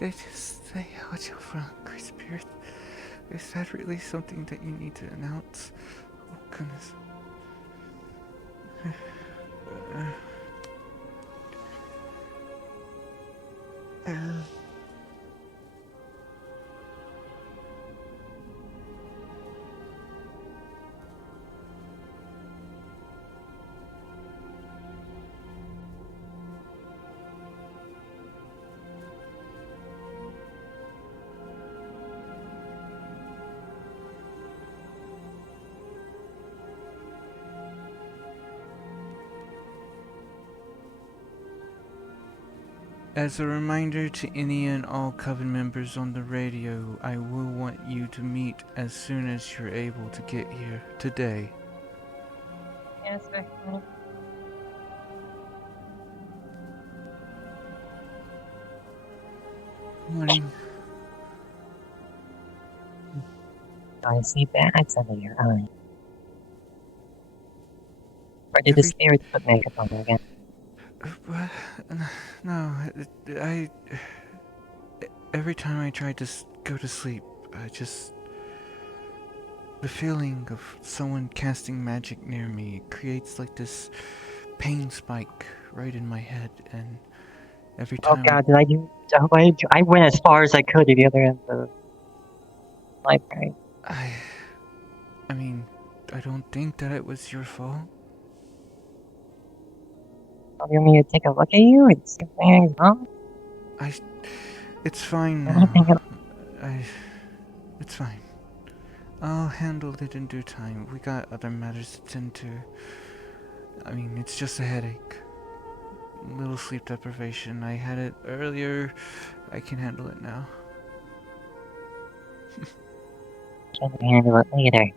They just say out your front, Great Spirit. Is that really something that you need to announce? Oh, goodness. As a reminder to any and all Coven members on the radio, I will want you to meet as soon as you're able to get here today. Yes, excellent. Morning. I see bags under your eyes. Or did the Every spirits put makeup on you again? no, I every time I try to go to sleep, I just the feeling of someone casting magic near me creates like this pain spike right in my head, and every Oh time god, did I do? I went as far as I could to the other end of the library. I mean, I don't think that it was your fault. Oh, you want me to take a look at you and see if anything's wrong? It's fine Anything now. at It's fine. I'll handle it in due time. We got other matters to tend to. I mean, it's just a headache. Little sleep deprivation. I had it earlier. I can handle it now. Can handle it later.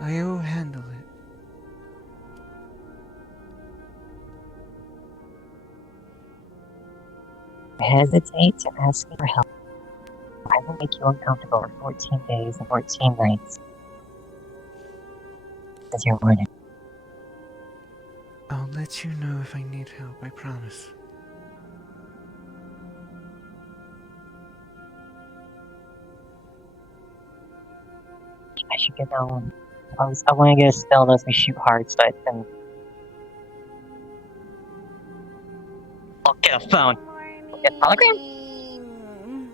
I'll handle it. I hesitate to ask you for help. I will make you uncomfortable for 14 days and 14 nights. As your warning. I'll let you know if I need help, I promise. I should get on. I want to get a spell that lets me shoot hearts, but then I'll get a phone. I'll get a hologram.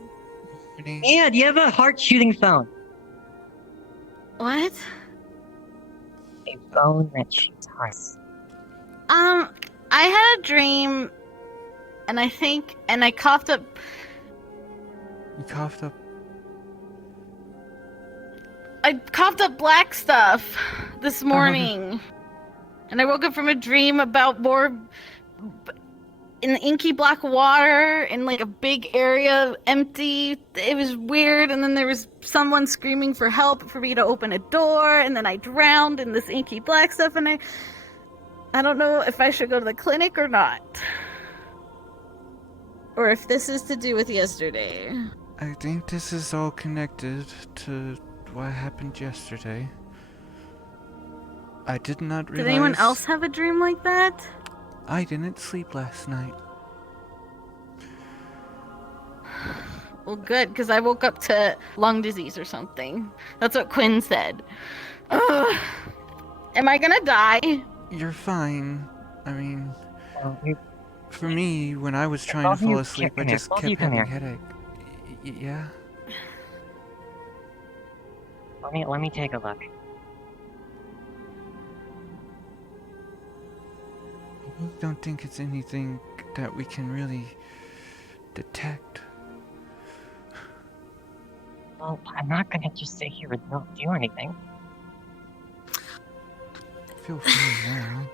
Yeah, do you have a heart shooting phone? What? A phone that shoots hearts. I had a dream, and I coughed up. You coughed up. I coughed up black stuff this morning, and I woke up from a dream about more in the inky black water in like a big area empty. It was weird, and then there was someone screaming for help for me to open a door, and then I drowned in this inky black stuff, and I don't know if I should go to the clinic or not. Or if this is to do with yesterday. I think this is all connected to what happened yesterday. I did not realize... Did anyone else have a dream like that? I didn't sleep last night. Well, good, because I woke up to lung disease or something. That's what Quinn said. Ugh. Am I gonna die? You're fine. I mean... Well, for me, when I was trying to fall asleep, I just kept having a headache. Yeah? Let me take a look. I don't think it's anything that we can really detect. Well, I'm not gonna just sit here and not do anything. I feel fine now.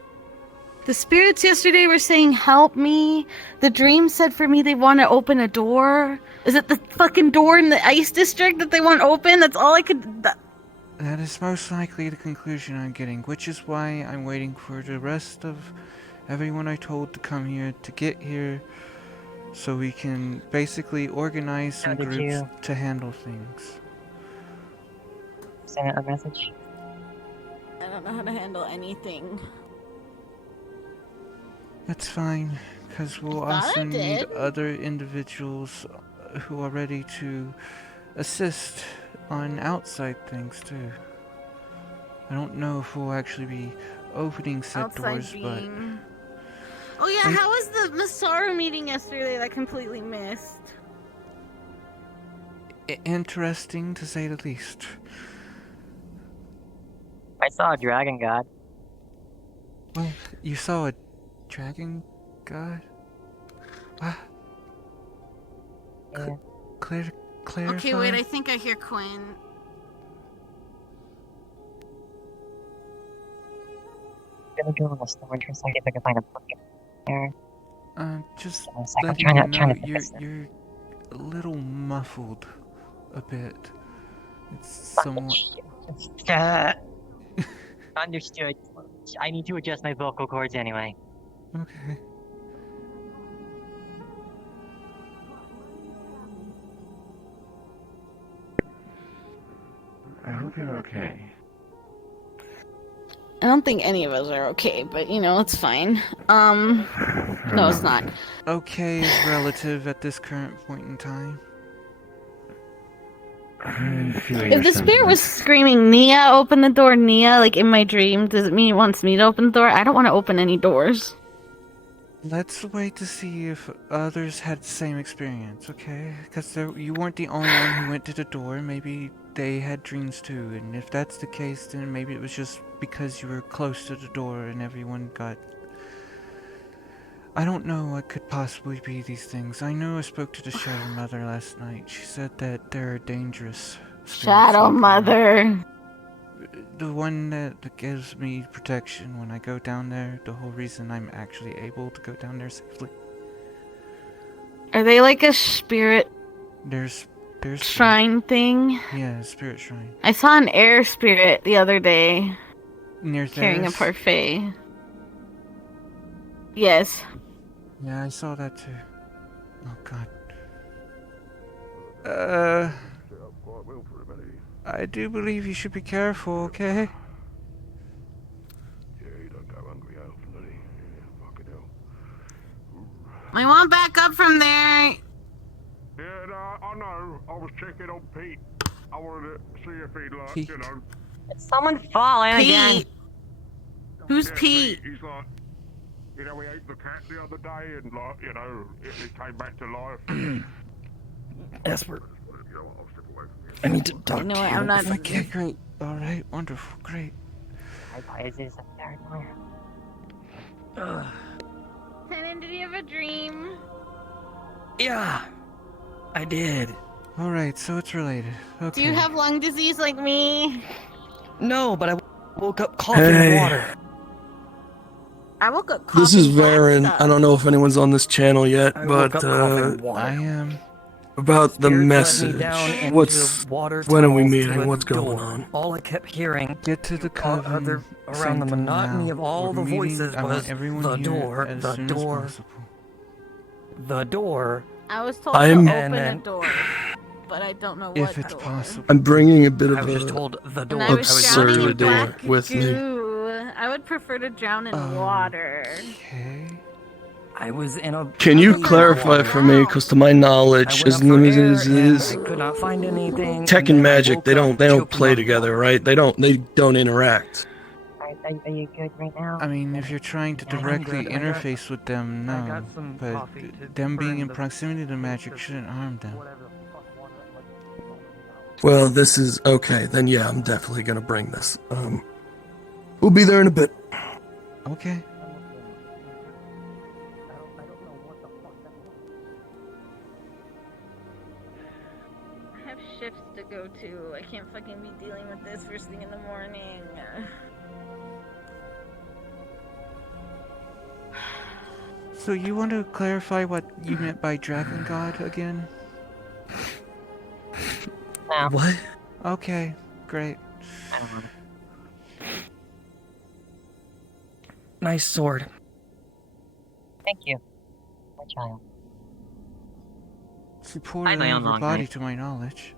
The spirits yesterday were saying, help me. The dream said for me they want to open a door. Is it the fucking door in the ice district that they want open? That's all I could... That is most likely the conclusion I'm getting, which is why I'm waiting for the rest of everyone I told to come here to get here so we can basically organize some groups to handle things. Send a message? I don't know how to handle anything. That's fine, because we'll I thought also I need did. other individuals who are ready to assist on outside things too. I don't know if we'll actually be opening said Outside doors, but being. Oh yeah, how was the Masaru meeting yesterday that I completely missed? interesting to say the least. I saw a dragon god. Well, you saw a dragon god? Ah, Yeah. clarify? Okay, wait, I think I hear Quinn. I'm gonna go in the storage for a second if I can find a book there. Just Give me a sec, I'm letting trying you to know, think this through. you're a little muffled a bit. It's Fucking somewhat. shit. Understood. I need to adjust my vocal cords anyway. Okay. I hope you're okay. I don't think any of us are okay, but you know, it's fine. No, it's not. Okay is relative at this current point in time. If the spirit was screaming, Nia, open the door, Nia, like in my dream, does it mean it wants me to open the door? I don't want to open any doors. Let's wait to see if others had the same experience, okay? Because you weren't the only one who went to the door. Maybe they had dreams too, and if that's the case, then maybe it was just because you were close to the door and everyone got... I don't know what could possibly be these things. I know I spoke to the Shadow Mother last night. She said that there are dangerous spirits Shadow walking around. Mother. The one that gives me protection when I go down there, the whole reason I'm actually able to go down there safely. Are they like a spirit There's shrine thing? Yeah, spirit shrine. I saw an air spirit the other day Near carrying a theirs? parfait. Yes. Yeah, I saw that too. Oh god. I do believe you should be careful, okay? I want back up from there. Yeah, no, I know. I was checking on Pete. I wanted to see if he'd like, Pete. you know. Did someone fall in again? Pete. Who's Yeah, Pete? He's like, you know, we ate the cat the other day and, like, you know, it came back to life. Esper, You know what, I'll step away from you. I need to talk You know to what, you. I'm not... Okay, great. Alright, wonderful, great. Why is this up there anywhere? Tenon, did you have a dream? Yeah, I did. Alright, so it's related. Okay. Do you have lung disease like me? No, but I woke up coughing water. I woke up coughing This is black Varen. stuff. I don't know if anyone's on this channel yet, I woke but up coughing water. I am. about the Spirit led me message. down into What's water when are we tunnels meeting? to a What's going door. on? All I kept hearing Get to the around coven the sanctum monotony now. of all We're the meeting- voices I want was everyone the here door, as the soon door, as possible. the door. I was told I'm- to And open a then- door, but I don't know what If it's door. possible. I'm bringing a bit I of was just a told the door. And I I was was drowning to a in absurdity door. black with me. goo. I would prefer to drown in water. Okay. I was in a. Can you What's clarify going for me? on? Because to my I knowledge, went up for air and is I could not find anything. tech and then I magic. woke They up don't choking play on together, water. right? They don't interact. Are you good right now? I mean, if you're trying to Yeah, I'm directly good. I got- interface with them, I no. got some But coffee to them being burn in the proximity to magic place of shouldn't harm them. whatever the fuck water was. Well, this is okay. Then yeah, I'm definitely gonna bring this. We'll be there in a bit. Okay. I have shifts to go to. I can't fucking be dealing with this first thing in the morning. So you want to clarify what you meant by dragon god again? No, What? Okay, great. I don't know. Nice sword. Thank you. My child. She poured I it know out I'm of her long body, night. to my knowledge.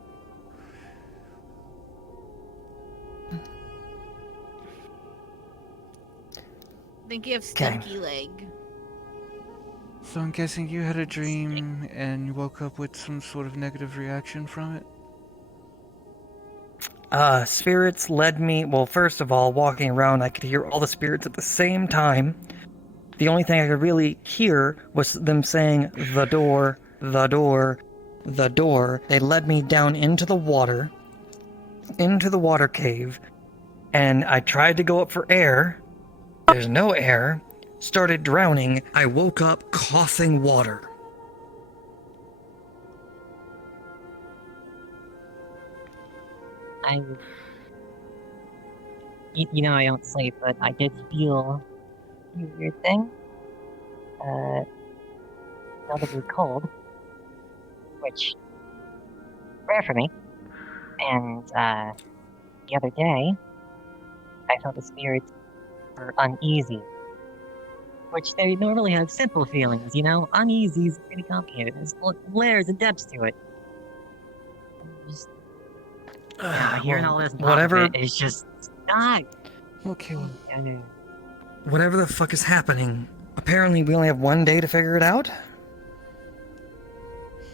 I think you have Okay. stinky leg. So I'm guessing you had a dream and you woke up with some sort of negative reaction from it? Spirits led me. Well, first of all, walking around, I could hear all the spirits at the same time. The only thing I could really hear was them saying, the door, the door, the door. They led me down into the water cave, and I tried to go up for air. There's no air. Started drowning. I woke up coughing water. You know I don't sleep, but I did feel a weird thing. Relatively cold, which rare for me. And the other day, I felt the spirits were uneasy, which they normally have simple feelings. You know, uneasy is pretty complicated. There's layers and depths to it. Just hearing all this, whatever. It's just not. Okay, well, Whatever the fuck is happening. Apparently, we only have one day to figure it out.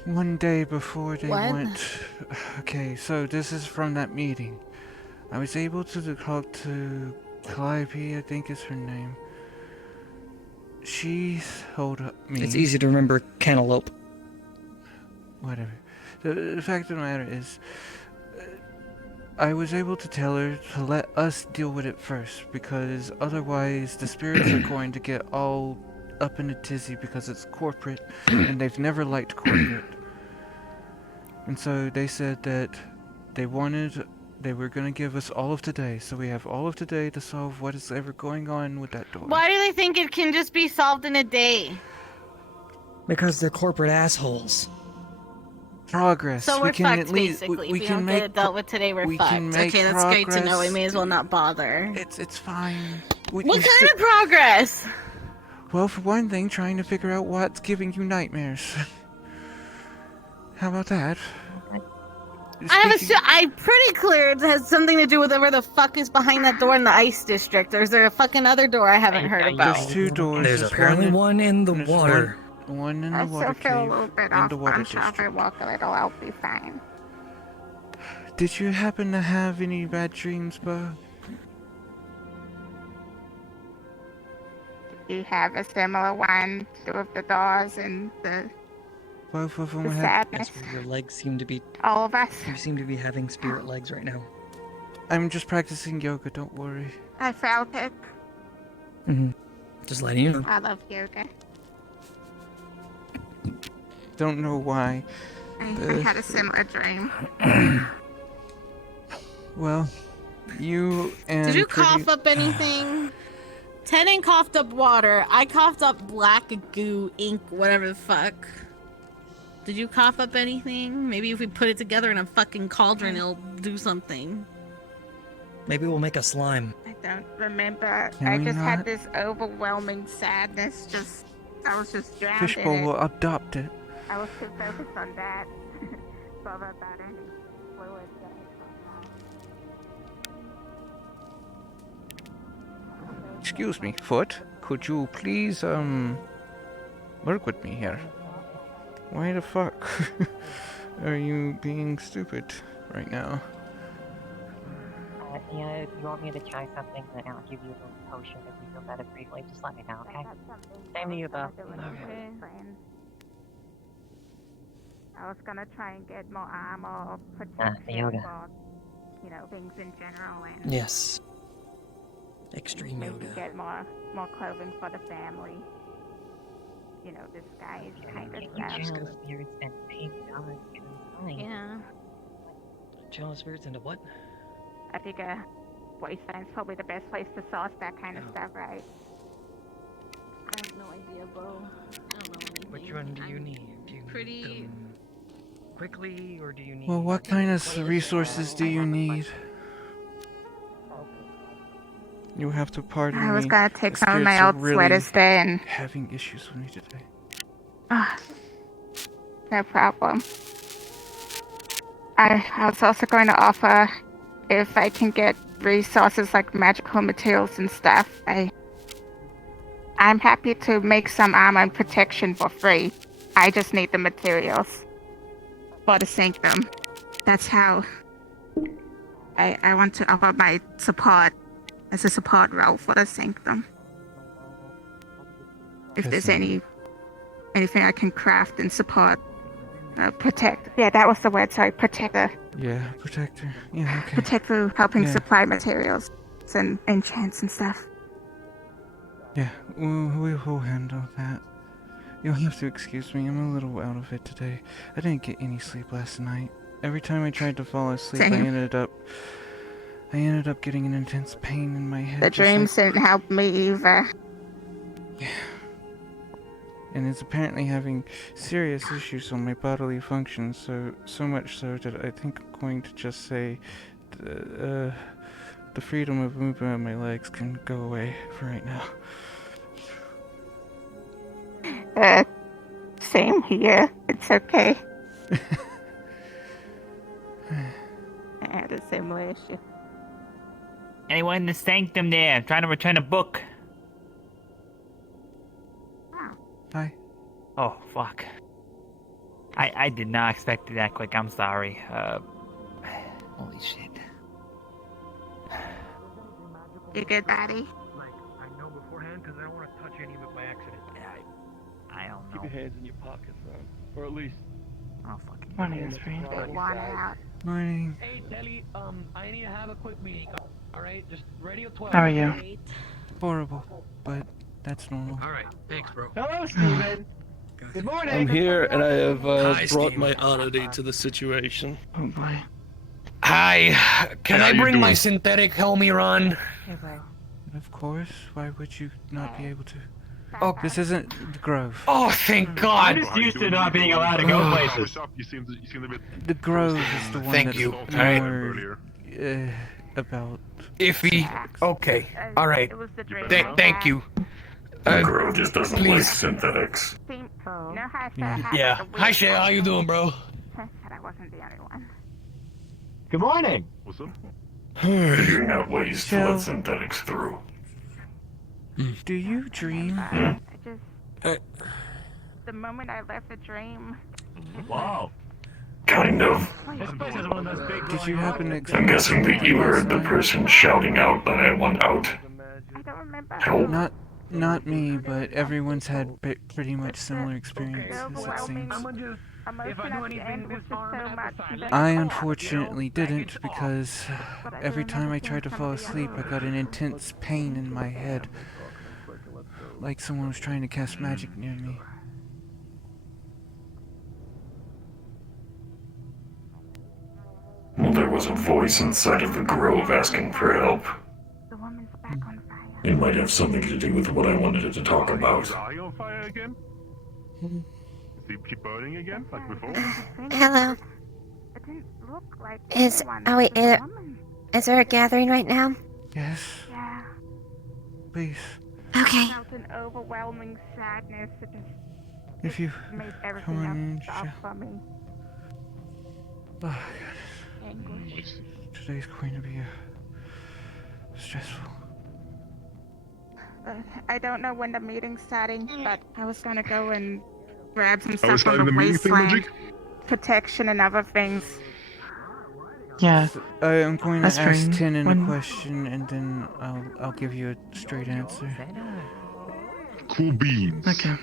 one day before they What? went... Okay, so this is from that meeting. I was able to talk to Calliope, I think is her name. She told me... It's easy to remember cantaloupe. Whatever. The fact of the matter is, I was able to tell her to let us deal with it first, because otherwise the spirits are going to get all up in a tizzy because it's corporate, and they've never liked corporate. And so they said that they were going to give us all of today, so we have all of today to solve what is ever going on with that door. Why do they think it can just be solved in a day? Because they're corporate assholes. Progress. So we we're can fucked, at least, basically. we If we can don't make get it dealt with today, we're we fucked. can make Okay, that's great to know. We progress. may as well not bother. It's fine. What kind of progress? Well, for one thing, trying to figure out what's giving you nightmares. How about that? I'm pretty clear it has something to do with whatever the fuck is behind that door in the ice district. Or is there a fucking other door I haven't heard about? There's two doors. There's apparently one in the there's water. One in the I water still feel a cave. little bit in off, the but water I'm sure if I district. walk a little, I'll be fine. Did you happen to have any bad dreams, Bo? You have a similar one with the doors and the Both of them The had. sadness. Yes, your legs seem to be. all of us. You seem to be having spirit legs right now. I'm just practicing yoga. Don't worry. I felt it. Mm-hmm. Just letting you know. I love yoga. Don't know why. I had a similar dream. Well, you and. Did you pretty- cough up anything? Tenen coughed up water. I coughed up black goo, ink, whatever the fuck. Did you cough up anything? Maybe if we put it together in a fucking cauldron, it'll do something. Maybe we'll make a slime. I don't remember. Can I we just not? had this overwhelming sadness. I was just drowned in Fishbowl it. will adopt it. I was too focused on that. Bother about any fluids. Excuse me, Foot. Could you please, work with me here? Why the fuck are you being stupid right now? Yeah, if you want me to try something, then I'll give you a little potion if you feel better briefly. Just let me know, okay? Same to you, though. Okay. I was gonna try and get more armor or protection yoga. for, things in general, and Yes. Extreme maybe yoga. get more clothing for the family. Disguise kind of You stuff. channel spirits and pink dollars can fine. Yeah. Channel spirits into what? I figure Wasteland's probably the best place to source that kind of stuff, right? I have no idea, Bo. I don't know anything. Which one do you I'm need? Do you pretty- need them quickly, or do you need? Well, what kind of resources do you need? You have to pardon I was me. gonna take The some of my spirits are old really sweaters there and having issues with me today. no problem. I was also going to offer if I can get resources like magical materials and stuff. I I'm happy to make some armor and protection for free. I just need the materials for the sanctum. That's how I want to offer my support as a support role for the sanctum. If there's anything I can craft and support, protect. Yeah, that was the word. Sorry, protector. Yeah, protector. Yeah, okay. Protector helping Yeah. supply materials and enchants and stuff. Yeah, we will handle that. You'll have to excuse me, I'm a little out of it today. I didn't get any sleep last night. Every time I tried to fall asleep, Same. I ended up getting an intense pain in my head. The just dreams like, didn't help me either. and it's apparently having serious issues on my bodily functions, so much so that I think I'm going to just say the freedom of movement of my legs can go away for right now. Same here. It's okay. I had a similar issue. Anyone in the sanctum there? I'm trying to return a book. Hi. Oh, fuck. I did not expect it that quick. I'm sorry. Holy shit. You good, Daddy? Like, I know beforehand because I don't want to touch any of it by accident. I don't know. Keep your hands in your pockets, son. Or at least. Oh, fucking. Morning, S3E6. They want out. Morning. Hey, Telly, I need to have a quick meeting. Alright? Just radio 12. How are you? Horrible, but that's normal. Alright, thanks, bro. Hello, Steven. Good morning. I'm here and I have Hi, brought Steve. my oddity to the situation. Oh boy. Hi. Can How I you bring my doing? synthetic Helmy Of course, why would you not be able to? Oh. This isn't the Grove. Oh, thank I'm God. just used to not being allowed to go places. You seem a bit The Grove is the one Thank that's you. more earlier. about. Iffy. Okay. All right. It was the dream. Thank you. Grove just doesn't like please. synthetics. You know how I said Yeah. I had Yeah. like a Hi, weird Shay. How you doing, bro? Said I wasn't the only one. Good morning. What's up? Figuring out ways to Chill. let synthetics through. Do you dream? I just. The moment I left the dream. Wow. Kind of. This place is one of those big. Did you happen to? I'm guessing that you heard the person shouting out that I want out. I don't remember. Help. Not me, but everyone's had pretty much similar experiences. It overwhelming. seems. If I do anything this farm, so much. I unfortunately didn't because every time I tried to fall asleep, I got an intense pain in my head, like someone was trying to cast magic near me. Well, there was a voice inside of the grove asking for help. The woman's back on fire. It might have something to do with what I wanted it to talk about. Is eye on fire again? Does he keep burning again, like before? Hello. It didn't look like Is anyone. are we It was a in? woman. Is there a gathering right now? Yes, Yeah. please. Okay. I felt an overwhelming sadness. It just If you made come everything on else in, stop Sh- for me. oh, Anguish. today's going to be stressful. I don't know when the meeting's starting, but I was gonna go and grab some we stuff from starting the the meeting thing, wasteland. Magic? Protection and other things. Yeah. I'm going to That's ask strange. Tin When- a question, and then I'll give you a straight answer. Cool beans. Okay.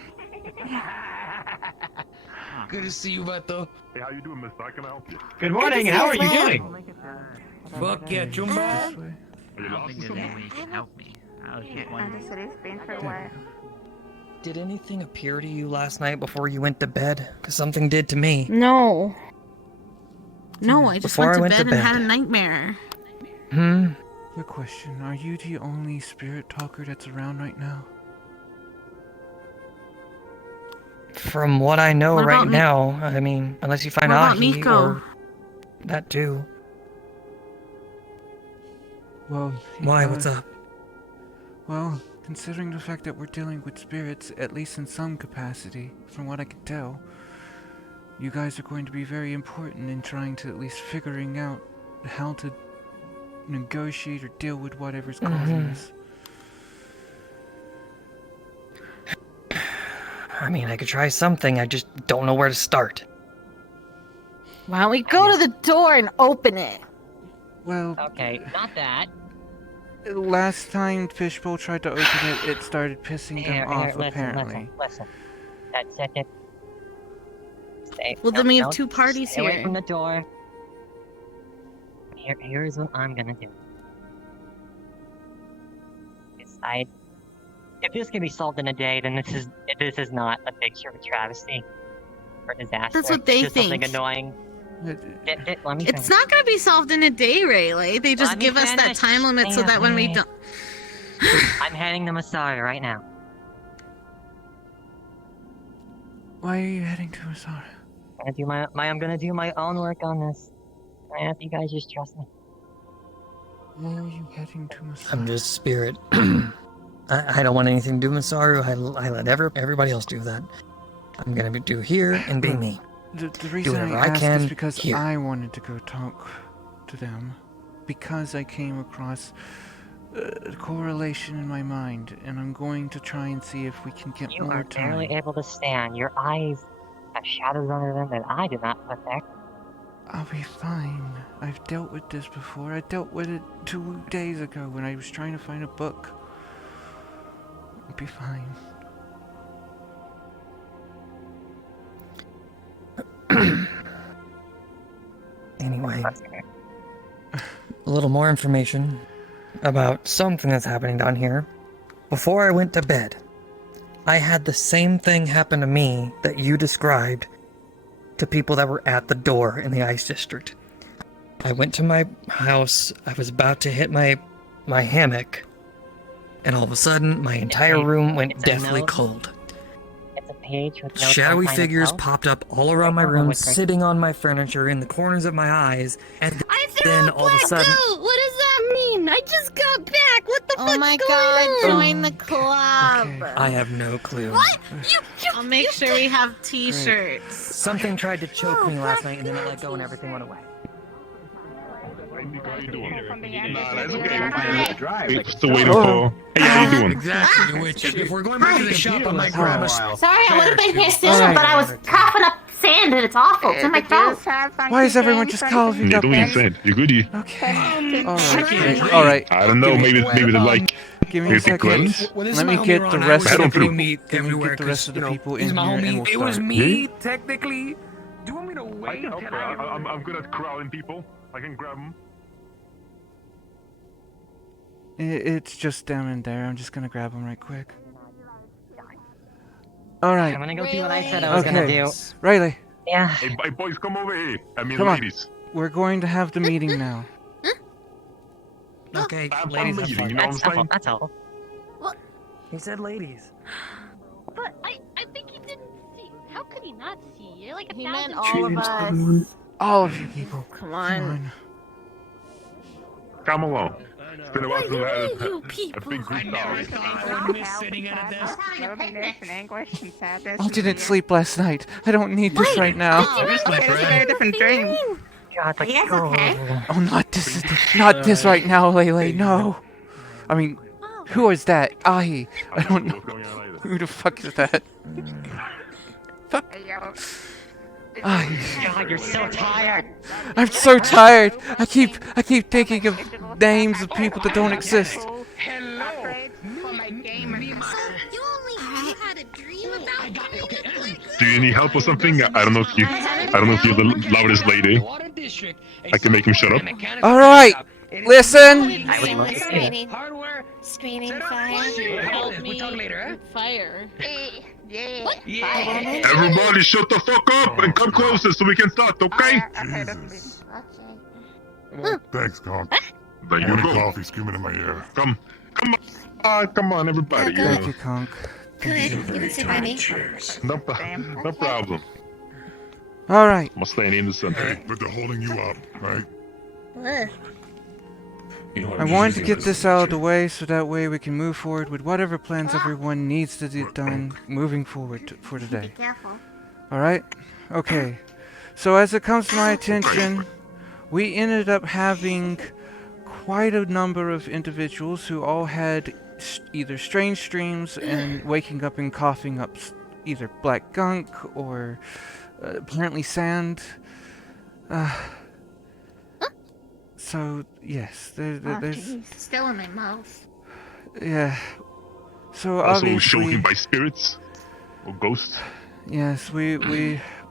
Good to see you, Beto. Hey, how you doing, mister? I can help you. Good morning, how are you doing? Fuck yeah, Jumbo. This way. Are you lost or something? Anyone can help me. I was just wondering. And the city's been for a while. Did anything appear to you last night before you went to bed? Because something did to me. No. No, I just Before I went to went to bed and had a bed. nightmare. Hmm? Quick question: are you the only spirit talker that's around right now? From what I know What right about Ni- now, I mean, unless you find What about Ahi Nico? or that too. Well, Why? What's up? Well, considering the fact that we're dealing with spirits, at least in some capacity, from what I can tell, you guys are going to be very important in trying to at least figuring out how to negotiate or deal with whatever's causing Mhm. this. I mean, I could try something, I just don't know where to start. Why don't we go to the door and open it? Well, Okay, not that. last time Fishbowl tried to open it, it started pissing them off, apparently. Listen. That's it. Stay. Well, then we have two parties stay away here. from the door. Here's what I'm gonna do. Decide. If this can be solved in a day, then this is not a picture of a travesty or disaster. That's what they it's just something think. annoying. Let me It's finish. not gonna be solved in a day, Rayleigh. They just Let me give us that finish. time limit so that when we don't. I'm heading to Masaya right now. Why are you heading to Masara? I'm gonna do my own work on this. I ask you guys just trust me. Why are you heading to Masara? I'm just spirit. I don't want anything to do with Saru. I let everybody else do that. I'm gonna do here and be me. The reason I asked is because I wanted to go talk to them. Because I came across a correlation in my mind, and I'm going to try and see if we can get You more are time. barely able to stand. Your eyes have shadows under them that I did not put there. I'll be fine. I've dealt with this before. I dealt with it 2 days ago when I was trying to find a book. I'll be fine. Anyway, a little more information about something that's happening down here. Before I went to bed, I had the same thing happen to me that you described to people that were at the door in the Ice District. I went to my house, I was about to hit my hammock, and all of a sudden, my entire room went deathly cold. It's a page with no Shadowy sign of figures health. popped up all around my room, sitting on my furniture, in the corners of my eyes, and then all of a sudden... What does that mean? I just got back. What the fuck's Oh my going god, on? join the club. I have no clue. What? I'll make sure we have t-shirts. Something tried to choke me last night, and then I let go and everything went away. Still waiting for. Hey, how you doing? Exactly, which, if we're going back to the shop, I might grab us. Sorry, I would have been here sooner, but I was coughing up sand and it's awful. It's in my throat. Why is everyone just coughing You up? don't even say it. You're goody. Okay. Alright. I don't know. Maybe they like. Give me a second. Well, this is Let me my get homie the Ron. rest I of was the gonna people. meet Let me everywhere get the rest of the 'cause, people he's in my here homie. and we'll It was start. me, technically. Do you want me to I wait? can help her. I'm good at corralling people. I can grab them. It's just down in there. I'm just gonna grab them right quick. Alright. I'm gonna go do what I said I was gonna do. Riley. Yeah. Hey, boys, come over here. I mean, Come on. ladies. We're going to have the meeting now. Okay, I'm ladies have meeting, fun. you know what I'm saying? That's all. He said ladies. But I think he didn't see. How could he not see? You're like a He thousand. meant all of us. All of you people. Come on. Come along. It's been a while since we had you a people? big group Never talk. thought I would miss sitting at a desk. Loneliness and anguish and sadness. I didn't sleep last night. I don't need this right now. That's my Okay, that's a friend. very different dream. God, Are you guys okay? Oh, not this. Not this right now, Lele. No. I mean, who is that? I don't know. Who the fuck is that? Fuck. Hey, yo. God, you're so tired. I'm so tired. I keep thinking of names of people that don't exist. Upgrades for my game and You only had a dream about me? Do you need help or something? I don't know if you're the loudest lady. I can make him shut up. All right. Listen. I would love to see that. Screening. Screening fire. Help me. We'll talk later, huh? Fire. Yeah. Everybody shut the fuck up and come closer so we can start, okay? Okay, that's Thanks, Conk. There you go. Coffee screaming in my ear. Come on, everybody. Thank you, Conk. Good. You can sit by me. No problem. All right. I'm staying in the center. But they're holding you up, right? Ugh. I wanted to get this out of the way so that way we can move forward with whatever plans everyone needs to get done moving forward for today. Be careful. Alright? Okay. So as it comes to my attention, we ended up having quite a number of individuals who all had either strange dreams and waking up and coughing up either black gunk or apparently sand. So, yes, there's... Still in my mouth. Yeah. So, Also obviously... choking by spirits or ghosts. Yes,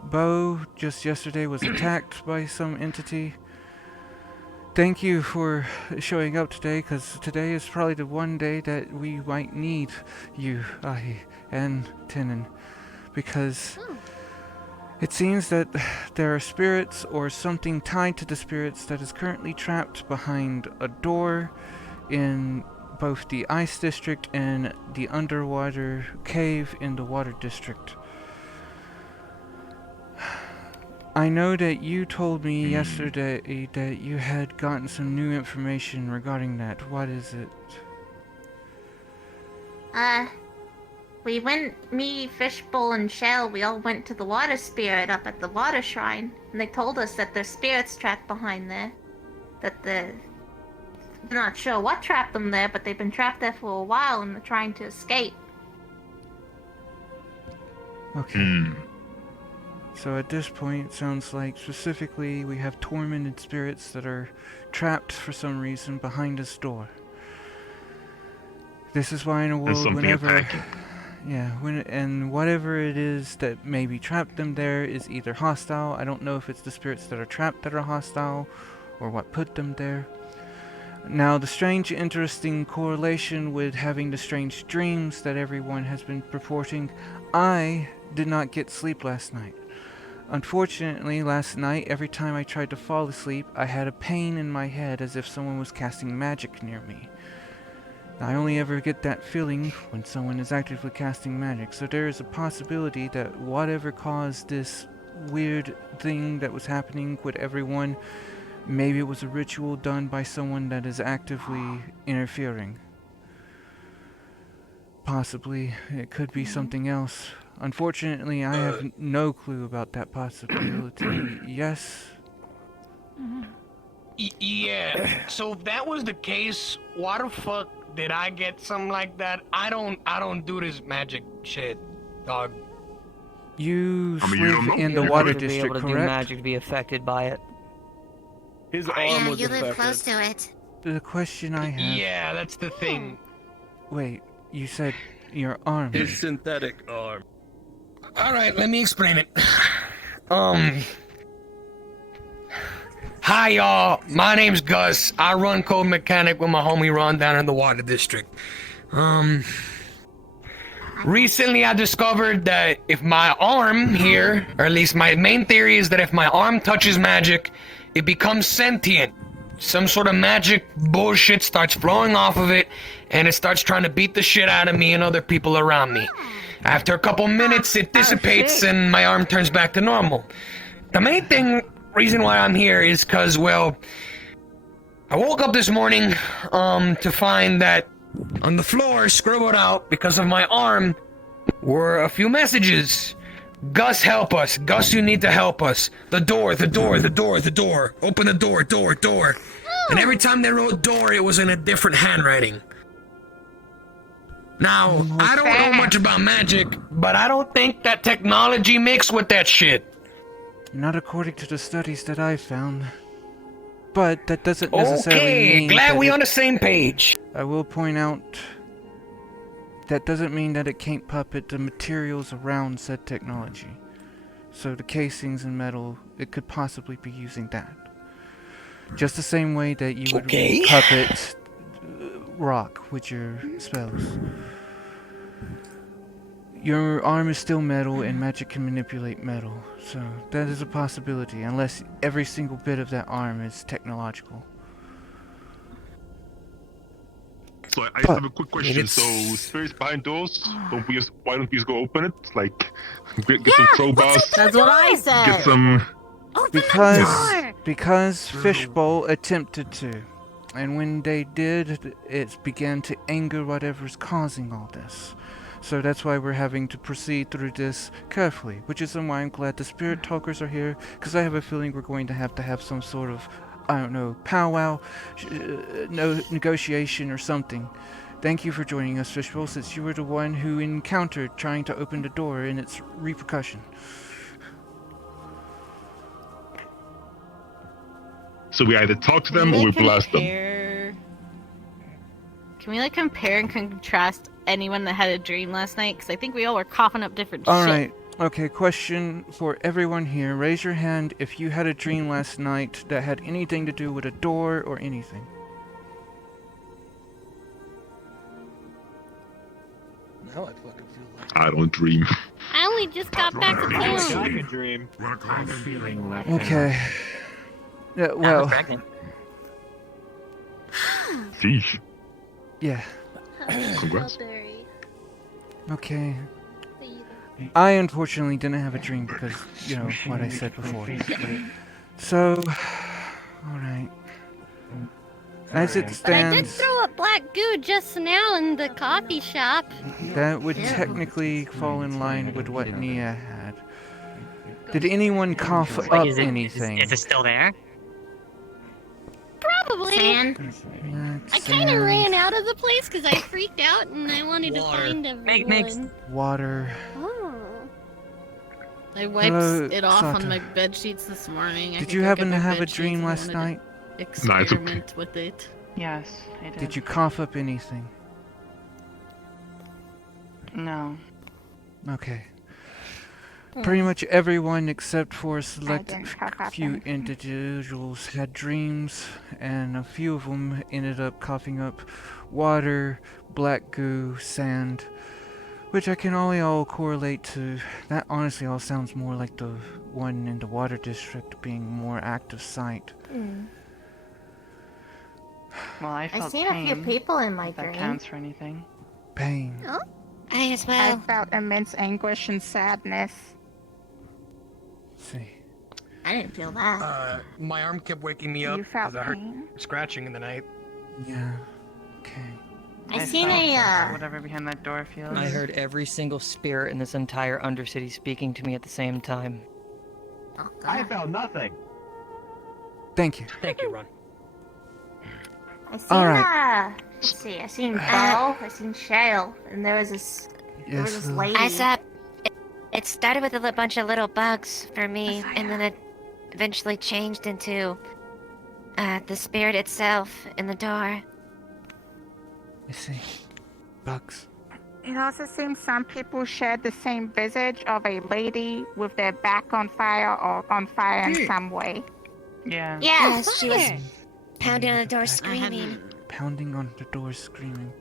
Bo just yesterday was attacked by some entity. Thank you for showing up today, because today is probably the one day that we might need you, Ahi, and Tenen, because it seems that there are spirits or something tied to the spirits that is currently trapped behind a door in both the Ice District and the underwater cave in the Water District. I know that you told me yesterday that you had gotten some new information regarding that. What is it? We went, me, Fishbowl, and Shell, we all went to the water spirit up at the water shrine, and they told us that there's spirits trapped behind there. They're not sure what trapped them there, but they've been trapped there for a while and they're trying to escape. Okay. So at this point, it sounds like specifically we have tormented spirits that are trapped for some reason behind this door. This is why in a world whenever... Yeah, and whatever it is that maybe trapped them there is either hostile. I don't know if it's the spirits that are trapped that are hostile, or what put them there. Now, the strange, interesting correlation with having the strange dreams that everyone has been purporting, I did not get sleep last night. Unfortunately, last night, every time I tried to fall asleep, I had a pain in my head as if someone was casting magic near me. I only ever get that feeling when someone is actively casting magic, so there is a possibility that whatever caused this weird thing that was happening with everyone, maybe it was a ritual done by someone that is actively interfering. Possibly, it could be something else. Unfortunately, I have no clue about that possibility. Yes? Yeah, so if that was the case, why the fuck did I get something like that? I don't do this magic shit, dog. You live in the Water District, be able to correct? do magic to be affected by it. His Yeah, you live close to it. The question I have... Yeah, that's the thing. Wait, you said your arm. His synthetic arm. Alright, let me explain it. Hi y'all, my name's Gus. I run Code Mechanic with my homie Ron down in the Water District. Recently I discovered that if my arm here, or at least my main theory is that if my arm touches magic, it becomes sentient. Some sort of magic bullshit starts flowing off of it, and it starts trying to beat the shit out of me and other people around me. After a couple minutes, it dissipates and my arm turns back to normal. The main reason why I'm here is because, well, I woke up this morning to find that on the floor, scribbled out because of my arm, were a few messages. Gus, help us. Gus, you need to help us. The door, the door, the door, the door. Open the door, door, door. And every time they wrote door, it was in a different handwriting. Now, I don't know much about magic, but I don't think that technology mixed with that shit. Not according to the studies that I've found. But that doesn't necessarily mean glad that we on the same page. I will point out that doesn't mean that it can't puppet the materials around said technology. So the casings and metal, it could possibly be using that. Just the same way that you would puppet rock with your spells. Your arm is still metal, and magic can manipulate metal, so that is a possibility, unless every single bit of that arm is technological. So I just have a quick question. So spirits behind doors, why don't we just go open it? Like, get some crowbars. That's what I said. Get some... Because Fishbowl attempted to, and when they did, it began to anger whatever's causing all this. So that's why we're having to proceed through this carefully, which is why I'm glad the spirit talkers are here, because I have a feeling we're going to have some sort of, I don't know, powwow, no negotiation or something thank you for joining us, Fishbowl, since you were the one who encountered trying to open the door and its repercussion. So we either talk to them or we blast them. Can we compare and contrast anyone that had a dream last night? Because I think we all were coughing up different All shit. right. Okay, question for everyone here. Raise your hand if you had a dream last night that had anything to do with a door or anything. Now I fucking feel like I don't dream. I only just got back to I town. could dream. I'm feeling left Okay. Yeah, well, Sheesh. yeah. Congrats. Okay. I unfortunately didn't have a dream because, you know, what I said before. So, alright. As it But I did stands, throw up black goo just now in the coffee shop. that would technically fall in line with what Nia had. Did anyone cough up anything? Is it still there? Probably. Sand. I kind of ran out of the place because I freaked out and I wanted to find everyone. Water. Oh. I wiped Hello, it off Sata. on my bed sheets this morning. I Did could you go happen get to my have a bed sheets dream and last wanted to night? Experiment with it. Yes, I did. Did you cough up anything? No. Okay. Pretty much everyone except for a select didn't cough up few anything. individuals had dreams, and a few of them ended up coughing up water, black goo, sand, which I can only all correlate to. That honestly all sounds more like the one in the water district being more active site. Well, I felt I've seen a few pain, people in my if that dream. counts for anything. Pain. Oh, I as I well. felt immense anguish and sadness. See. I didn't feel that. My arm kept waking me up You felt because I heard pain? scratching in the night. Yeah. Okay. I seen felt a whatever behind that door feels. I heard every single spirit in this entire Undercity speaking to me at the same time. Oh, I God. felt nothing. Thank you. Thank you, Ron. I seen Alright. let's see, I seen Bo, I seen Shale, and there was this Yes. lady. I saw. It started with a bunch of little bugs for me, and then it eventually changed into the spirit itself in the door. I see. Bugs. It also seems some people shared the same visage of a lady with their back on fire or on fire in some way. Yeah. Yes, she was pounding on the door screaming. Pounding on the door, screaming.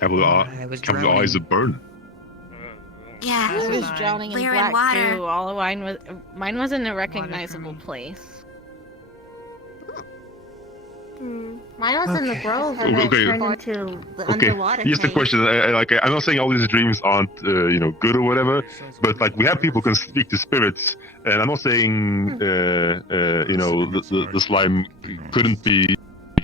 Have the I was have the eyes that burn. Yeah. I was drowning in We were black in water. goo. All mine was in a recognizable place. Mine was in the Okay. grove, and it Okay. turned into the Okay, underwater here's the cave. question. I'm not saying all these dreams aren't, good or whatever, but like we have people who can speak to spirits, and I'm not saying, the slime couldn't be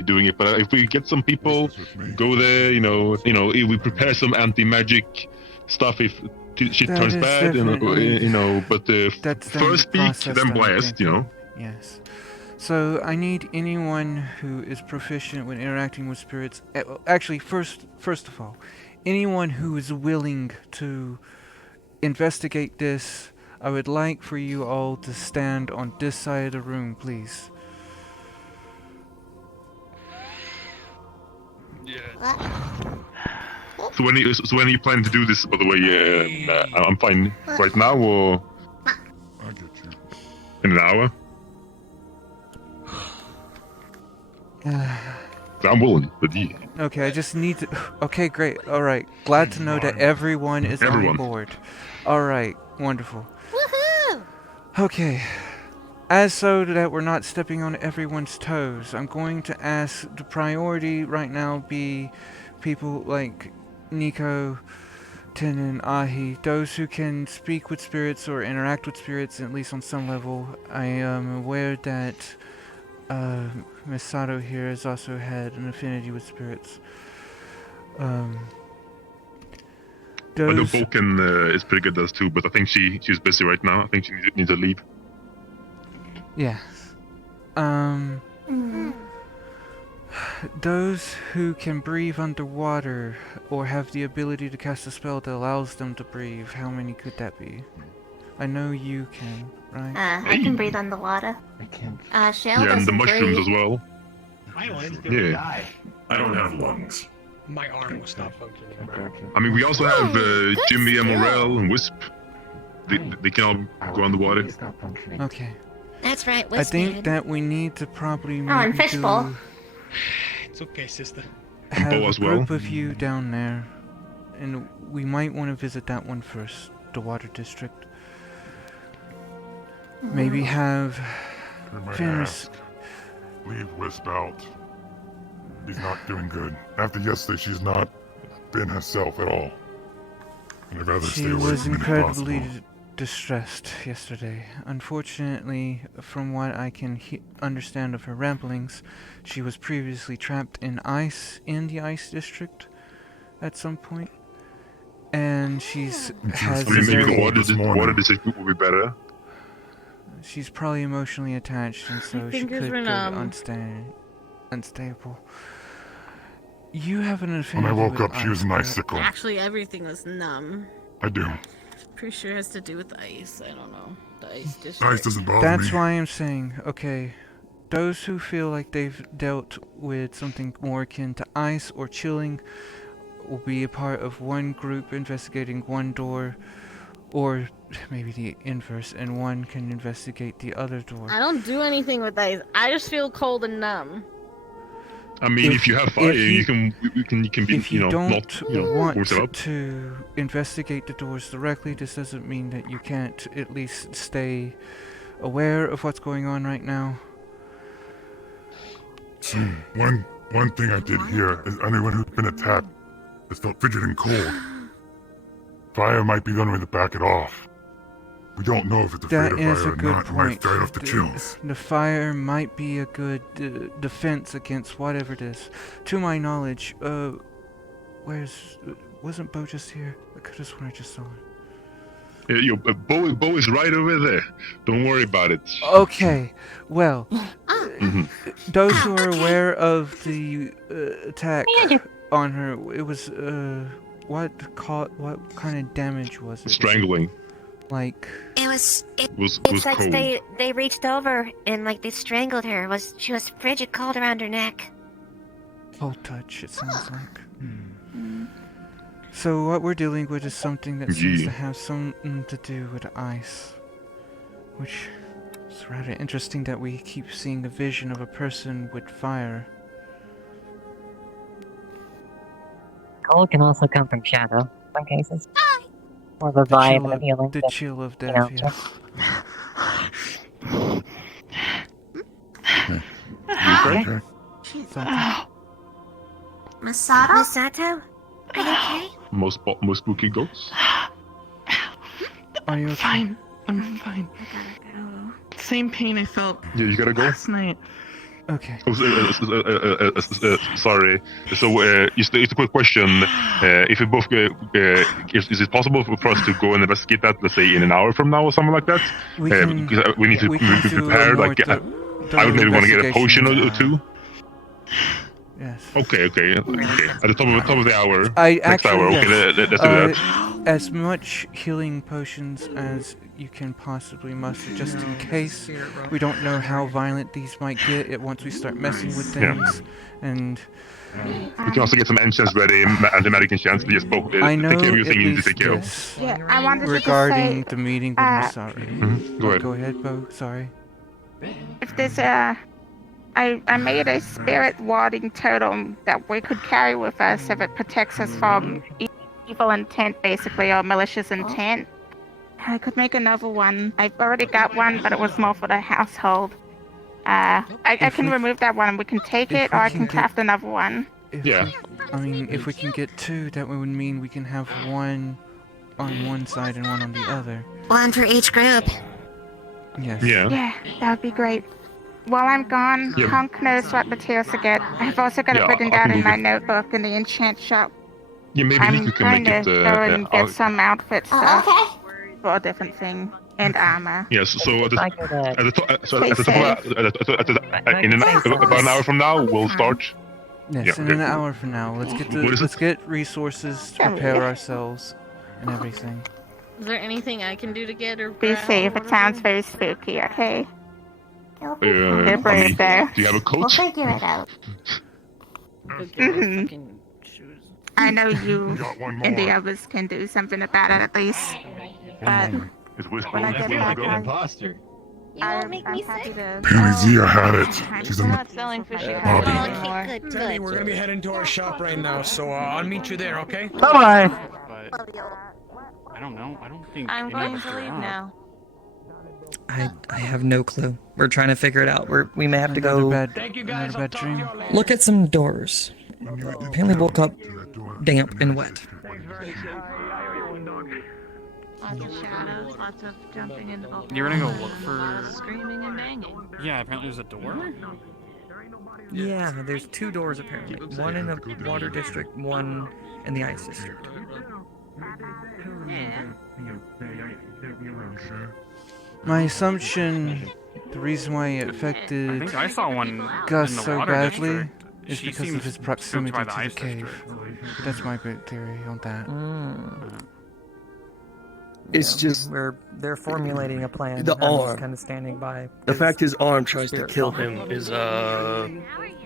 doing it, but if we get some people, go there, if we prepare some anti-magic stuff if shit That turns is bad, definitely- but That's first speak, process then that I'm blast, thinking. Yes. So I need anyone who is proficient when interacting with spirits. Actually, first of all, anyone who is willing to investigate this. I would like for you all to stand on this side of the room, please. So when are you planning to do this, by the way? I'm fine right now, or I get you. in an hour? I'm willing, but yeah. Okay, I just need to... Okay, great. Alright. Glad to know that everyone is on Everyone. board. Alright, wonderful. Woohoo! Okay. As so that we're not stepping on everyone's toes, I'm going to ask the priority right now be people like Nico, Tin, and Ahi. Those who can speak with spirits or interact with spirits, at least on some level. I am aware that Miss Sato here has also had an affinity with spirits. I know Those... Vulcan is pretty good at this too, but I think she's busy right now. I think she needs to leave. Yes. Those who can breathe underwater or have the ability to cast a spell that allows them to breathe, how many could that be? I know you can, right? I can breathe underwater. I can't. Shale Yeah, and the doesn't mushrooms breathe. as well. My lungs Yeah. die. I don't have lungs. My arm will stop functioning. I mean, we also have Jimmy and Morel and Wisp. They can all go underwater. Okay. That's right, I think that we need to probably Oh, and maybe Fishbowl. It's okay, sister. have Bo a as well. group of you down there, and we might want to visit that one first, the water district. Maybe have We might Fenris. ask. Leave Wisp out. He's not doing good. After yesterday, she's not been herself at all. And I'd rather She stay away was from it if incredibly possible. distressed yesterday. Unfortunately, from what I can understand of her ramblings, she was previously trapped in the ice district at some point, and has I mean, maybe the water district would be better. She's probably emotionally attached, and so she fingers could were get numb. unstable. You have an When affinity I woke with up, she was an ice, icicle. Actually, everything was numb. I do. Pretty sure it has to do with ice. I don't know. The ice district. Ice doesn't bother That's me. why I'm saying, okay, those who feel like they've dealt with something more akin to ice or chilling will be a part of one group investigating one door, or maybe the inverse, and one can investigate the other door. I don't do anything with ice. I just feel cold and numb. I mean, if you have fire, you can be, If you don't not, want warm it up. to investigate the doors directly, this doesn't mean that you can't at least stay aware of what's going on right now. One thing I did hear is anyone who's been attacked has felt frigid and cold. Fire might be the only way to back it off. We don't know if it's afraid That of is fire a or good not. It might point. fight off the chills. The fire might be a good defense against whatever it is. To my knowledge, wasn't Bo just here? I could have sworn I just saw him. Bo is right over there. Don't worry about it. Okay, well, Mhm. those who are aware of the attack on her, it was what kind of damage was it? Strangling. Like It was. Was It's like cold. they reached over and like they strangled her. She was frigid cold around her neck. cold touch, it sounds like. So what we're dealing with is something that seems to have something to do with ice. Which is rather interesting that we keep seeing a vision of a person with fire. Cold can also come from shadow, in some cases. More of a vibe and a feeling. The than, chill of you death, know, yes. Masato? Masato? Are you okay? Most spooky ghosts. Are you okay? Fine. I'm fine. Same pain I felt Yeah, you gotta go. last night. Okay. Oh, sorry. So, just a quick question. If we both, is it possible for us to go and investigate that, let's say, in an hour from now or something like that? Because we need to be prepared. Like, I would maybe want to get a potion or two. Yes. Okay. At the top of the hour. I Next actually, hour. Okay, yes. let's do that. As much healing potions as you can possibly muster, just in case. We don't know how violent these might get once we start messing with things. And We can also get some enchants ready, anti-magic enchants. Just both. I know take care of at everything you need to least take care of. this. Yeah, I wanted to Regarding just the meeting with Masari. Go ahead. Go ahead, Bo. Sorry. if there's I made a spirit warding totem that we could carry with us if it protects us from evil intent, basically, or malicious intent. I could make another one. I've already got one, but it was more for the household. I can remove that one and we can take it, or I can craft another one. If we can get two, that would mean we can have one on one side and one on the other. One for each group. Yes. Yeah, that would be great. While I'm gone, Yeah. Hunk knows what materials to get. I've also got it Yeah, written I down can in go my get- notebook in the enchant shop. Yeah, maybe I'm you can trying make to it. go and get I'll- some outfit stuff for a different thing. and armor. Yes. So at the, If I could, at the, to- so Stay at the top of, in about an hour from now, we'll start. Yes, Yeah, in okay. an hour from now. What is Let's it? get resources to prepare ourselves and everything. Is there anything I can do to get or Be grab safe. or It sounds whatever? very spooky. Okay. It'll be brave there. Do you have a We'll coat? figure it out. Mhm. I know you got one and the more. others can do something about it at least. But Is Whisper when I get back, imposter. You won't make me happy sick. to. Penny Zia had it. She's in the selling fishy lobby. Oh, okay, good, Teddy, good. we're gonna be heading to our shop right now, so I'll meet you there, okay? Bye-bye. Love you. I don't know. I don't think I'm any going of us to are leave up. now. I have no clue. We're trying to figure it out. We may have to Another go bad, Thank you another guys. bad dream. look at some doors. Apparently woke up damp and wet. Lots of shadows, lots of jumping into the You're gonna go hole, look for. screaming and banging. Yeah, apparently there's a door. Yeah, there's two doors apparently. One in the water district, one in the ice district. Yeah. My assumption, the reason why it I affected think I saw one Gus in the so water badly district. is She because of seems his spooked proximity by to the the ice cave. district. That's my big theory on that. It's just they're formulating a plan. the and I'm just arm. kind of standing by. The fact his arm tries to spirit kill talking. him is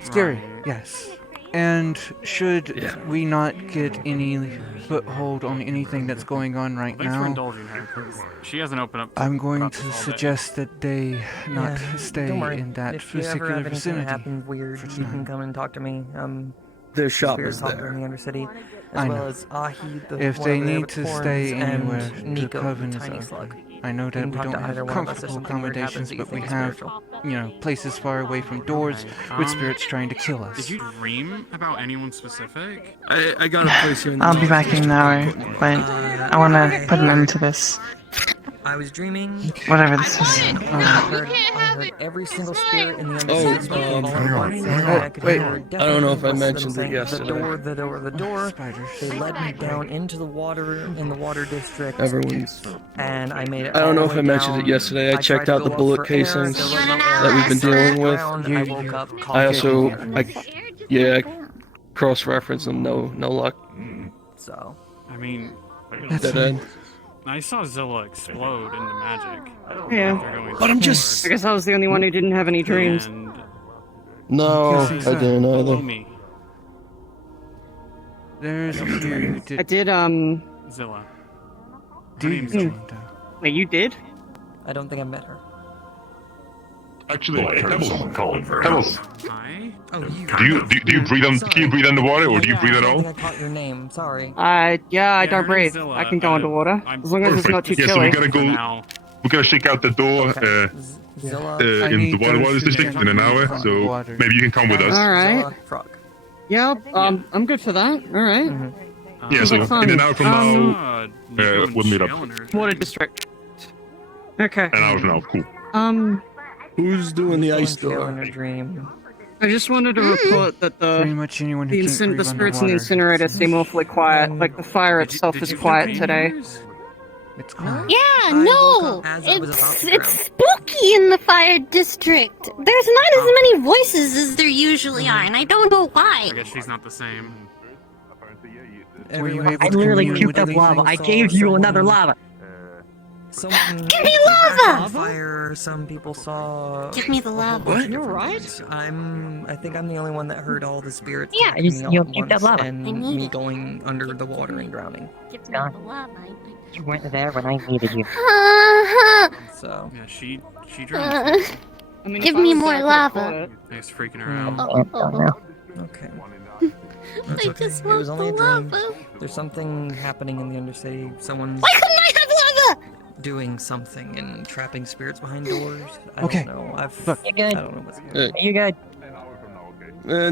Scary, yes. And should we not get any foothold on anything that's going on right Thanks for now, indulging her, 'cause she hasn't opened up. I'm going about to this all day. suggest that they not stay Don't worry. in that if you ever particular have anything that vicinity. happens weird, for you can tonight. come and talk to me. their shop Spirit is Talker there. in the Undercity, I as know. well as Ahi, the If one they over there need with to horns, stay anywhere, and the Nico, coven the is tiny open. slug. I know You that can we talk don't to have either one of us if comfortable something weird happens accommodations, that you but we think is have, spiritual. places far away from doors with spirits trying to kill us. Did you dream about anyone specific? I got a place here in the I'll be back in an hour, but I want to put an end to this. I was dreaming. Whatever this is. I heard every single spirit in the Undercity speak all at once. The only way I could wait. hear I don't know if I definitely was them mentioned it saying, yesterday. The door. Spiders. They led me down into the water in the water district. Everyone's. And I made it I don't know all if the I way mentioned it down. yesterday. I tried checked to out go the up bullet for air, casings there was no air that we've been dealing with. I woke up I also, coughing. I cross-referenced them. No luck. So. I mean, Dead end. I saw Zilla explode into magic. Yeah. after going But I'm to just- I guess I was the only one who didn't have any dreams. And No, I didn't below either. me, There's a few who I did, Zilla. Do you name's dream, though? Wait, you did? I don't think I met her. Actually, Well, I heard Pebbles. someone calling for Pebbles. Hi. Oh, you. Do you breathe on? Can you breathe underwater, or do you breathe I at don't all? think I caught your name. Sorry. Yeah, I Yeah, don't her breathe. name's Zilla. I can go underwater. As long as it's not too Yeah, so chilly. we gotta go. Now. We gotta check out the door Zilla. I in need the water those district in an hour. on the So water. maybe you can come with us. Alright. Zilla Frog. Yeah, I'm good for that. Alright. Yeah, so That's fine. in an hour from now, Nico and we'll meet up. Shale and her- Water district. Okay. An hour from now, cool. Who's doing the ice Kill door? in a dream. I just wanted to report that Pretty the much anyone who can't breathe the spirits in the underwater. incinerator seem awfully quiet. Like the fire itself is quiet today. It's quiet. Yeah, I woke no, up as I was about to it's spooky in the fire district. There's not as many voices as there usually are, and I don't know why. I guess she's not the same. Were you Everyone- able I to literally commune with cubed up lava. anything? I gave you another lava. Someone Give me lava! Fire. Some people saw. Give me the lava. What? You're right. I think I'm the only one that heard all the spirits. Yeah, talking you to me just- all you at puked up once, lava. and I need me it. going under the water and drowning. Give me God. the lava. You weren't there when I needed you. So. Yeah, she drowned. I mean, Give if I me was more there, I could've lava. fought it. Thanks for freaking her out. I don't know. Okay. I That's okay. just It was want only the a dream. lava. There's something happening in the Undercity. Someone's Why couldn't I have lava? doing something and trapping spirits behind doors. I Okay. don't know. Look. You good? I don't know what's going on. Hey, You good?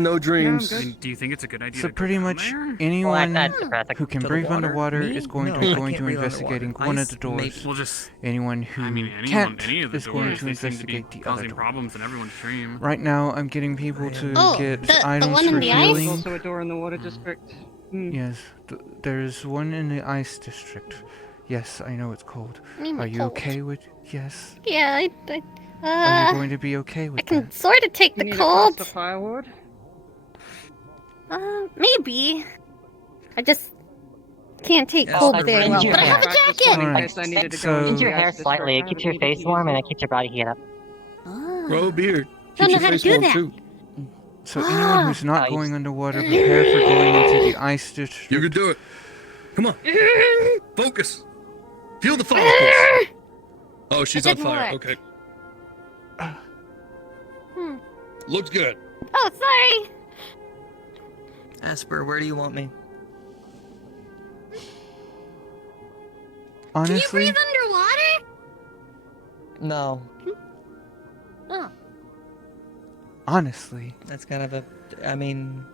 no dreams. I mean, do you think it's a good idea So to pretty go much down there? anyone that's depressing. who can To the breathe water? underwater Me? is going No, to I going can't to breathe investigating underwater. one of Ice the doors. makes- We'll just. Anyone who I mean, anyone, can't any of the is going doors, to they seem to be investigate the other causing door. problems in everyone's dream. Right now, I'm getting people to Oh, get the items one in for the ice? There's healing. also a door in the water district. Hmm. Yes, there's one in the ice district. Yes, I know it's cold. I need my Are you cold. okay with? Yes. Yeah, Are you going to be okay with I can that? sort of take You the need cold. a cost of firewood? Maybe. I just can't take Yes, cold I very bend well. your But I have a hair. jacket. In Alright, case I needed to go so- into Bend the your hair ice district, slightly. I It keeps haven't your needed face to warm use and it. it keeps your body heat up. Grow a beard. Don't Keeps know your how to face do warm that. too. So anyone who's not Ah, you- going underwater, prepare for going into the ice district. You can do it. Come on. Focus. Feel the follicles. Oh, she's on didn't fire. work. Okay. Hmm. Looks good. Oh, sorry. Asper, where do you want me? Can you Honestly, breathe underwater? No, Oh. honestly, that's kind of a. I mean,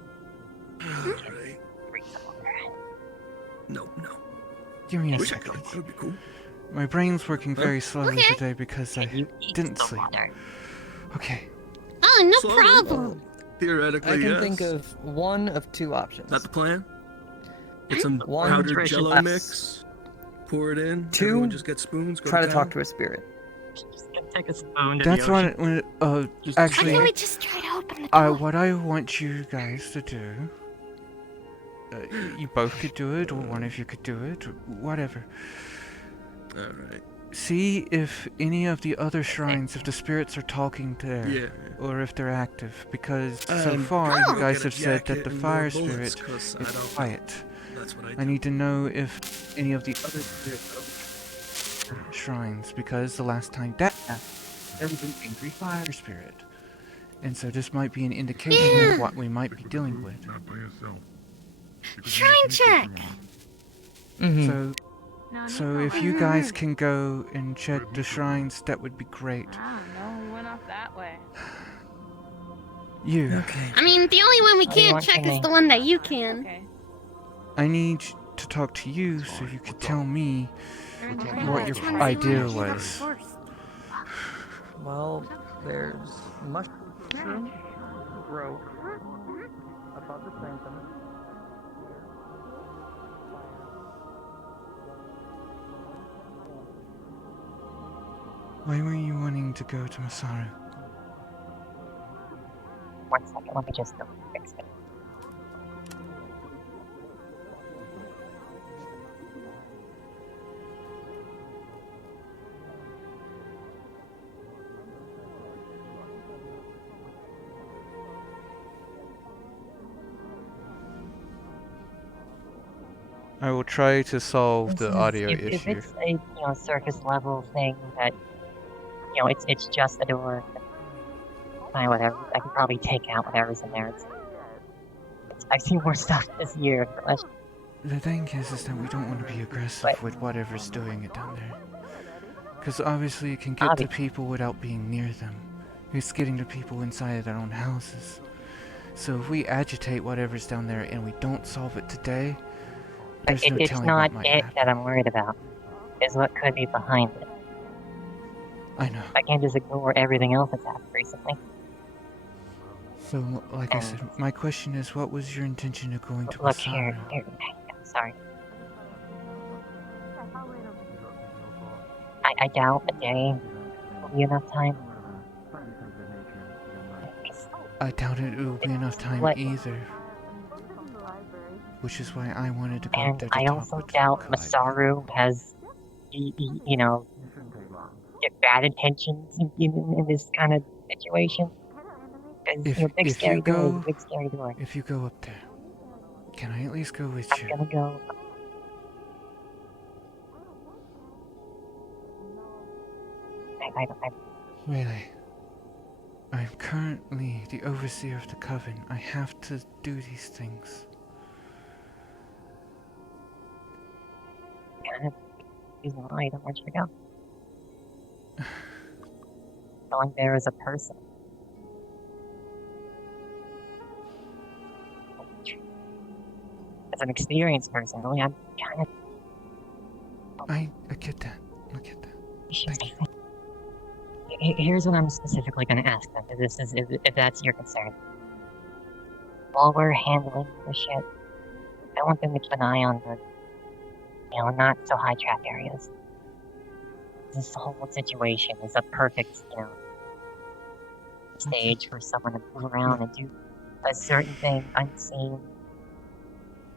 Alright. No. give me a Wish I second. could. That would be cool. My brain's working very slowly Okay. today because I You eat didn't the sleep. water. Okay. Oh, no Slowly. problem. Theoretically, I can yes. think of one of two options. Is that the plan? Get some One, powdered nutrition Jello less. mix. Pour it in. Two, Everyone just get spoons. Go Try to town. talk to a spirit. Just take a spoon to That's the ocean. when Just- Why actually, can't we just try to open the door? what I want you guys to do, you both could do it, or one of you could do it, or whatever. Alright. See if any of the other shrines, if the spirits are talking there, Yeah. or if they're active, because so far Oh. you guys Get a have said that jacket the and fire more bullets, spirit 'cause I is don't- quiet. That's what I I do. need to know if any of the other shrines, because the last time that happened, there was an angry fire spirit. And so this might be an indication of what we might be dealing with. Not by yourself. Shrine check. So, so if you guys can go and check the shrines, that would be great. I don't know. We went off that way. You, Okay. I mean, the only one we What do you can't want check from is me? the one that you can. Okay. I need to talk to you so you could tell me what Which your one do you idea wanna check was. first? Well, there's mushroom growth above the sanctum. Why were you wanting to go to Masaru? 1 second, let me just go fix it. I will try to solve the audio if issue. it's a surface level thing that it's just a door, fine, whatever. I can probably take out whatever's in there. I've seen more stuff this year. The thing is that we don't want to be aggressive with whatever's doing it down there. Because obviously it can get to people without being near them. It's getting to people inside their own houses. So if we agitate whatever's down there and we don't solve it today, there's no It's telling not what might it happen. that I'm worried about. It's what could be behind it. I know. I can't just ignore everything else that's happened recently. So, like I said, my question is, what was your intention of going to Look Masaru? here. Sorry. I doubt a day will be enough time. I doubt it will be enough time What- either. Which is why I wanted to go up And there to I talk also with doubt Clyde. Masaru has, get bad intentions in this kind of situation. Because, big scary door is a big scary door. If you go up there, can I at least go with I'm you? gonna go. I Really? I'm currently the overseer of the coven. I have to do these things. kind of reason why I don't want you to go. Going there as a person. As an experienced person, really, I'm kind of. I get that. I get that. Thank you. Here's what I'm specifically going to ask them. If that's your concern. While we're handling the shit, I want them to keep an eye on not so high trap areas. This whole situation is a perfect, stage for someone to move around and do a certain thing unseen.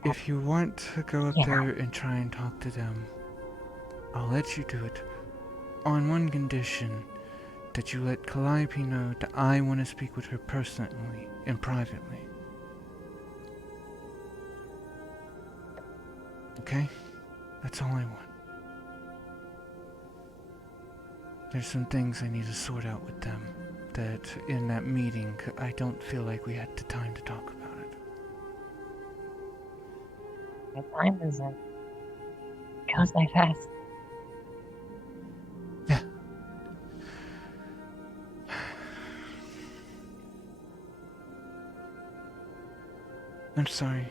If you want to go up Yeah. there and try and talk to them, I'll let you do it. On one condition, that you let Calliope know that I want to speak with her personally and privately. Okay? That's all I want. There's some things I need to sort out with them that in that meeting I don't feel like we had the time to talk about it. The time doesn't goes by fast. Yeah. I'm sorry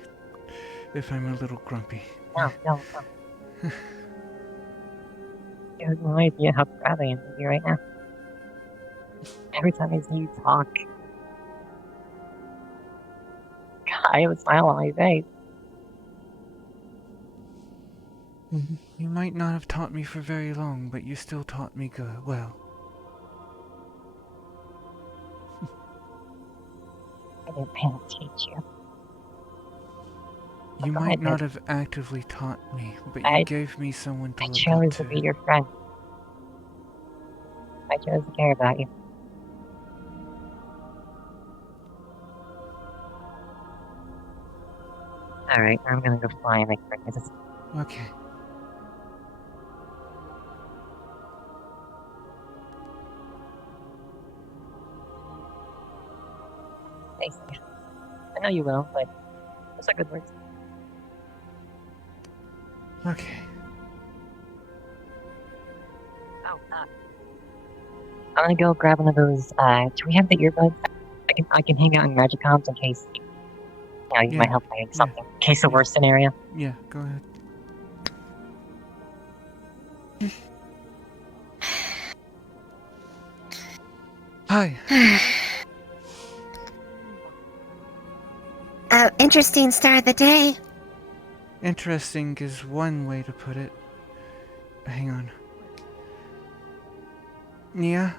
if I'm a little grumpy. No. You have no idea how proud I am of you right now. Every time I see you talk, I have a smile on my face. You might not have taught me for very long, but you still taught me good. Well. I didn't teach you. You Go might ahead, not man. have actively taught me, but I- you gave me someone to I look up chose to. to be your friend. I chose to care about you. Alright, I'm gonna go fly and make breakfast. Okay. Stay safe. I know you will, but those are good words. Okay. I'm gonna go grab one of those, do we have the earbuds? I can hang out in magic comms in case, you might help me in something. In case the worst scenario. Yeah, go ahead. Hi. Interesting start of the day. Interesting is one way to put it. Hang on. Nia?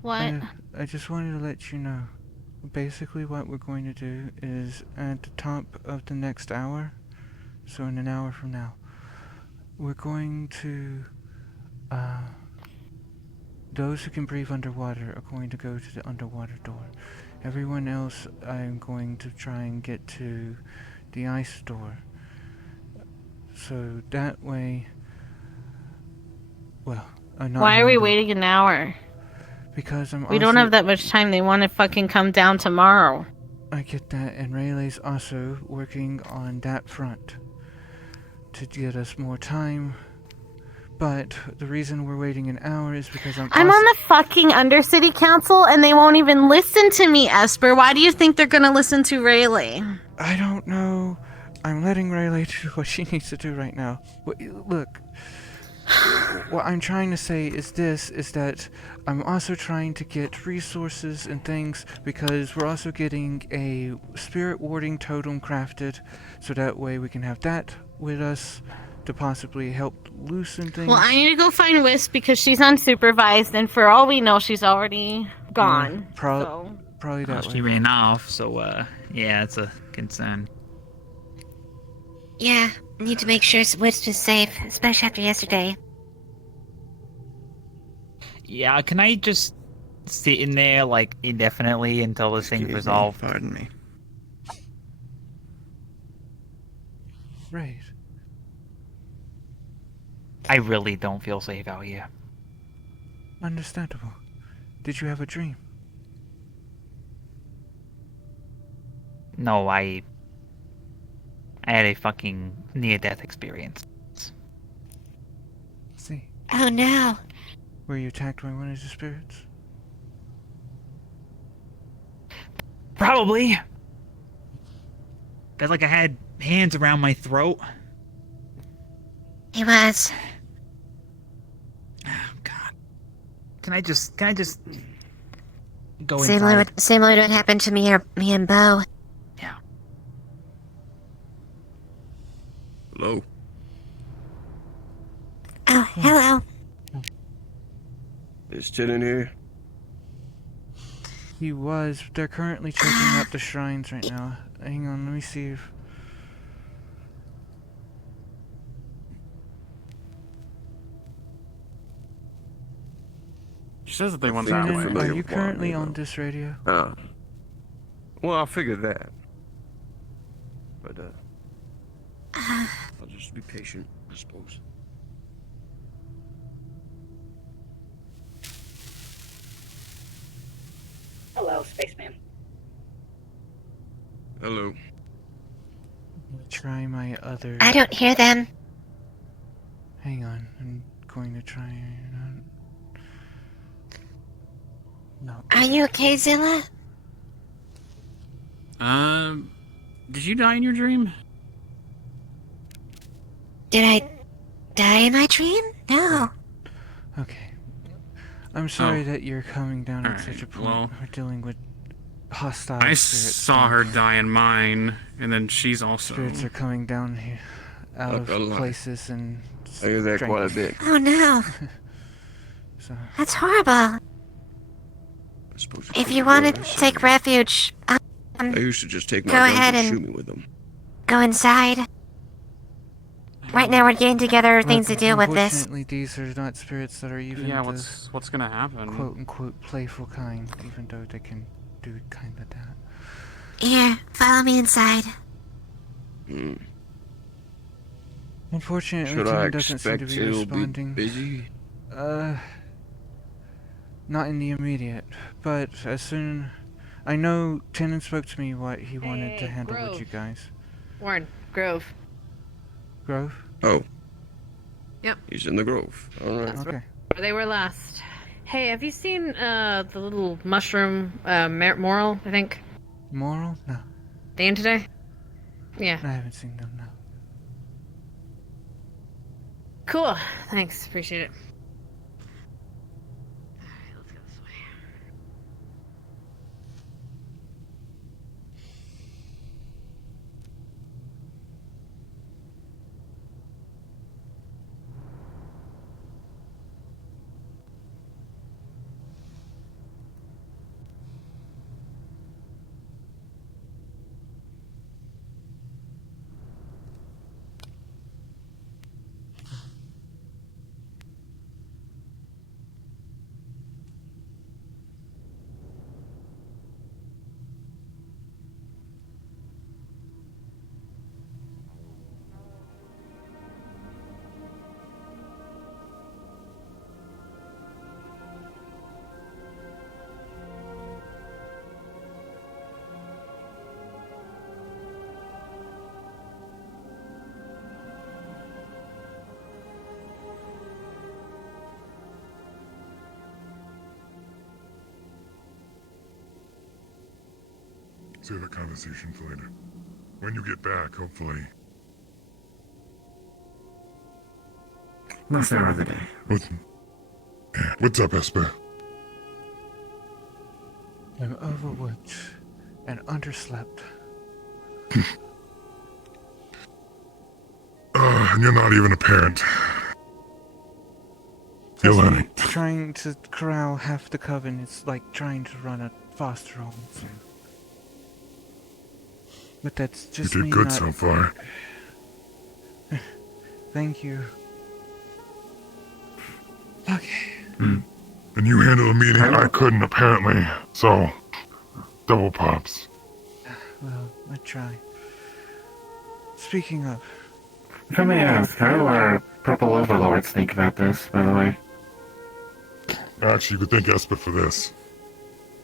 What? I just wanted to let you know. Basically what we're going to do is at the top of the next hour, so in an hour from now, we're going to, those who can breathe underwater are going to go to the underwater door. Everyone else, I'm going to try and get to the ice door. So that way, well, I'm not Why are we having to- waiting an hour? Because I'm We don't have that much time. They want to fucking come down tomorrow. I get that, and Rayleigh's also working on that front to get us more time. But the reason we're waiting an hour is because I'm on the fucking Undercity Council and they won't even listen to me, Esper. Why do you think they're gonna listen to Rayleigh? I don't know. I'm letting Rayleigh do what she needs to do right now. Look, what I'm trying to say is that I'm also trying to get resources and things because we're also getting a spirit warding totem crafted, so that way we can have that with us to possibly help loosen things. Well, I need to go find Wisp because she's unsupervised, and for all we know, she's already gone. Probably that way. She ran off, so yeah, it's a concern. Yeah, need to make sure Wisp is safe, especially after yesterday. Yeah, can I just sit in there like indefinitely until this thing's resolved? Pardon me. Right. I really don't feel safe out here. Understandable. Did you have a dream? No, I had a fucking near-death experience. See. Oh no. Were you attacked by one of the spirits? Probably. Felt like I had hands around my throat. He was. Can I just go Similar inside? to what happened to me and Bo. Hello. Oh, hello. Is Ted in here? He was. They're currently checking out the shrines right now. Hang on, let me see if... She says that they I want think that they're way. familiar Are you with what I currently mean, on though. this radio? Well, I figured that. But, I'll just be patient, I suppose. Hello, spaceman. Hello. Let me try my other... I don't hear them. Hang on, I'm going to try... No. Are you okay, Zilla? Did you die in your dream? Did I die in my dream? No. Okay. I'm sorry that you're coming down at such a point. well, We're dealing with hostile I spirits. saw her die in mine, and then she's also... Spirits are coming down here, out Not gonna of lie. places and... I hear that quite a bit. Oh no. So, That's horrible. If you want to take refuge, I used to just take my go guns ahead and and shoot me with them. go inside. Right now we're getting together things to deal with this. Unfortunately, these are not spirits that are even Yeah, the what's gonna happen? quote-unquote playful kind, even though they can do kind of that. Here, follow me inside. Unfortunately, Should I Tim doesn't seem to expect be it'll responding. be busy? Not in the immediate, but as soon... I know Tenon spoke to me what he wanted to handle with you guys. Warren, Grove. Grove? Oh. Yep. He's in the grove. Alright. Okay. Where they were last. Hey, have you seen the little mushroom Moral, I think? Moral? No. Dan today? Yeah. I haven't seen them, no. Cool. Thanks. Appreciate it. Save that conversation for later. When you get back, hopefully. Last hour of the day. What's up, Esper? I'm overworked and underslept. And you're not even a parent. You're learning. Trying to corral half the coven is like trying to run a foster home. So. But that's just You did me good not... so far. Thank you. Okay. And you handled a meeting I couldn't, apparently. So, double pops. Well, I try. Speaking of... If I may ask, how do our purple overlords think about this, by the way? Actually, you could thank Esper for this.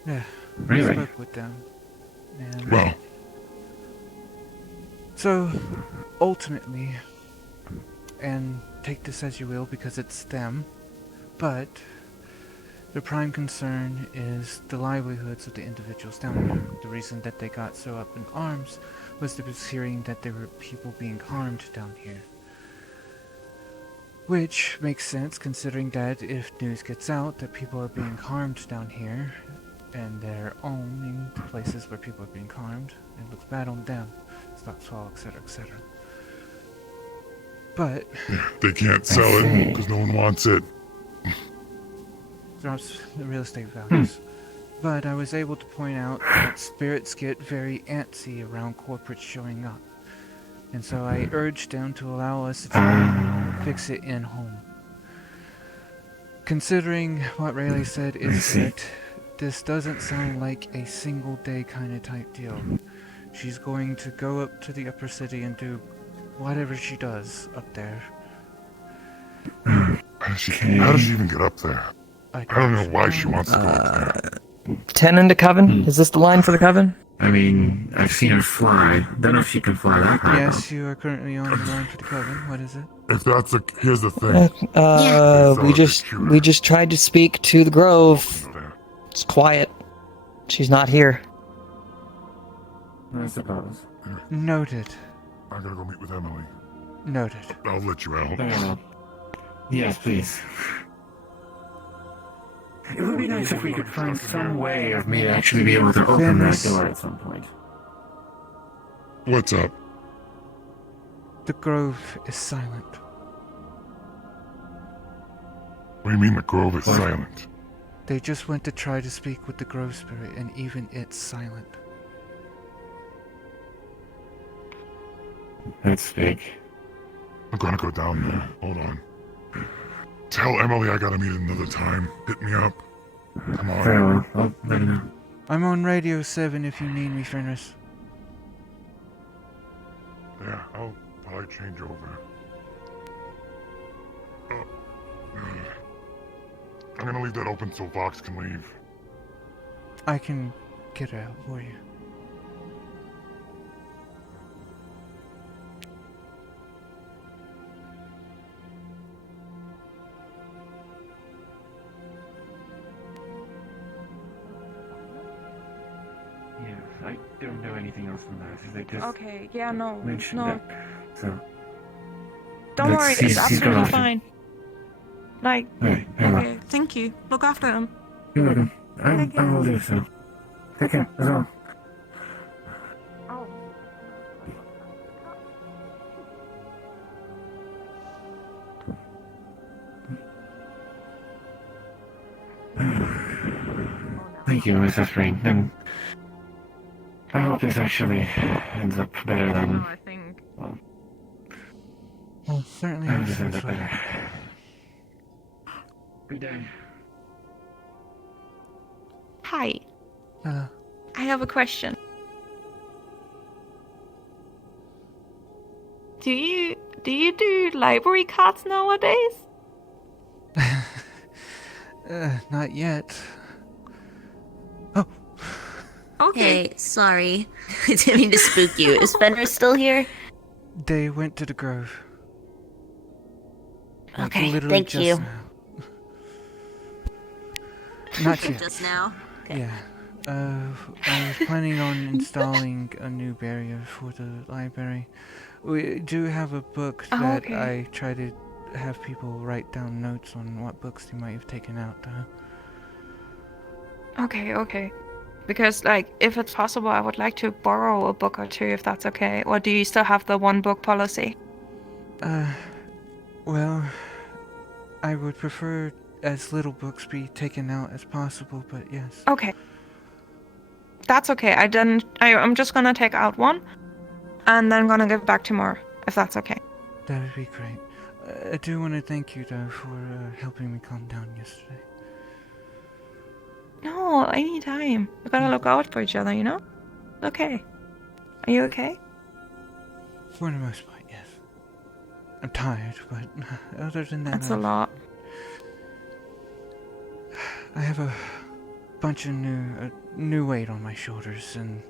Yeah, Really? I spoke with them. And Well. So, ultimately, and take this as you will because it's them, but the prime concern is the livelihoods of the individuals down here. The reason that they got so up in arms was they was hearing that there were people being harmed down here. Which makes sense considering that if news gets out that people are being harmed down here, and they're owning the places where people are being harmed, it looks bad on them. Stock swallow, etc., etc. But They can't sell it because no one wants it. drops the real estate values. But I was able to point out that spirits get very antsy around corporates showing up. And so I urged them to allow us to try and fix it in home. Considering what Rayleigh said is correct, this doesn't sound like a single day kind of type deal. She's going to go up to the upper city and do whatever she does up there. How does she even get up there? I don't know why she wants to go up there. 10 into Coven? Is this the line for the Coven? I mean, I've seen her fly. Don't know if she can fly that high. Yes, you are currently on the line for the Coven. What is it? If that's here's the thing. We just tried to speak to the Grove. It's quiet. She's not here. I suppose. Noted. I gotta go meet with Emily. Noted. I'll let you out. Yes, please. It would be nice if we could find some way of me to actually be able to open that door at some point. What's up? The Grove is silent. What do you mean the Grove is silent? They just went to try to speak with the Grove Spirit, and even it's silent. That's big. I'm gonna go down there. Hold on. Tell Emily I gotta meet another time. Hit me up. Come on. Very well. I'll let you know. I'm on Radio 7 if you need me, Fenris. Yeah, I'll probably change over. I'm gonna leave that open so Vox can leave. I can get out for you. Yeah, I don't know anything else from that. They just Okay, yeah, no. mentioned No. it. So. Don't worry, he's it's absolutely gone off. fine. Like, Alright, very well. okay, thank you. Look after him. You're welcome. I will do so. Take care as well. Thank you, Mrs. Green. And I hope this actually ends up better than. I think. Well, certainly I hope hope this so ends as up well. better. Good day. Hi, Hello. I have a question. Do you do library cards nowadays? Not yet. Okay. Hey, sorry. I didn't mean to spook you. Is Fenris still here? They went to the Grove. Like, Okay, literally thank just you. now. Not yet. Just now? Okay. Yeah. I was planning on installing a new barrier for the library. We do have a book Oh, that okay. I try to have people write down notes on what books they might have taken out. Okay. Because, like, if it's possible, I would like to borrow a book or two, if that's okay. Or do you still have the one book policy? Well, I would prefer as little books be taken out as possible, but yes. Okay. That's okay. I'm just gonna take out one, and then gonna give back to more, if that's okay. That would be great. I do want to thank you, though, for helping me calm down yesterday. No, anytime. We gotta look out for each other, you know? Okay. Are you okay? For the most part, yes. I'm tired, but other than that, That's a lot. I have a bunch of new weight on my shoulders, and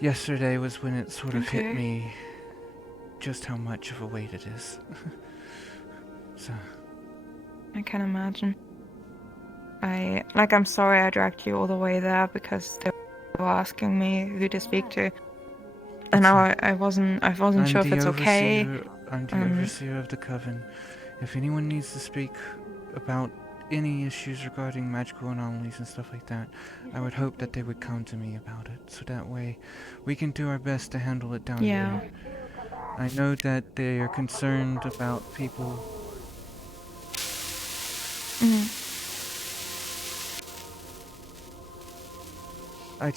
yesterday was when it sort of hit Okay. me just how much of a weight it is. So, I can imagine. I'm sorry I dragged you all the way there because they were asking me who to speak to. And I wasn't sure if it's okay. I'm the overseer of the Coven. If anyone needs to speak about any issues regarding magical anomalies and stuff like that, I would hope that they would come to me about it, so that way we can do our best to handle it down Yeah. here. I know that they are concerned about people. I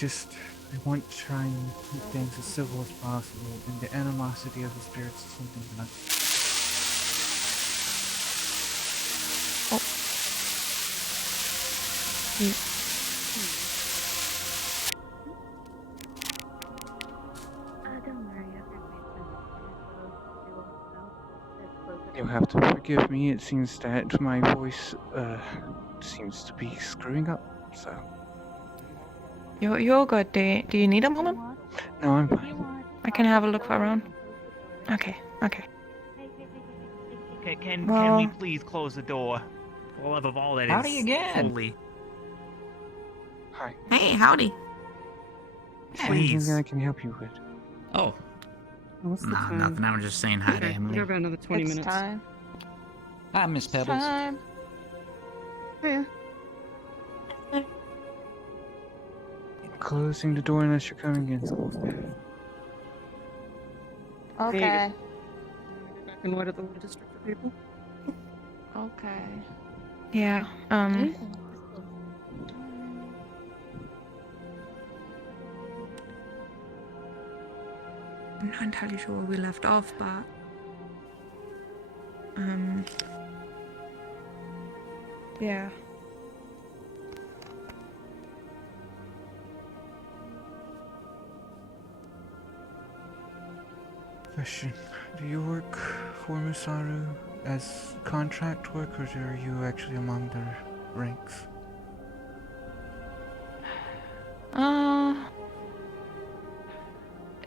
want to try and keep things as civil as possible, and the animosity of the spirits is something that You'll have to forgive me. It seems that my voice seems to be screwing up. So You're good. Do you need a moment? no, I'm fine. I can have a look around. Okay. Okay, can Well- we please close the door? For the love of all that is Howdy again. holy. Hi. Hey, howdy. Is there anything Please. that I can help you with? Oh, Nah, nothing. I was just saying hi to Emily. About another 20 It's minutes. time. Hi, Miss Pebbles. Time. Yeah. Closing the door unless you're coming in. Okay. Back and white at the water district for people. Okay. Yeah. I'm not entirely sure where we left off, but yeah. Question: do you work for Musaru as contract work, or are you actually among their ranks?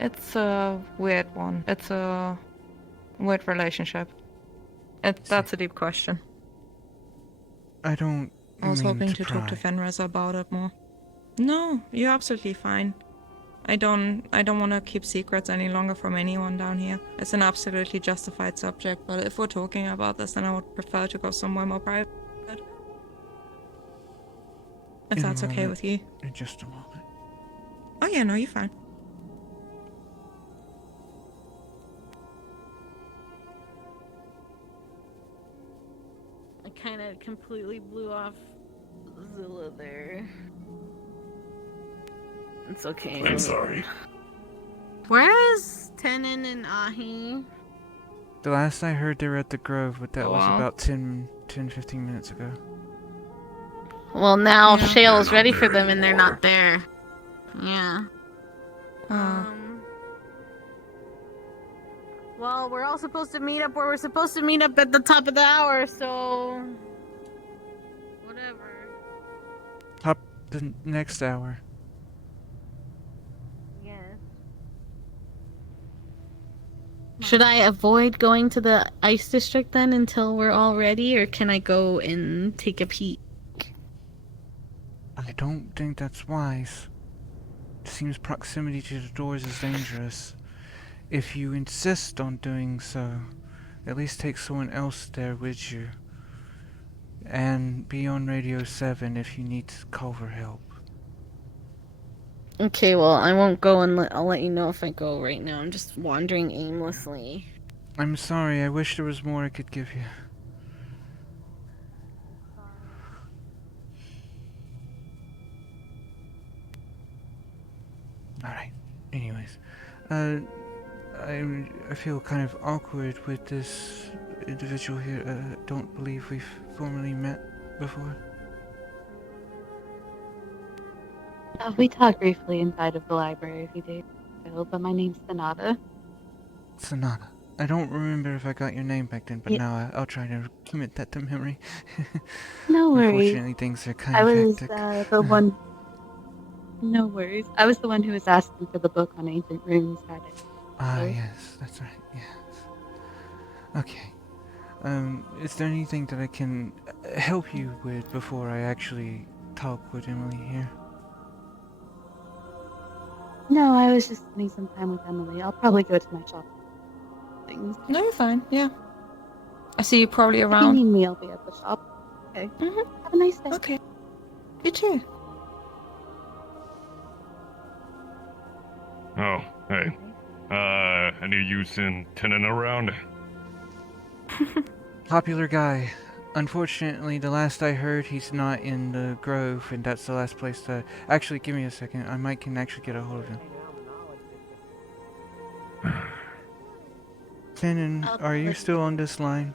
It's a weird one. It's a weird relationship. That's a deep question. I don't I was mean hoping to to talk to pry. Fenris about it more. No, you're absolutely fine. I don't want to keep secrets any longer from anyone down here. It's an absolutely justified subject, but if we're talking about this, then I would prefer to go somewhere more private. If In a that's okay moment. with you. In just a moment. Oh yeah, no, you're fine. I kind of completely blew off Zilla there. It's okay. I'm sorry. Where is Tenon and Ahi? The last I heard, they were at the Grove, but that was Wow. about 15 minutes ago. Well, now Yeah. Shale's They're not ready there for them and they're anymore. not there. Yeah. Oh. Well, we're all supposed to meet up where we're supposed to meet up at the top of the hour, so. Whatever. Top the next hour. Should I avoid going to the ice district then until we're all ready, or can I go and take a peek? I don't think that's wise. It seems proximity to the doors is dangerous. If you insist on doing so, at least take someone else there with you. And be on Radio 7 if you need to call for help. Okay, well, I won't go and I'll let you know if I go right now. I'm just wandering aimlessly. I'm sorry, I wish there was more I could give you. Alright, anyways. I feel kind of awkward with this individual here. Don't believe we've formally met before. We talked briefly inside of the library a few days ago, but my name's Sonata. Sonata. I don't remember if I got your name back then, but Yeah. now I'll try to commit that to memory. No worries. Unfortunately, things are kind I of was hectic. the one. No worries. I was the one who was asking for the book on ancient runes. Had it. Ah, So- yes, that's right, yes. Okay. Is there anything that I can help you with before I actually talk with Emily here? No, I was just spending some time with Emily. I'll probably go to my shop. Things. No, you're fine. Yeah. I see you probably If you around. need me, I'll be at the shop. Okay. Have a nice day. Okay. You too. Oh, hey. Any use in tinning around? Popular guy. Unfortunately, the last I heard, he's not in the Grove, and that's the last place that... Actually, give me a second. I might can actually get a hold of him. Tannen, are you still on this line?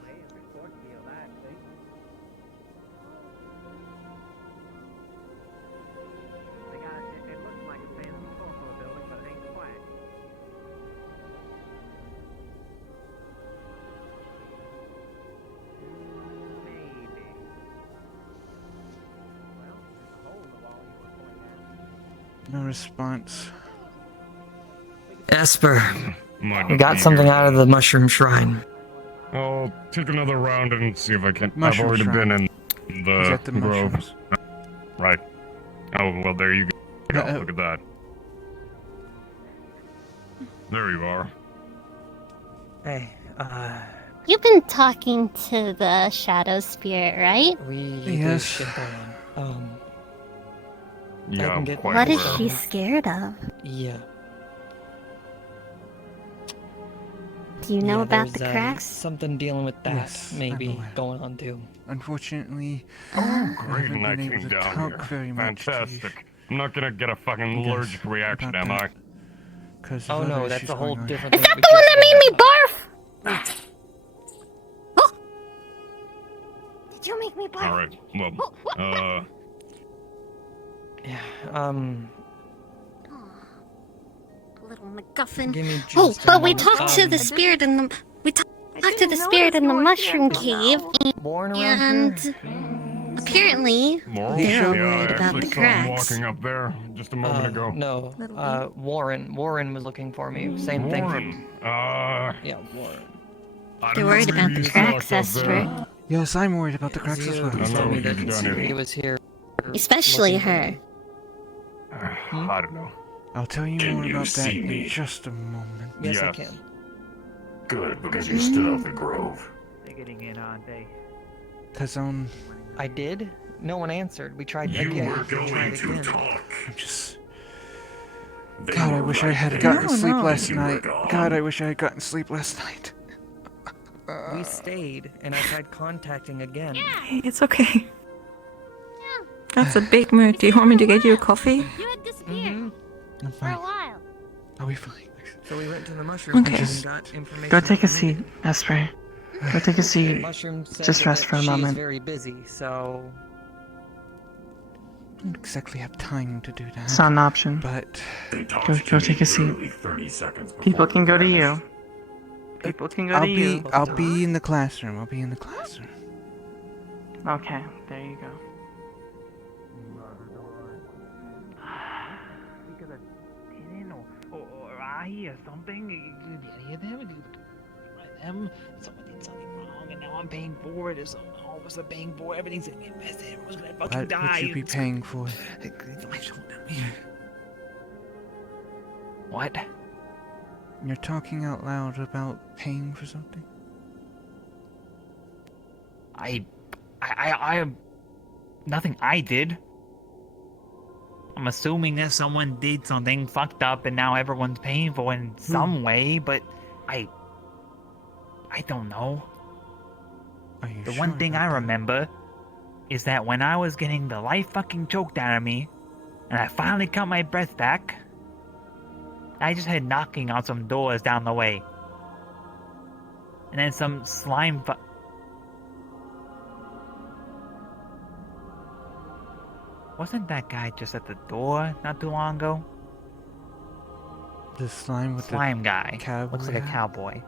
No response. Esper, we got something out of the mushroom shrine. I'll take another round and see if I can. Mushroom I've already shrine. been in the Is that the grove. mushrooms? Right. Oh, well, there you go. Uh-oh. Look at that. There you are. Hey, You've been talking to the shadow spirit, right? we Yes. do shit on. I Yeah, can I'm get quite What is aware. she scared of? Yeah. Do you know Yeah, about the there's, cracks? Something dealing with that, Yes, I'm maybe, aware. going on too. Unfortunately, Oh, I great haven't been able night to down talk here. very much to you. Fantastic. I'm not gonna get a fucking You guys allergic reaction, about am I? that. Because Oh of no, other that's issues a whole going on. different Is thing. that the one that made me barf? Did you make me barf? Alright, well, Yeah, Little MacGuffin. give me Oh, just a but we moment. talked to the spirit in the. We talked to the spirit in the mushroom cave, Born around here? and apparently Laurel? they're all Yeah, worried I about actually the saw him cracks. walking up there just a moment ago. No, Warren was looking for me. Same thing. Warren, Yeah, Warren. They're worried about the cracks, Esper. Yes, I'm worried about the cracks as well. Zero told me that he was here. Especially her. I don't know. I'll tell you Can more you about that see in me? just a moment. Yes, I can. Good, because you stood up the grove. They're getting in, aren't they? Cause I did? No one answered. We tried You again. were We tried going to again. talk. I'm just... They God, I were wish I right had there. gotten sleep No. last You were night. gone. God, I wish I had gotten sleep last night. We stayed, and I tried contacting again. Hey, it's okay. That's a big mood. Do you want me to get you a coffee? You had disappeared I'm for a fine. while. Are we fine? So we went to the mushroom Okay. cave and got information. Go take a that we seat, Esper. Go take a needed. seat. Mushroom said Just rest that for a she's moment. very busy, so I don't exactly have time to do that. It's not an option. But They talked Go to take me a seat. literally 30 seconds before People can you go to vanished. you. People can go I'll to be you. I'll be in the classroom. I'll be in the classroom. Okay, there you go. Because of tinning or I or something. You did any of them? Someone did something wrong, and now I'm paying for it. So all of us are paying for it. Everything's gonna get messy. Everyone's gonna fucking What die. would you be paying for? What? You're talking out loud about paying for something? I am nothing I did. I'm assuming that someone did something fucked up and now everyone's paying for it in some way, but I don't know. Are you The sure one thing about I that? remember is that when I was getting the life fucking choked out of me, and I finally got my breath back, I just heard knocking on some doors down the way. And then some slime Wasn't that guy just at the door not too long ago? The slime with Slime the guy. cowboy Looks like a hat? cowboy.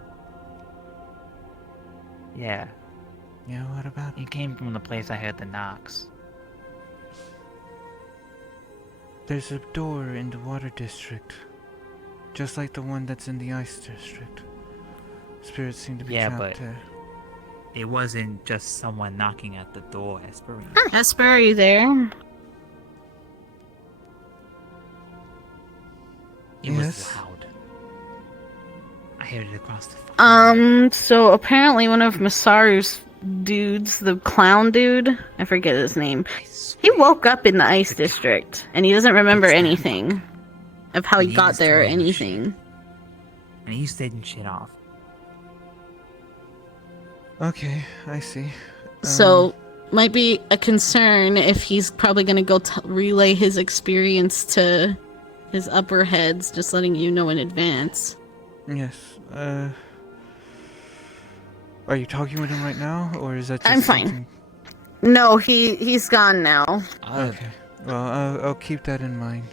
Yeah. Yeah, what about He came from the place I heard the knocks. There's a door in the water district. Just like the one that's in the ice district. Spirits seem to be Yeah, trapped but there. it wasn't just someone knocking at the door, Esper. Esper, are you there? It Yes. was loud. I heard it across the So apparently one of Masaru's dudes, the clown dude, I forget his name, he woke up in the ice district, and he doesn't remember anything of how he got there or anything. and he's setting shit off. Okay, I see. So, might be a concern if he's probably gonna go relay his experience to his upper heads, just letting you know in advance. Yes. Are you talking with him right now, or is that just I'm fine. something... No, he's gone now. Okay. Well, I'll keep that in mind.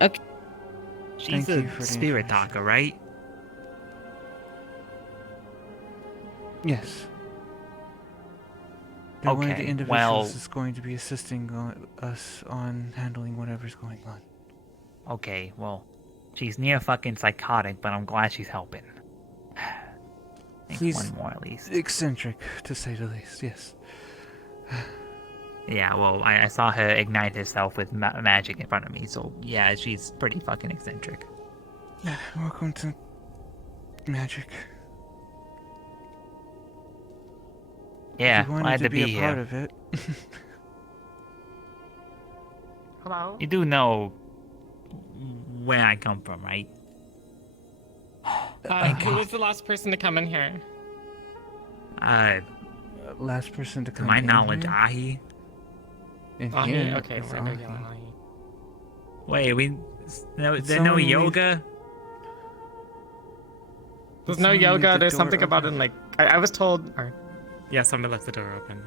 Okay. She's Thank you a for the spirit information. talker, right? Yes. They're one of the Okay, individuals well- that's going to be assisting us on handling whatever's going on. Okay, well, she's near fucking psychotic, but I'm glad she's helping. I think He's one more at least. eccentric, to say the least, yes. Yeah, well, I saw her ignite herself with magic in front of me, so yeah, she's pretty fucking eccentric. Welcome to magic. Yeah, If you wanted glad to to be be a part here. of it. Hello? You do know where I come from, right? Who was the last person to come in here? Last person to To come my in knowledge, here? Ahi. In Ahi? here? Okay, it's we're gonna Ahi. get on Ahi. Wait, It's there's no someone yoga? There's It's no someone leave yoga, the there's door something about it open. in like I was told yeah, somebody left the door open.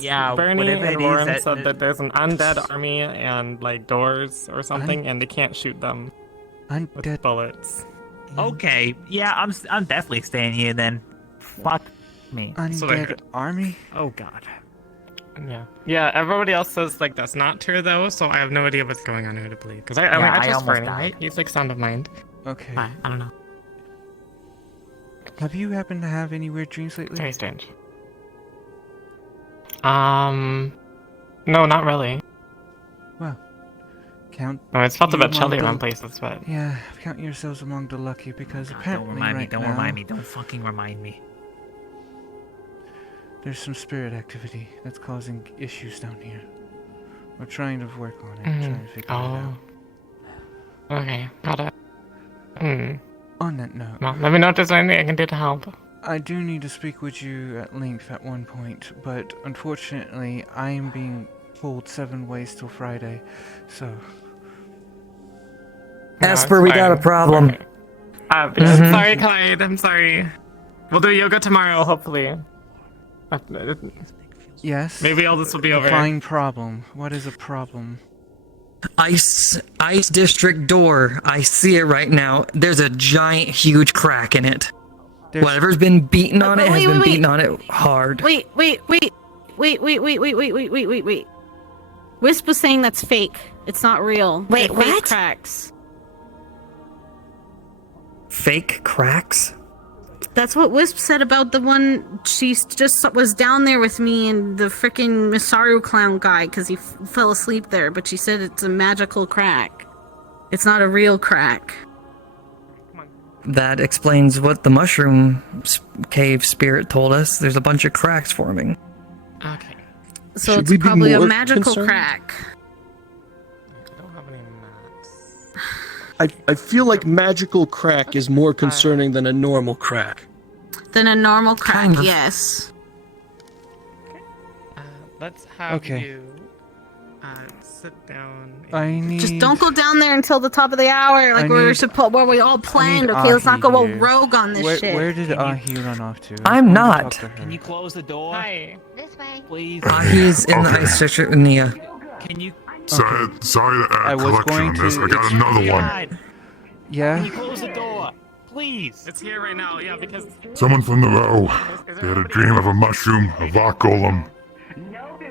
Yeah, Bernie whatever and it is Warren that- said that there's an undead army and like doors or something, and they can't shoot them with bullets. Okay, yeah, I'm definitely staying here then. Fuck me. Undead army? Oh god. Yeah, everybody else says like that's not true though, so I have no idea what's going on, who to believe. Because I Yeah, mean, I I trust almost Bernie, died. right? He's like sound of mind. Okay. I don't know. Have you happened to have any weird dreams lately? Very strange. No, not really. Well, count. No, it's felt a you bit chilly among around the- places, but Yeah, count yourselves among the lucky because apparently Don't remind me, right don't now, remind me, don't fucking remind me. there's some spirit activity that's causing issues down here. We're trying to work on it, trying to figure it out. Okay, got it. On that note, Well, let me know if there's anything I can do to help. I do need to speak with you at length at one point, but unfortunately, I am being pulled 7 ways till Friday, so... Esper, we got a problem. I'm sorry, Clyde. I'm sorry. We'll do yoga tomorrow, hopefully. Yes? Maybe all this will be over. Define problem. What is a problem? Ice district door. I see it right now. There's a giant, huge crack in it. Whatever's been beaten on it has been beaten on it hard. Wait. Wisp was saying that's fake. It's not real. Wait, They're fake what? cracks. Fake cracks? That's what Wisp said about the one she just was down there with me and the freaking Misaru clown guy because he fell asleep there. But she said it's a magical crack. It's not a real crack. That explains what the mushroom cave spirit told us. There's a bunch of cracks forming. Okay. So Should it's we be probably a more magical concerned? crack. I feel like magical crack is more concerning than a normal crack. Than a normal crack, Kind of. yes. Let's have Okay. you sit down. I need... Just don't go down there until the top of the hour, like I we were need- supposed. Where we all planned. I need Okay, let's not Ahi go all here. rogue on this shit. Where did Ahi run off to? I'm I not. want to talk to her. Can you close the door? Hi. This way. Please. He's in the ice district in the. Can you? Sorry to I add was collection going on this. to- I got another one. God, can Yeah? you close the door? Please. It's here right now, yeah, because Someone from the row. They had a dream of a mushroom, a rock golem,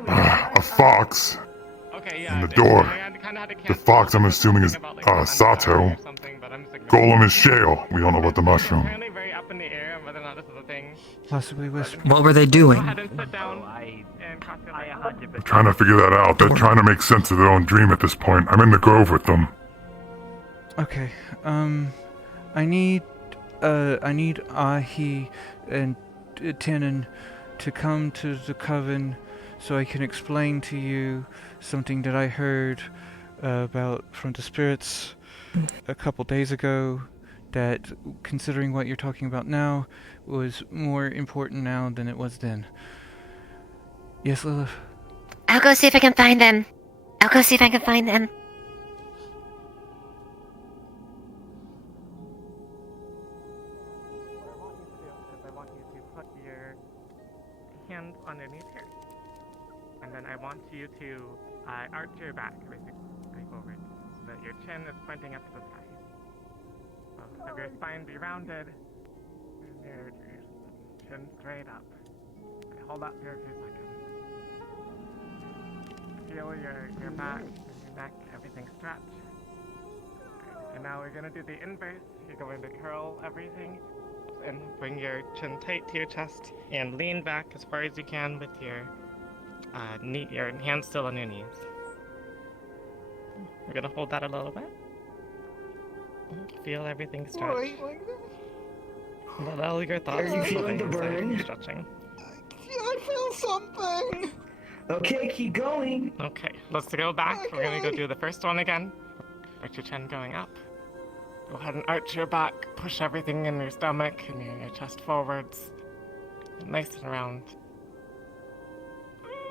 a fox, okay, and the door. The fox, I'm assuming, is Sato. Golem is Shale. We don't know about the mushroom. apparently very up in the air whether or not this is a thing. Possibly Wisp. What were they Go doing? ahead and sit down and cock your leg. I'm trying to figure that out. They're trying to make sense of their own dream at this point. I'm in the grove with them. Okay, I need Ahi and Tinnen to come to the coven so I can explain to you something that I heard about from the spirits a couple days ago that, considering what you're talking about now, was more important now than it was then. Yes, Lilith? I'll go see if I can find them. I'll go see if I can find them. I want you to put your hands underneath here. And then I want you to arch your back, basically, forward, so that your chin is pointing up to the sky. So have your spine be rounded, and your chin straight up. Okay, hold up here for a second. Feel your back, your neck, everything stretch. Okay, and now we're going to do the inverse. You're going to curl everything and bring your chin tight to your chest and lean back as far as you can with your your hands still on your knees. We're gonna hold that a little bit. Feel everything stretch. Let all your thoughts Are you feeling the burn? stretching. I feel something. Okay, keep going. Okay, let's go back. We're gonna go do the first one again. Arch your chin going up. Go ahead and arch your back. Push everything in your stomach and your chest forwards. Nice and round.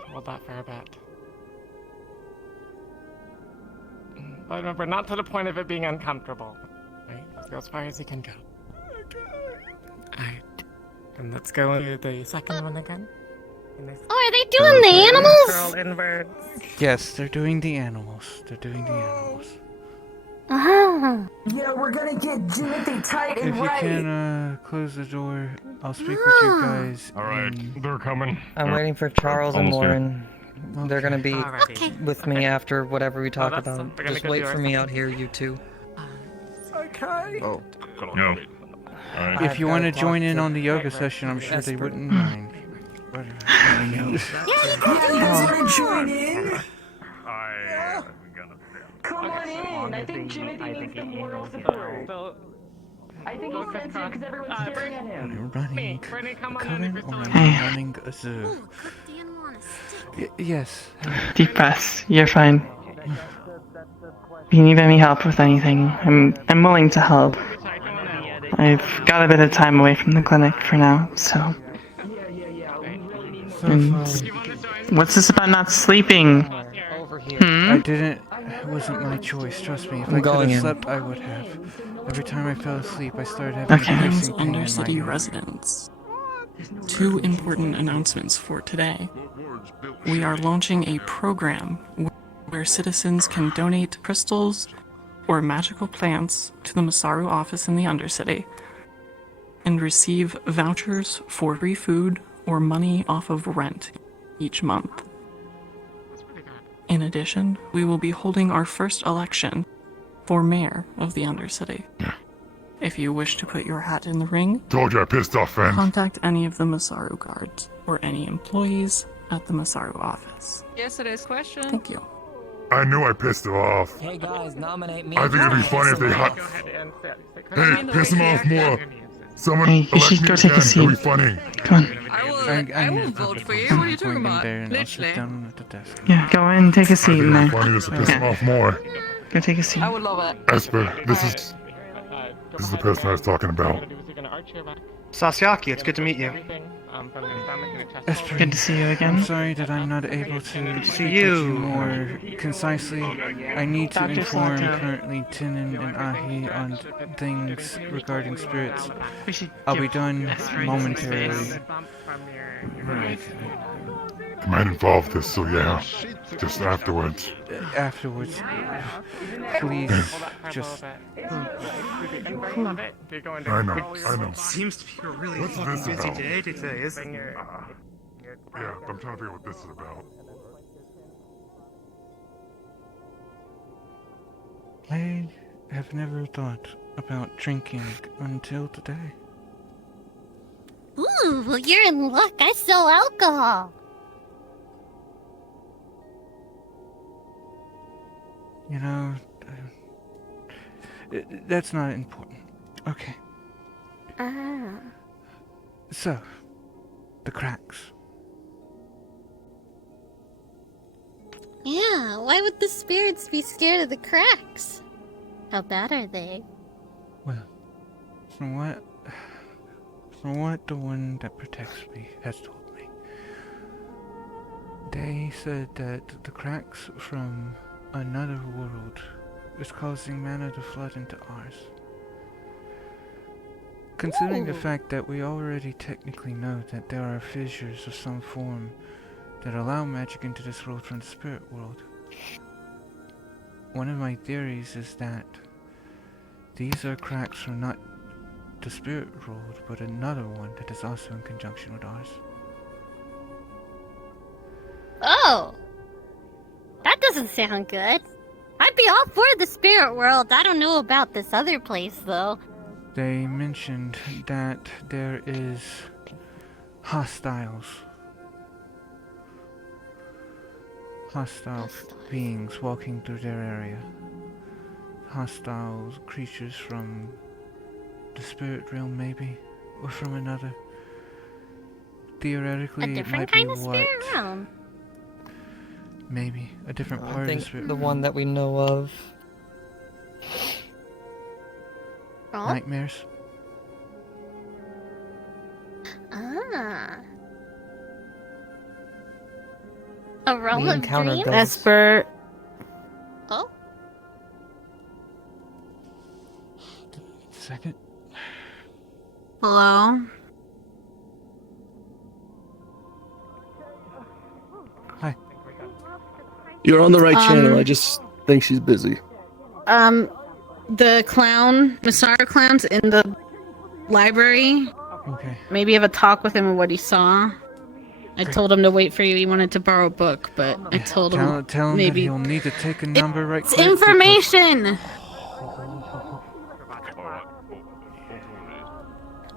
Hold that for a bit. But remember, not to the point of it being uncomfortable. Right? Let's go as far as you can go. Alright. And let's go into the second one again. Oh, are they doing the animals? Curl inwards. Yes, they're doing the animals. They're doing the animals. Ah. Yeah, we're gonna get Jimothy tight and If you right. can close the door, I'll speak with you guys. Alright, they're coming. I'm waiting for Charles and Almost there. Lauren. They're gonna be with me after whatever we talk that's about. something. We're gonna Just go wait do for our me second. out here, you two. Okay. Oh. No. Alright. If you I've want to gotta join talk in to on the yoga session, I'm sure they Esper. wouldn't mind. Whatever. Yeah, you guys wanna join in? I'm gonna Come on in. I think Jimothy needs the moral support. I think he's sensitive because everyone's staring at him. You're running Brittany, a come on in coven if you're or still are in. you running a zoo? Yes. Deep breaths. You're fine. If you need any help with anything, I'm willing to help. I've got a bit of time away from the clinic for now, so. And what's this about not sleeping? I didn't. It wasn't my choice. Trust me. If I'm I could going have in. slept, I would have. Every time I fell asleep, I started having Okay. piercing pain in my Undercity head. residents. 2 important announcements for today. We are launching a program where citizens can donate crystals or magical plants to the Masaru office in the Undercity and receive vouchers for free food or money off of rent each month. In addition, we will be holding our first election for mayor of the Undercity. If you wish to put your hat in the ring, Told you I pissed off fans. contact any of the Masaru guards or any employees at the Masaru office. Yesterday's question. Thank you. I knew I pissed him off. Hey guys, nominate me. I think it'd be funny if they hot. Hey, piss him off more. Someone Hey, you elect should me go take a again. seat. It'd be funny. Come on. I will vote for you. What are you talking about? Literally. Down at the desk. Yeah, go in and take a I seat think in it'd there. be funny just to piss him off more. Go take a seat. I would love it. Esper, this is the person I was talking about. Sasiaki, it's good to meet you. Esper, Good to see you again. I'm sorry that I'm not able to speak with you. you more concisely. I need to Dr. inform Sato. currently Tinin and Ahi on things regarding spirits. We should I'll be give done S3E6 momentarily. space. I might involve this, so yeah. Just afterwards. Afterwards, please, just... I know. Seems to be a really What's fucking this busy about? day today, isn't it? Yeah, I'm trying to figure out what this is about. I have never thought about drinking until today. Ooh, well, you're in luck. I sell alcohol. You know, that's not important. Okay, Ah. so, the cracks. Yeah, why would the spirits be scared of the cracks? How bad are they? Well, from what the one that protects me has told me, they said that the cracks from another world is causing mana to flood into ours. Considering the fact that we already technically know that there are fissures of some form that allow magic into this world from the spirit world, one of my theories is that these are cracks from not the spirit world, but another one that is also in conjunction with ours. Oh! That doesn't sound good. I'd be all for the spirit world. I don't know about this other place, though. They mentioned that there is hostile beings walking through their area. Hostile creatures from the spirit realm, maybe, or from another. Theoretically, A it different might kind be of what. spirit realm. Maybe a different part I of the think spirit the realm. one that we know of. Oh? Nightmares. Ah. A realm We of encountered dreams? those. Esper. Oh? Second. Hello? Hi. You're on the right channel. I just think she's busy. The clown, Masara clown's in the library. Okay. Maybe have a talk with him of what he saw. I told him to wait for you. He wanted to borrow a book, but I told him Tell him maybe that he'll need to take a number right it's quick. information.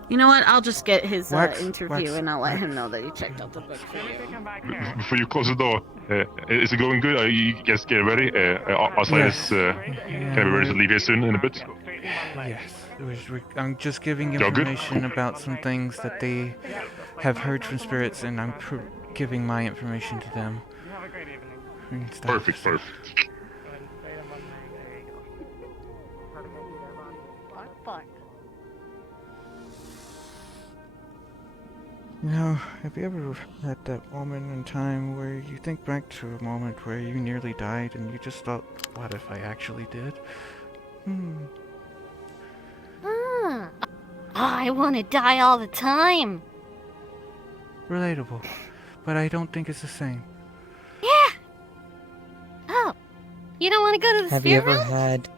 You know what? I'll just get his interview and I'll let him know that you checked out the book for you. Before you close the door, is it going good? Are you guys getting ready? Outside Yes. is, can I be ready to leave here soon in a bit? Yes. I'm just giving Y'all good? information about some things that they have heard from spirits, and I'm giving my information to them. And stuff. Perfect. You know, have you ever had that moment in time where you think back to a moment where you nearly died and you just thought, what if I actually did? Ah. Oh, I want to die all the time. Relatable. But I don't think it's the same. Yeah. Oh. You don't want to go to the Have you spirit ever realm? had?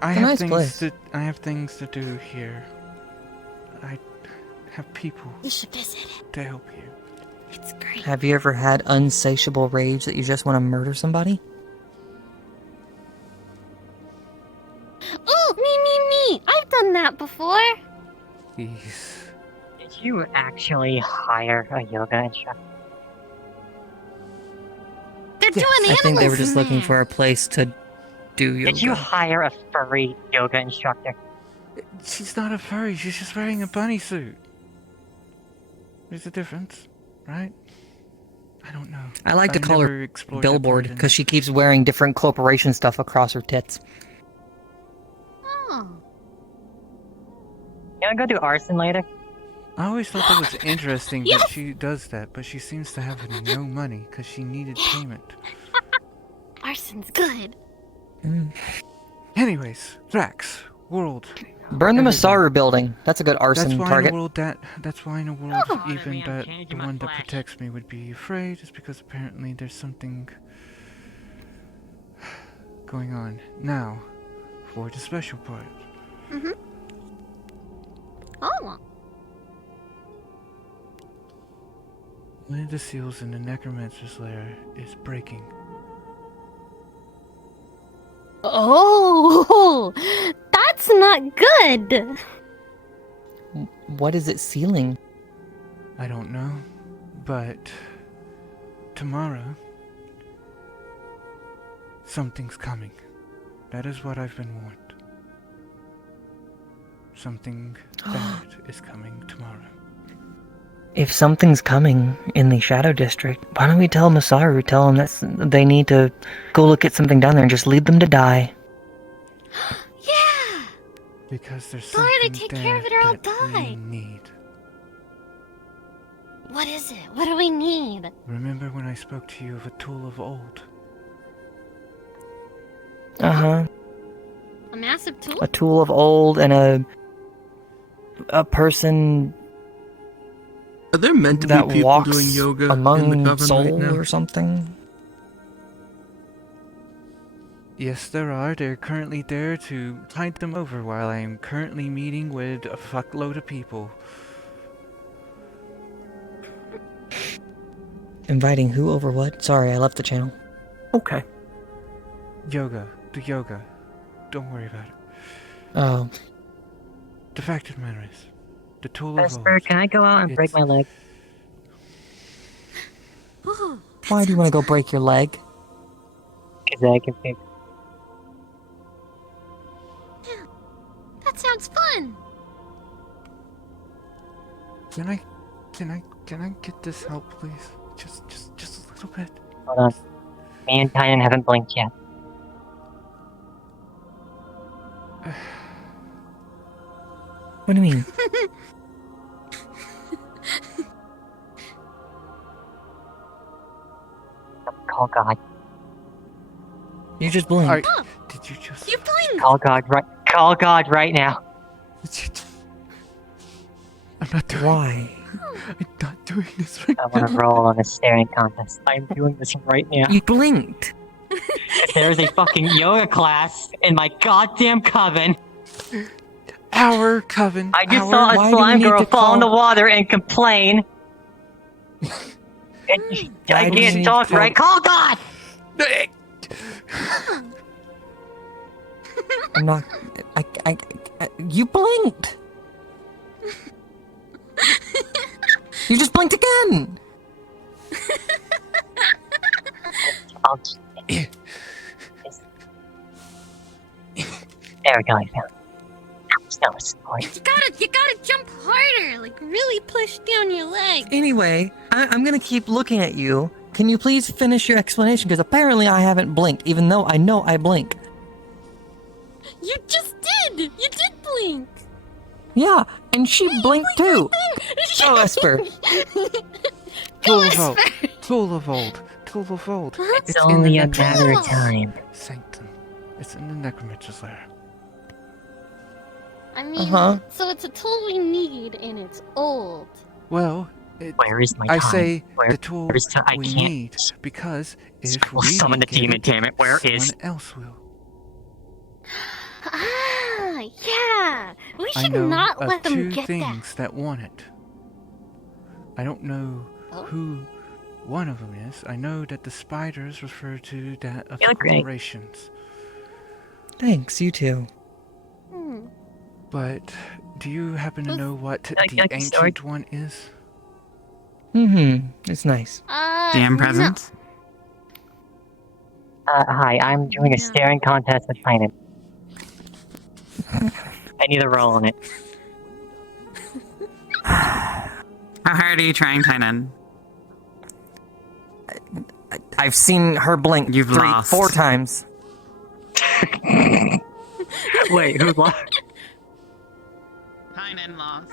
I It's a have nice things place. I have things to do here. I have people You should visit it. to help you. It's great. Have you ever had unsatiable rage that you just want to murder somebody? Oh, me. I've done that before. Please. Did you actually hire a yoga instructor? They're doing I think they were animals just in looking there. for a place to do yoga. Did you hire a furry yoga instructor? She's not a furry, she's just wearing a bunny suit. There's a difference, right? I don't know. I like to I've call never her explored that Billboard part in because she keeps wearing different corporation stuff across her tits. Oh. You wanna go do arson later? I always thought that was interesting that she does that, but she seems to have no money because she needed payment. Arson's good. Anyways, Thrax, world. Burn the everything. Masaru building. That's a good arson That's why target. in a world that's why in a world even that the one that protects me would be afraid is because apparently there's something going on. Now, for the special part. Oh. One of the seals in the Necromancer's lair is breaking. Oh, that's not good. What is it sealing? I don't know, but tomorrow something's coming. That is what I've been warned. Something bad is coming tomorrow. if something's coming in the Shadow District, why don't we tell Masaru, tell them that they need to go look at something down there and just leave them to die? Yeah! Because there's Tell her to something take there care of it or I'll that we die. need. What is it? What do we need? Remember when I spoke to you of a tool of old? Uh-huh. A massive tool? A tool of old and a person Are there meant to that be people walks doing yoga among in the coven soul right now? or something? Yes, there are. They're currently there to tide them over while I am currently meeting with a fuckload of people. Inviting who over what? Sorry, I left the channel. Okay. Yoga. The yoga. Don't worry about it. Oh. The fact of the matter is, the tool of Vesper, old. can I go out and break my leg? Why do you want to go break your leg? Because I can fix. That sounds fun! Can I get this help, please? Just a little bit. Hold on. Me and Tynan haven't blinked yet. What do you mean? Call God. You just blinked. Did you just... You blinked! Call God right. Call God right now. I'm not doing... Why? I'm not doing this right I want to roll on a staring contest. I'm doing this right now. You blinked. There's a fucking yoga class in my goddamn coven. Our coven. I just our... saw a Why do we slime need girl to fall in the call- water and complain. And I Why do we can't need talk to- right. Call God! I'm not. You blinked. You just blinked again. I'll just... There we go, I found it. That was support. You gotta jump harder! Like, really push down your leg. Anyway, I'm gonna keep looking at you. Can you please finish your explanation? Because apparently I haven't blinked, even though I know I blink. You just did! You did blink! Yeah, and she blinked too. Go, Esper. Tool of old. Tool of old. Tool of old. It's only a in the matter of necromancer's time. Sanctum. It's in the necromancer's lair. I mean, so it's a tool we need, and it's old. Well, Where is my I time? say Where the tool is time? I we can't. need because if We'll we summon the don't get demon, it, damn it. Where is? someone else will. Ah, yeah! We I should know not of let them two get things that want it. I don't know who one of them is. I know that the spiders refer to that of You the look great. corporations. Thanks, you too. But do you happen to know what like the a sword. ancient one is? It's nice. Damn presents. Hi, I'm doing a staring contest with Tynan. I need a roll on it. How hard are you trying, Tynan? I've seen her blink You've lost. 4 times. Wait, who lost? Tynan lost.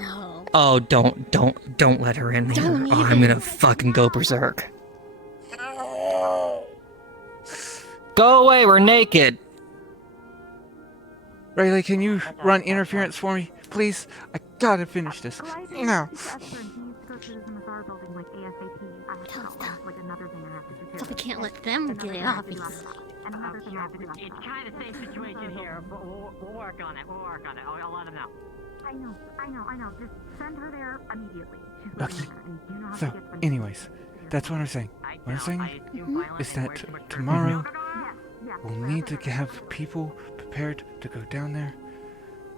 No. Oh, don't let her in here. Don't Oh, I'm gonna fucking go berserk. Go away, we're naked. Rayleigh, can you run interference for me, please? I gotta finish this. No. So we can't let them get it, obviously. It's kind of the same situation here, but we'll work on it. I'll let him know. I know. Just send her there immediately. Okay. So, anyways, that's what I'm saying. What I'm saying is that tomorrow we'll need to have people prepared to go down there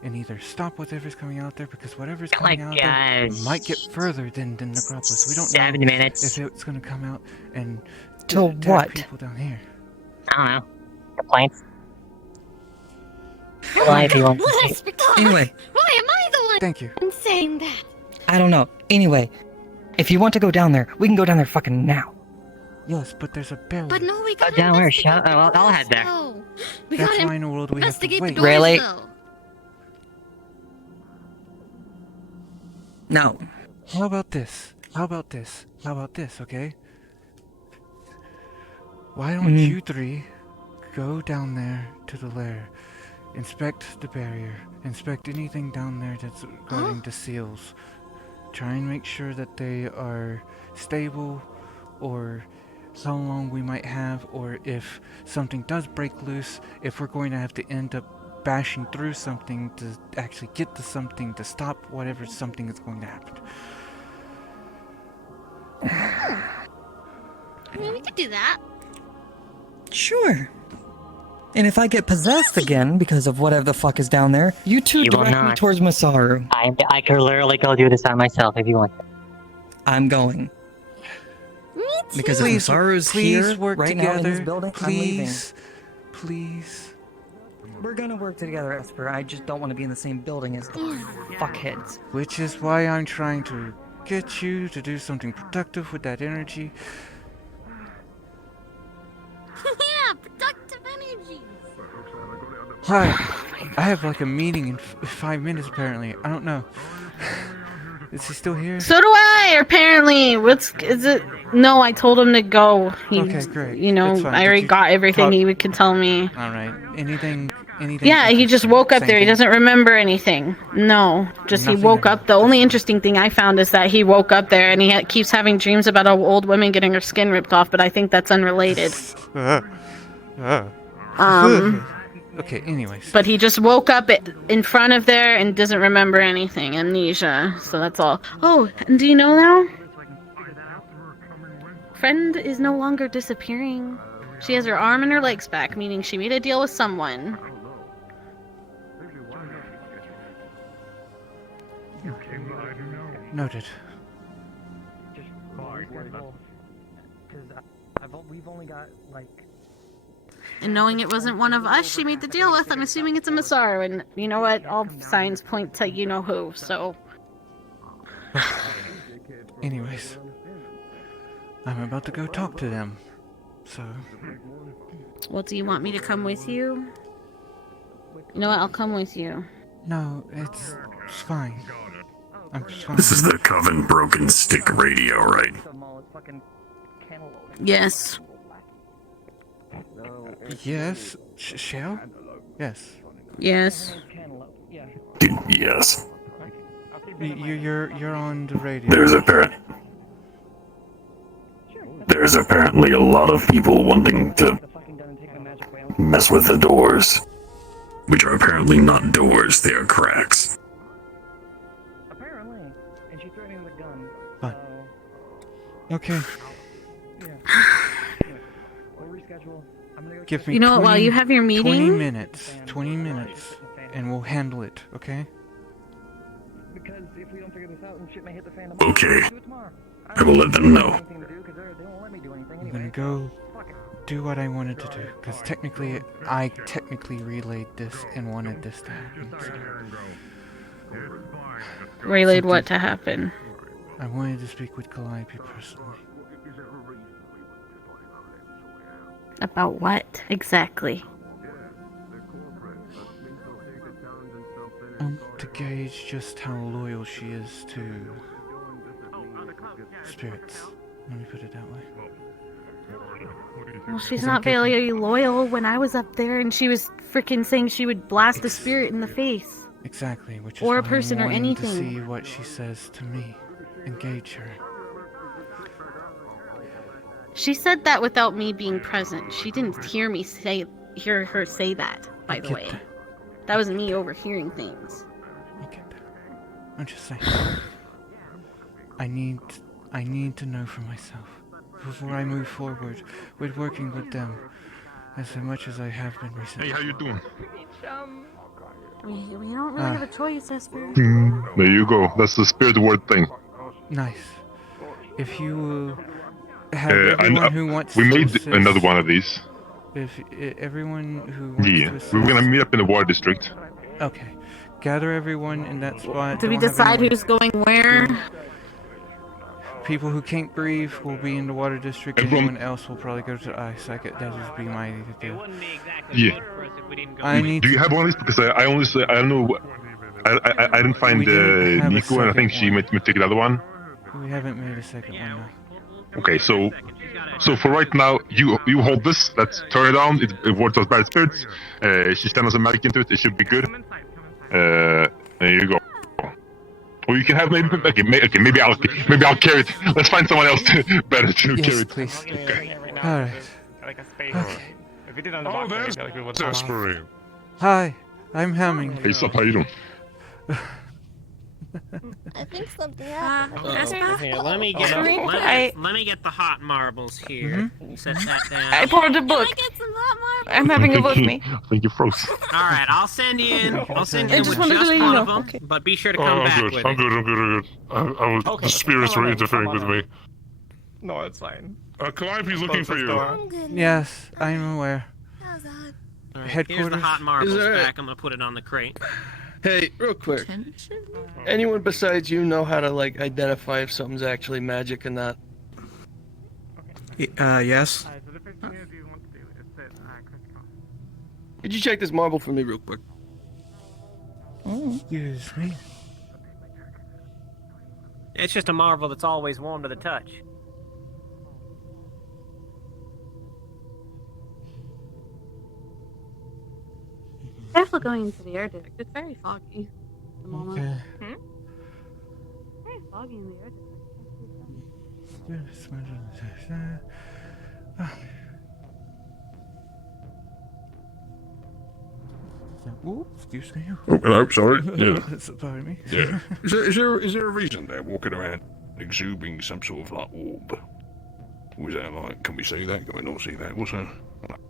and either stop whatever's coming out there, because whatever's coming out there might get further than the Necropolis. We don't 7 know minutes. if it's going to come out and To attack what? people down here. I don't know. Complaints? Why if he wants to Let see. us talk! Anyway. Why am I Thank you. I'm saying that. I don't know. Anyway, if you want to go down there, we can go down there fucking now. Yes, but there's a barrier. But no, we gotta down where? investigate the I'll head there. though. We That's gotta why in the world we have to investigate the wait. doors, Really? though. No. How about this? How about this? How about this, okay? Why don't you three go down there to the lair, inspect the barrier, inspect anything down there that's guarding the seals. Try and make sure that they are stable, or how long we might have, or if something does break loose, if we're going to have to end up bashing through something to actually get to something to stop whatever something is going to happen. I mean, we could do that. Sure. And if I get possessed again because of whatever the fuck is down there, you two You will direct me not. towards Masaru. I could literally go do this on myself if you want. I'm going. Me too. Because if Masaru's please here work right together. now in this building, I'm leaving. Please. We're gonna work together, Esper. I just don't want to be in the same building as the fuckheads. Which is why I'm trying to get you to do something productive with that energy. Yeah, productive energy. Hi. I have like a meeting in 5 minutes apparently. I don't know. Is he still here? So do I, apparently. Is it? No, I told him to go. Okay, great. You know, That's fine. I Did already you got everything talk- he could tell me. Alright. Anything Yeah, he just interesting? woke up Same there. He thing? doesn't remember anything. No, just Nothing he woke at up. The only interesting thing I found is that he woke up there and he keeps having dreams about old women getting her skin ripped off, but I think that's unrelated. Okay, anyways. But he just woke up in front of there and doesn't remember anything. Amnesia. So that's all. Oh, and do you know now? Friend is no longer disappearing. She has her arm and her legs back, meaning she made a deal with someone. Noted. We've only got like. And knowing it wasn't one of us she made the deal with, I'm assuming it's a Masaru. And you know what? All signs point to you know who, so. Anyways. I'm about to go talk to them. So. Well, do you want me to come with you? You know what? I'll come with you. No, it's fine. I'm fine. This is the Coven Broken Stick Radio, right? Yes. Yes? Shell? Yes. Yes. Yes. You're on the radio. There's apparently a lot of people wanting to mess with the doors, which are apparently not doors, they are cracks. Apparently. And she threw him the gun. Fine. Okay. We'll reschedule. I'm gonna go Give me You know what, 20, while you have your 20 meeting- minutes. 20 minutes. And we'll handle it, okay? Because if we don't figure this out, then shit may hit the fan Okay. I will let them know. I'm gonna go do what I wanted to do. Because I technically relayed this and wanted this to happen. So. Relayed what to happen? I wanted to speak with Calliope personally. About what exactly? To gauge just how loyal she is to spirits. Let me put it that way. Well, she's not very loyal. When I was up there and she was freaking saying she would blast a spirit in the face. Exactly, which is Or a why person I'm or wanting to anything. see what she says to me. Engage her. She said that without me being present. She didn't hear her say that, by the way. That was me overhearing things. I'm just saying. I need to know for myself before I move forward with working with them as much as I have been recently. Hey, how you doing? We don't really have a choice, Esper. There you go. That's the spirit word thing. Nice. If you will have I everyone know- who wants we to made assist, another one of these. If everyone who wants to Yeah, assist, we were gonna meet up in the water district. Okay, gather everyone in that spot. Did we Don't have decide anyone- who's going where? People who can't breathe will be in the water district. Everyone- Anyone else will probably go to the ice. That would be my idea to do. Yeah. I need Do you to- have one of these? Because I only say I don't know. I didn't find We didn't have a Nico, and I think second she one. might take the other one. We haven't made a second one now. Okay, so for right now, you hold this. Let's turn it on. It wards off bad spirits. She stands as a magic into it. It should be good. There you go. Or you can have maybe maybe I'll carry it. Let's find someone else better to carry it. Please. Okay. All right. If you did on the Oh, box, there's I feel like we would fall off. S3E. Hi, I'm Hamming. Hey, sup? How you doing? I think something happened. Here, let me get let me get the hot marbles here. Set that down. I poured a book. I'm having a with me. I think you froze. All right, I'll send you in. I'll send you I in just with wanted to just let you one know. of them. Okay. But be sure to Oh, come back I'm good. with I'm it. good. I'm good. I'm good. The spirits were interfering with me. No, it's fine. Calliope's looking for you. Yes, I'm aware. All right, here's Headquarters. the hot marbles Is there- back. I'm gonna put it on the crate. Hey, real quick. Anyone besides you know how to like identify if something's actually magic and not? Yes. So the first thing you want to do is set critical. Could you check this marble for me real quick? Excuse me. It's just a marvel that's always warm to the touch. Careful going into the air district. It's very foggy at the moment. Okay. Very foggy in the air district. Ooh, excuse me. Oh, hello, sorry. Yeah. Pardon me. Yeah. Is there a reason they're walking around exuding some sort of like orb? Was that like? Can we see that? Can we not see that? What's that?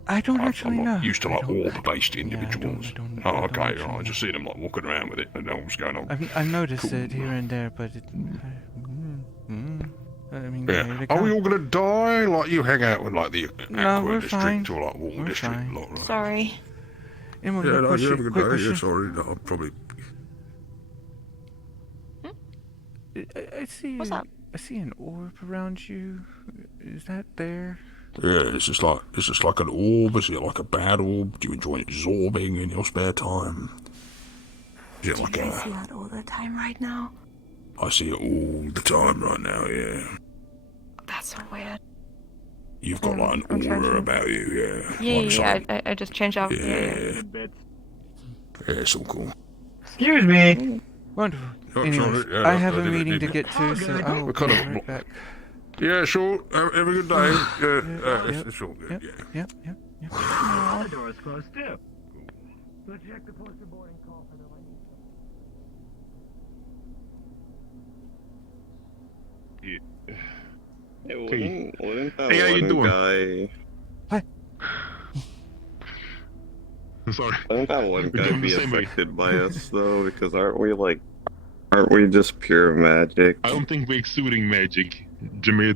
I don't actually I'm know. not used to like I don't- orb-based individuals. Oh, okay. actually I know. just see them like walking around with it. I know what's going on. I've noticed it here and there, but it. I mean, here Yeah. they Are we come. all gonna die? Like you hang out with like the No, Aqua we're District fine. or like Water We're District? fine. Like, right. Sorry. Emily, Yeah, no, quick you have a question, good quick day. Yeah, question. sorry. No, I'm probably. I see. I see an orb around you. Is that there? Yeah, it's just like an orb. Is it like a bad orb? Do you enjoy absorbing in your spare time? Is it like I see that all the time right now. I see it all the time right now. Yeah, That's so weird. you've got like I'm an trying aura to- about you. Yeah. Yeah, Like yeah, something- I just changed out. Yeah. Yeah, it's all cool. Excuse me. Wonderful. Oh, Anyways, sorry. Yeah, I have a didn't- meeting to didn't- get to, so I will We're be kind of- right back. Yeah, sure. Have a good day. Yeah, Yep, it's all good. yep, Yeah. Yep. The door is closed too. Go check the poster board and call for the Hey, Wouldn't that Hey, how you one doing? guy... I'm sorry. Wouldn't that one We're guy doing the be same way. affected by us, though? Because aren't we just pure magic? I don't think we're exuding magic, Jimmy.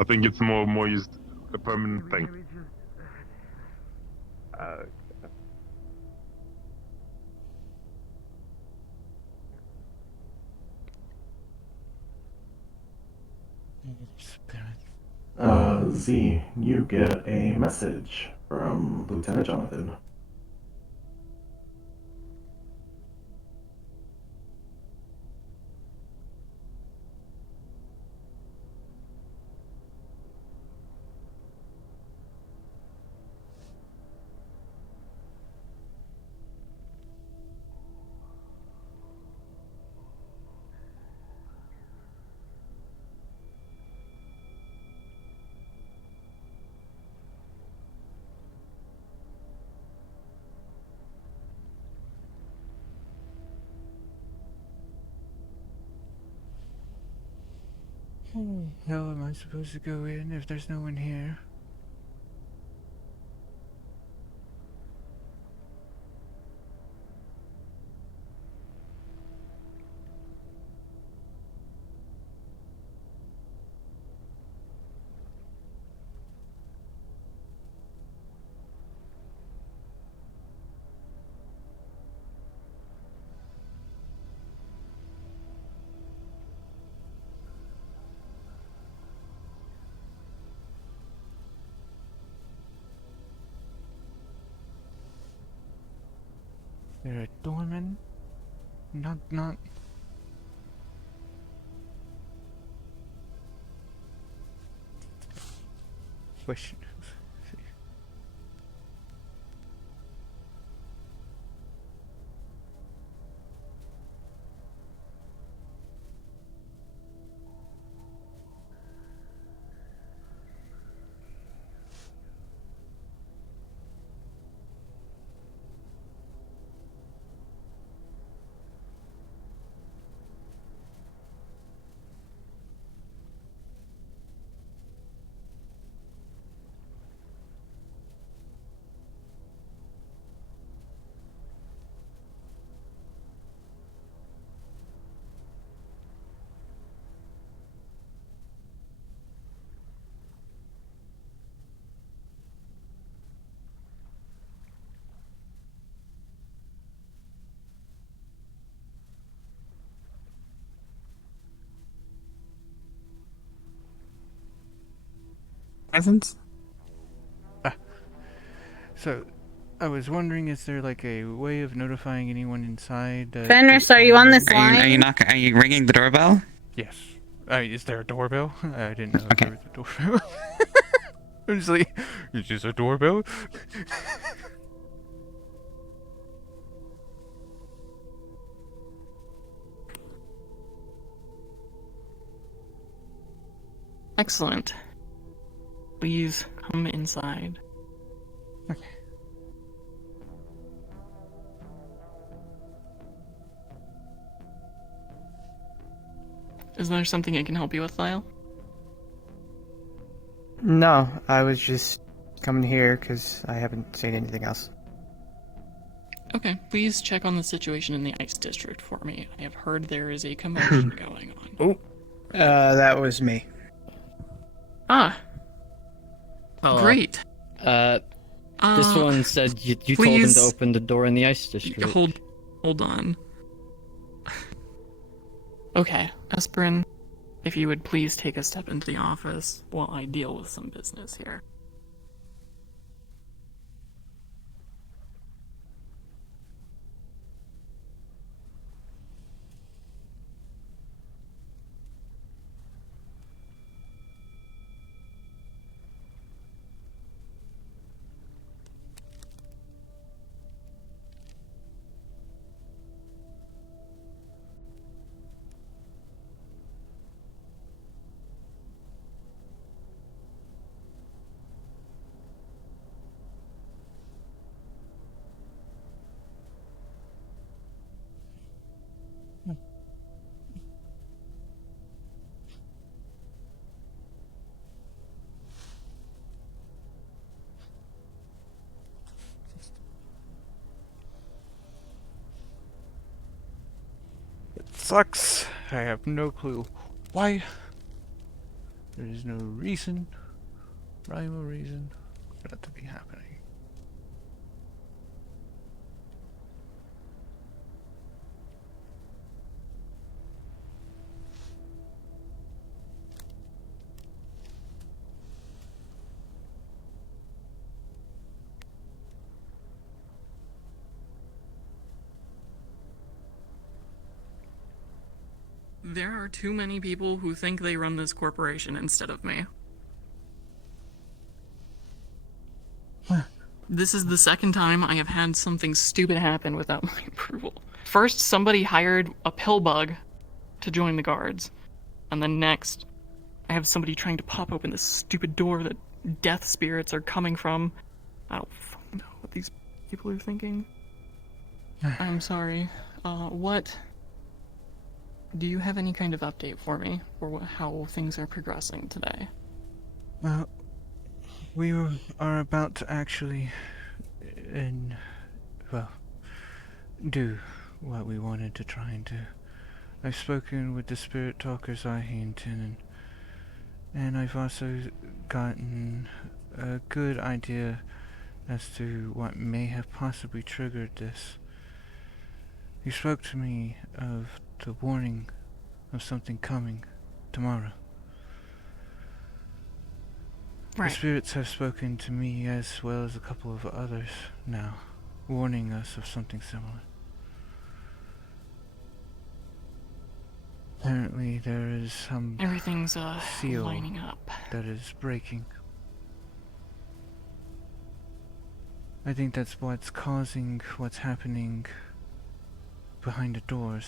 I think it's more just a permanent thing. Z, you get a message from Lieutenant Jonathan. How am I supposed to go in if there's no one here? They're a doorman? Not... Question. Presents? So, I was wondering, is there like a way of notifying anyone inside? Fenris, are you on this line? Are you ringing the doorbell? Yes. Is there a doorbell? I didn't know if there was a doorbell. I'm just like, is this a doorbell? Excellent. Please come inside. Okay. Is there something I can help you with, Lyle? No, I was just coming here because I haven't seen anything else. Okay, please check on the situation in the Ice District for me. I have heard there is a commotion going on. Oh. That was me. Ah. Well, Great. This one said you told him please- to open the door in the Ice District. Hold on. Okay, Esperin, if you would please take a step into the office while I deal with some business here. Sucks. I have no clue why. There is no reason, rhyme or reason, for that to be happening. There are too many people who think they run this corporation instead of me. This is the second time I have had something stupid happen without my approval. First, somebody hired a pill bug to join the guards. And then next, I have somebody trying to pop open this stupid door that death spirits are coming from. I don't fucking know what these people are thinking. I'm sorry. What... Do you have any kind of update for me, or how things are progressing today? Well, we are about to actually, do what we wanted to try and do. I've spoken with the spirit talkers I hinted, and I've also gotten a good idea as to what may have possibly triggered this. You spoke to me of the warning of something coming tomorrow. Right. The spirits have spoken to me as well as a couple of others now, warning us of something similar. Apparently there is some Everything's seal lining up. that is breaking. I think that's what's causing what's happening behind the doors.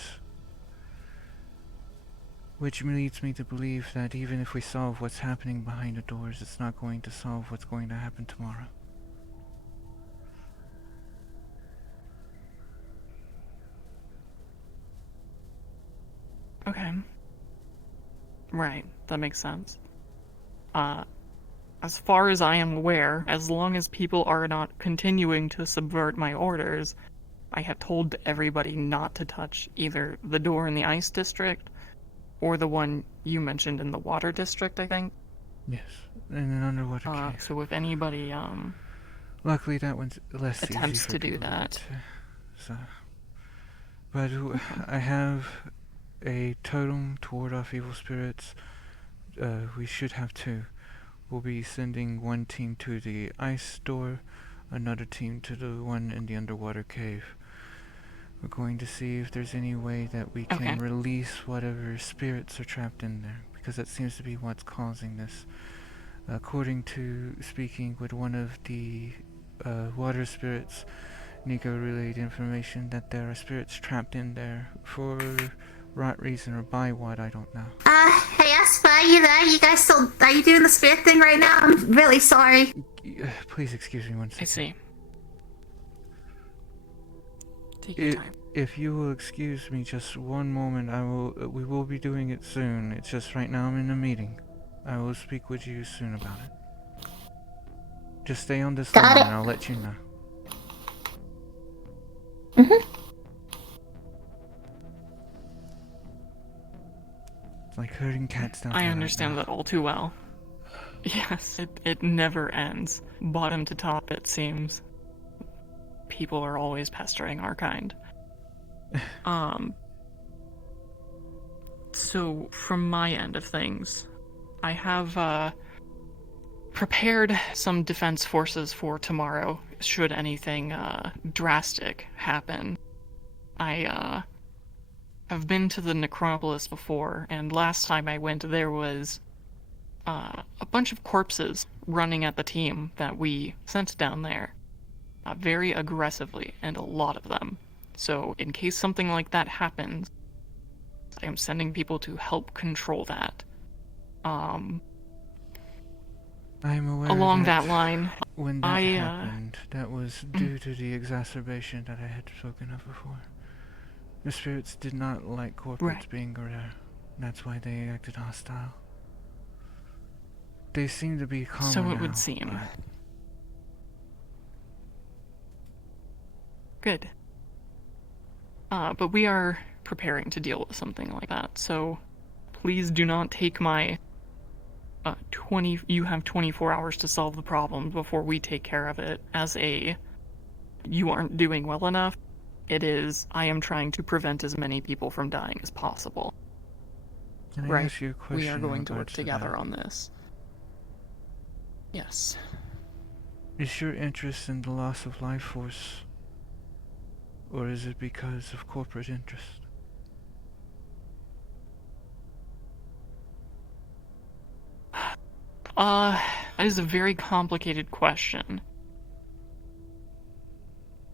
Which leads me to believe that even if we solve what's happening behind the doors, it's not going to solve what's going to happen tomorrow. Okay. Right, that makes sense. As far as I am aware, as long as people are not continuing to subvert my orders, I have told everybody not to touch either the door in the ice district or the one you mentioned in the water district, I think. Yes, in an underwater cave. So if anybody, Luckily that one's less attempts easy for to do people that. So, but I have a totem to ward off evil spirits. We should have two. We'll be sending one team to the ice door, another team to the one in the underwater cave. We're going to see if there's any way that we can release whatever spirits are trapped in there, because that seems to be what's causing this. According to speaking with one of the water spirits, Nico relayed information that there are spirits trapped in there for what reason or by what, I don't know. Hey Espa, are you there? You guys still, are you doing the spirit thing right now? I'm really sorry. Please excuse me one second. I see. Take your time. If you will excuse me just one moment, we will be doing it soon. It's just right now I'm in a meeting. I will speak with you soon about it. Just stay on this line and I'll let you know. It's like herding cats down. I understand that all too well. Yes, it never ends. Bottom to top, it seems. People are always pestering our kind. So from my end of things, I have prepared some defense forces for tomorrow, should anything drastic happen. I have been to the Necropolis before, and last time I went there was a bunch of corpses running at the team that we sent down there. Very aggressively, and a lot of them. So, in case something like that happens, I am sending people to help control that. I'm aware along that line, when that happened, that was due to the exacerbation that I had spoken of before. The spirits did not like corporates being rare. That's why they acted hostile. They seem to be calmer so it now, would seem. but good. But we are preparing to deal with something like that, so please do not take my you have 24 hours to solve the problem before we take care of it as a you aren't doing well enough. It is, I am trying to prevent as many people from dying as possible. Can I ask you a question? We are going to work regards together that? on this. Yes. Is your interest in the loss of life force, or is it because of corporate interest? That is a very complicated question.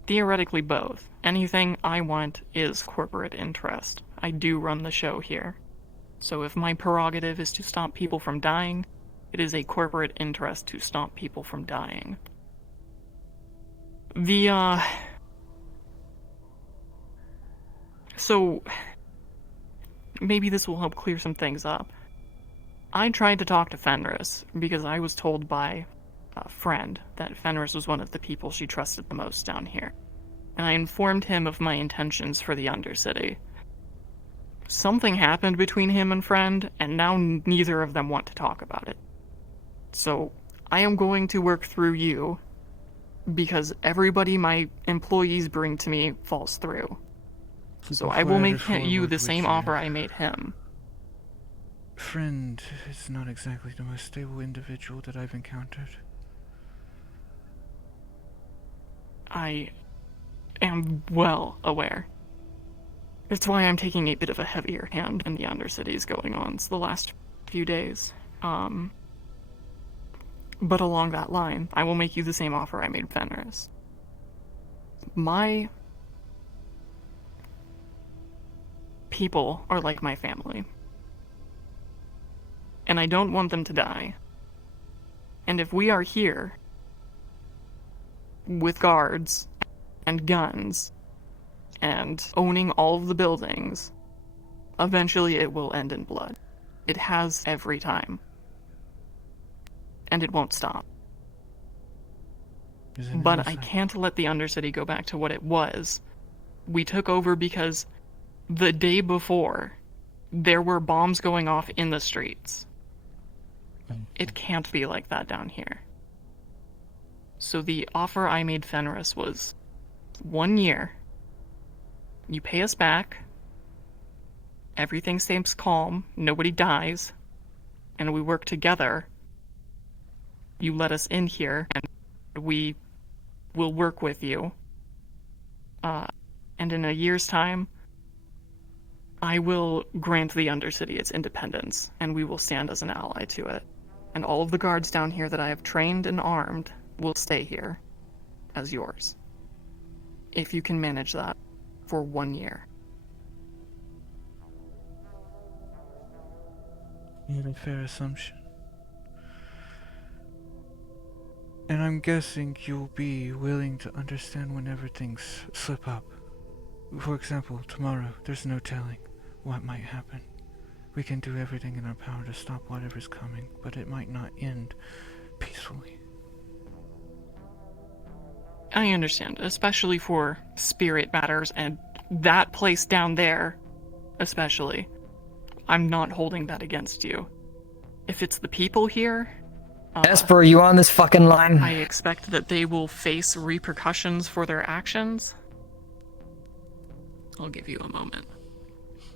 Theoretically both. Anything I want is corporate interest. I do run the show here. So if my prerogative is to stop people from dying, it is a corporate interest to stop people from dying. So, maybe this will help clear some things up. I tried to talk to Fenris, because I was told by a friend that Fenris was one of the people she trusted the most down here. And I informed him of my intentions for the Undercity. Something happened between him and friend, and now neither of them want to talk about it. So, I am going to work through you, because everybody my employees bring to me falls through. So I will make you the same offer I made him. Friend is not exactly the most stable individual that I've encountered. I am well aware. It's why I'm taking a bit of a heavier hand in the Undercities going on the last few days. But along that line, I will make you the same offer I made Fenris. My people are like my family. And I don't want them to die. And if we are here with guards and guns and owning all of the buildings, eventually it will end in blood. It has every time. And it won't stop. But I can't let the Undercity go back to what it was. We took over because the day before, there were bombs going off in the streets. It can't be like that down here. So the offer I made Fenris was 1 year. You pay us back. Everything stays calm. Nobody dies. And we work together. You let us in here, and we will work with you. And in a year's time, I will grant the Undercity its independence, and we will stand as an ally to it. And all of the guards down here that I have trained and armed will stay here as yours. If you can manage that for 1 year. A fair assumption. And I'm guessing you'll be willing to understand whenever things slip up. For example, tomorrow, there's no telling what might happen. We can do everything in our power to stop whatever's coming, but it might not end peacefully. I understand, especially for spirit matters and that place down there, especially. I'm not holding that against you. If it's the people here... Esper, are you on this fucking line? I expect that they will face repercussions for their actions. I'll give you a moment.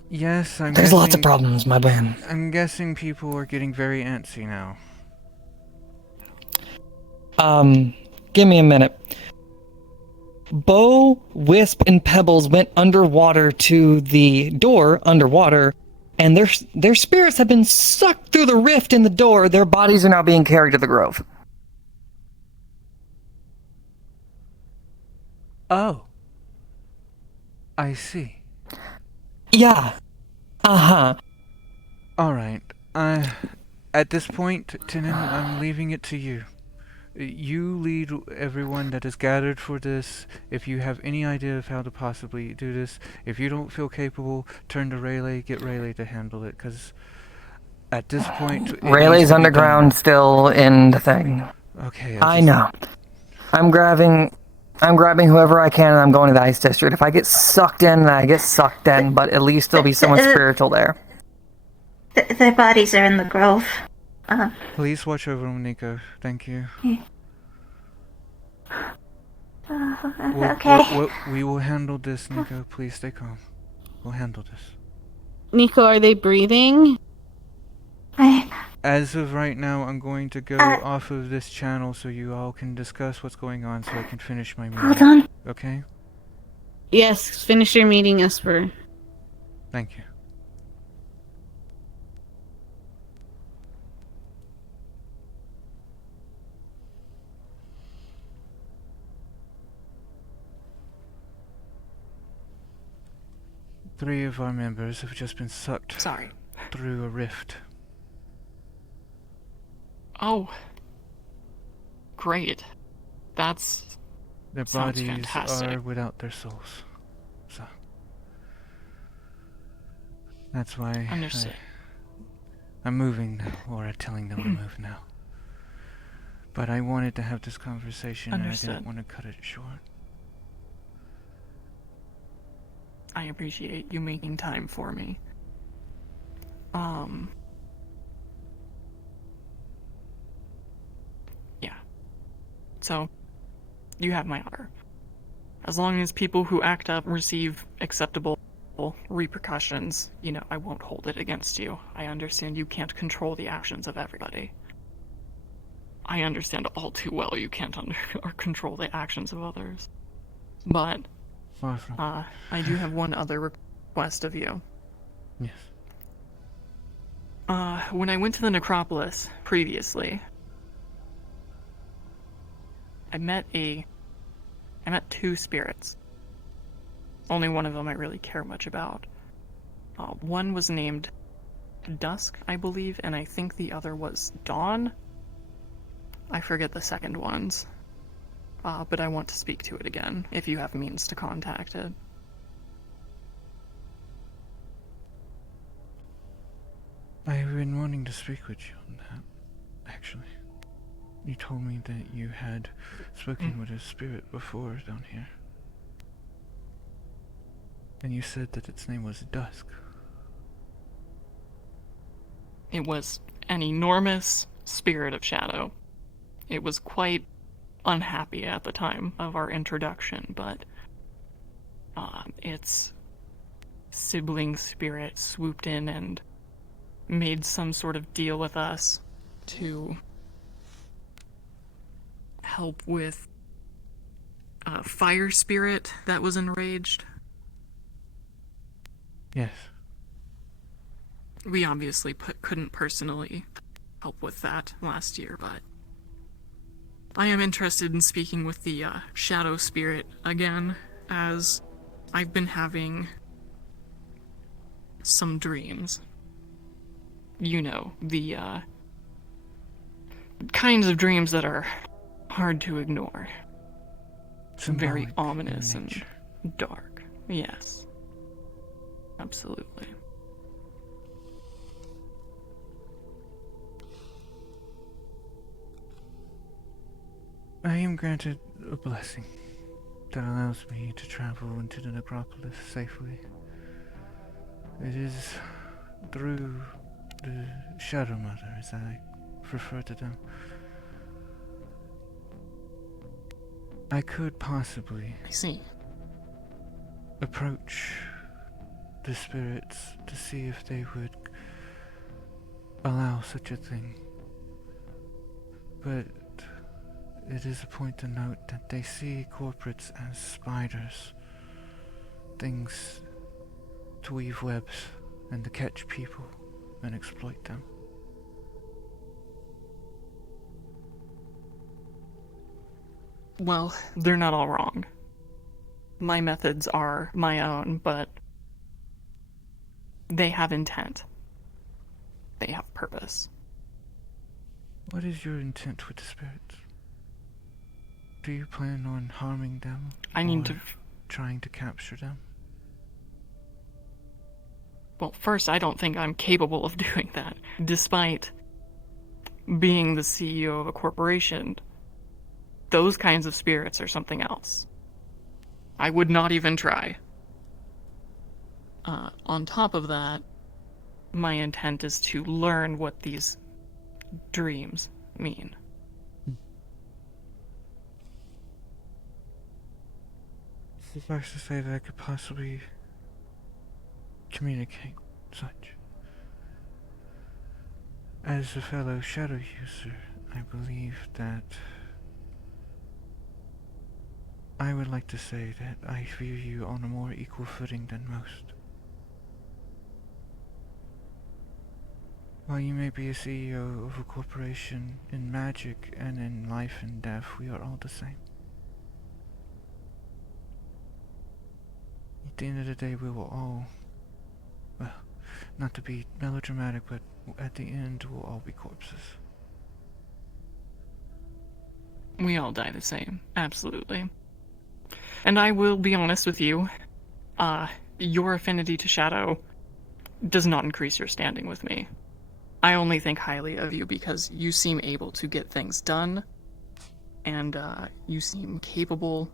Yes, I'm There's guessing, lots of problems, my man. I'm guessing people are getting very antsy now. Give me a minute. Bo, Wisp, and Pebbles went underwater to the door underwater, and their spirits have been sucked through the rift in the door. Their bodies are now being carried to the grove. Oh. I see. Yeah. Uh-huh. Alright. At this point, Tinin, I'm leaving it to you. You lead everyone that is gathered for this. If you have any idea of how to possibly do this, if you don't feel capable, turn to Rayleigh, get Rayleigh to handle it, because at this point... Rayleigh's underground still in the thing. Okay. I know. I'm grabbing whoever I can and I'm going to the Ice District. If I get sucked in, I get sucked in, but at least there'll be someone spiritual there. Their bodies are in the grove. Please watch over them, Nico. Thank you. Okay. We will handle this, Nico. Please stay calm. We'll handle this. Nico, are they breathing? As of right now, I'm going to go off of this channel so you all can discuss what's going on so I can finish my meeting. Hold on. Okay? Yes, finish your meeting, Esper. Thank you. Three of our members have just been sucked through a rift. Oh. Great. Their bodies fantastic. are without their souls. So that's why I'm moving now, or telling them to move now. But I wanted to have this conversation and I didn't want to cut it short. I appreciate you making time for me. Yeah. So, you have my order. As long as people who act up receive acceptable repercussions, I won't hold it against you. I understand you can't control the actions of everybody. I understand all too well you can't or control the actions of others. But, Far from. I do have one other request of you. Yes. When I went to the necropolis previously, I met two spirits. Only one of them I really care much about. One was named Dusk, I believe, and I think the other was Dawn. I forget the second one's. But I want to speak to it again, if you have means to contact it. I've been wanting to speak with you on that, actually. You told me that you had spoken with a spirit before down here. And you said that its name was Dusk. It was an enormous spirit of shadow. It was quite unhappy at the time of our introduction, but its sibling spirit swooped in and made some sort of deal with us to help with a fire spirit that was enraged. Yes. We obviously couldn't personally help with that last year, but I am interested in speaking with the shadow spirit again, as I've been having some dreams. You know, the kinds of dreams that are hard to ignore. Very Symbolic ominous in and nature. dark. Yes. Absolutely. I am granted a blessing that allows me to travel into the necropolis safely. It is through the Shadow Mother, as I refer to them. I could possibly approach the spirits to see if they would allow such a thing. But it is a point to note that they see corporates as spiders, things to weave webs and to catch people and exploit them. Well, they're not all wrong. My methods are my own, but they have intent. They have purpose. What is your intent with the spirits? Do you plan on harming them? I need to... trying to capture them? Well, first, I don't think I'm capable of doing that. Despite being the CEO of a corporation, those kinds of spirits are something else. I would not even try. On top of that, my intent is to learn what these dreams mean. Suffice to say that I could possibly communicate such. As a fellow shadow user, I believe that I would like to say that I view you on a more equal footing than most. While you may be a CEO of a corporation in magic and in life and death, we are all the same. At the end of the day, we will all, well, not to be melodramatic, but at the end, we'll all be corpses. We all die the same, absolutely. And I will be honest with you, your affinity to Shadow does not increase your standing with me. I only think highly of you because you seem able to get things done, and you seem capable,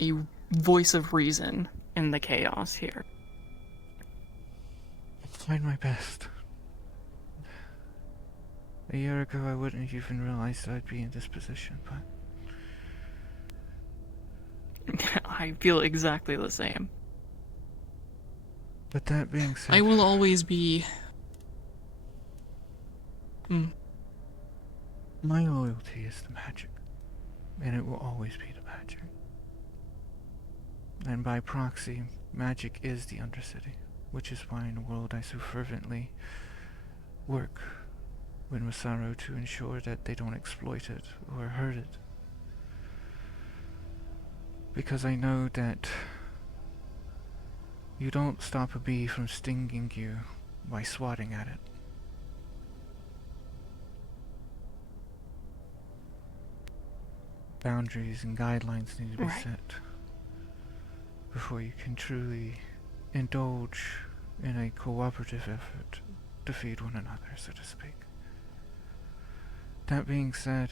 a voice of reason in the chaos here. I tried my best. A year ago, I wouldn't even realize that I'd be in this position, but I feel exactly the same. But that being said, I will always be... My loyalty is the magic, and it will always be the magic. And by proxy, magic is the Undercity, which is why in the world I so fervently work with Masaru to ensure that they don't exploit it or hurt it. Because I know that you don't stop a bee from stinging you by swatting at it. Boundaries and guidelines need to be set before you can truly indulge in a cooperative effort to feed one another, so to speak. That being said,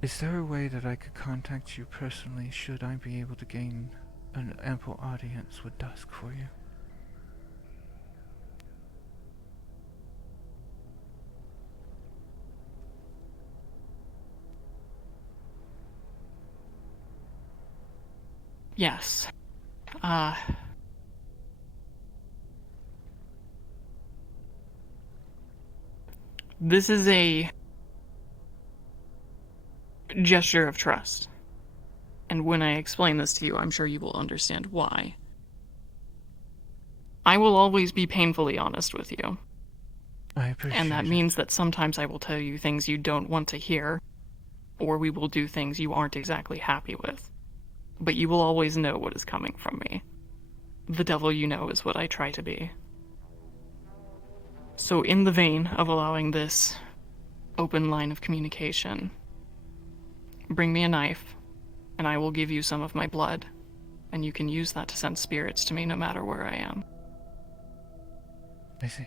is there a way that I could contact you personally should I be able to gain an ample audience with Dusk for you? Yes. This is a gesture of trust. And when I explain this to you, I'm sure you will understand why. I will always be painfully honest with you. I appreciate And that means that sometimes I will tell you things you don't want to hear, or we will do things you aren't exactly happy with. But you will always know what is coming from me. The devil you know is what I try to be. So in the vein of allowing this open line of communication, bring me a knife, and I will give you some of my blood, and you can use that to send spirits to me no matter where I am. I see.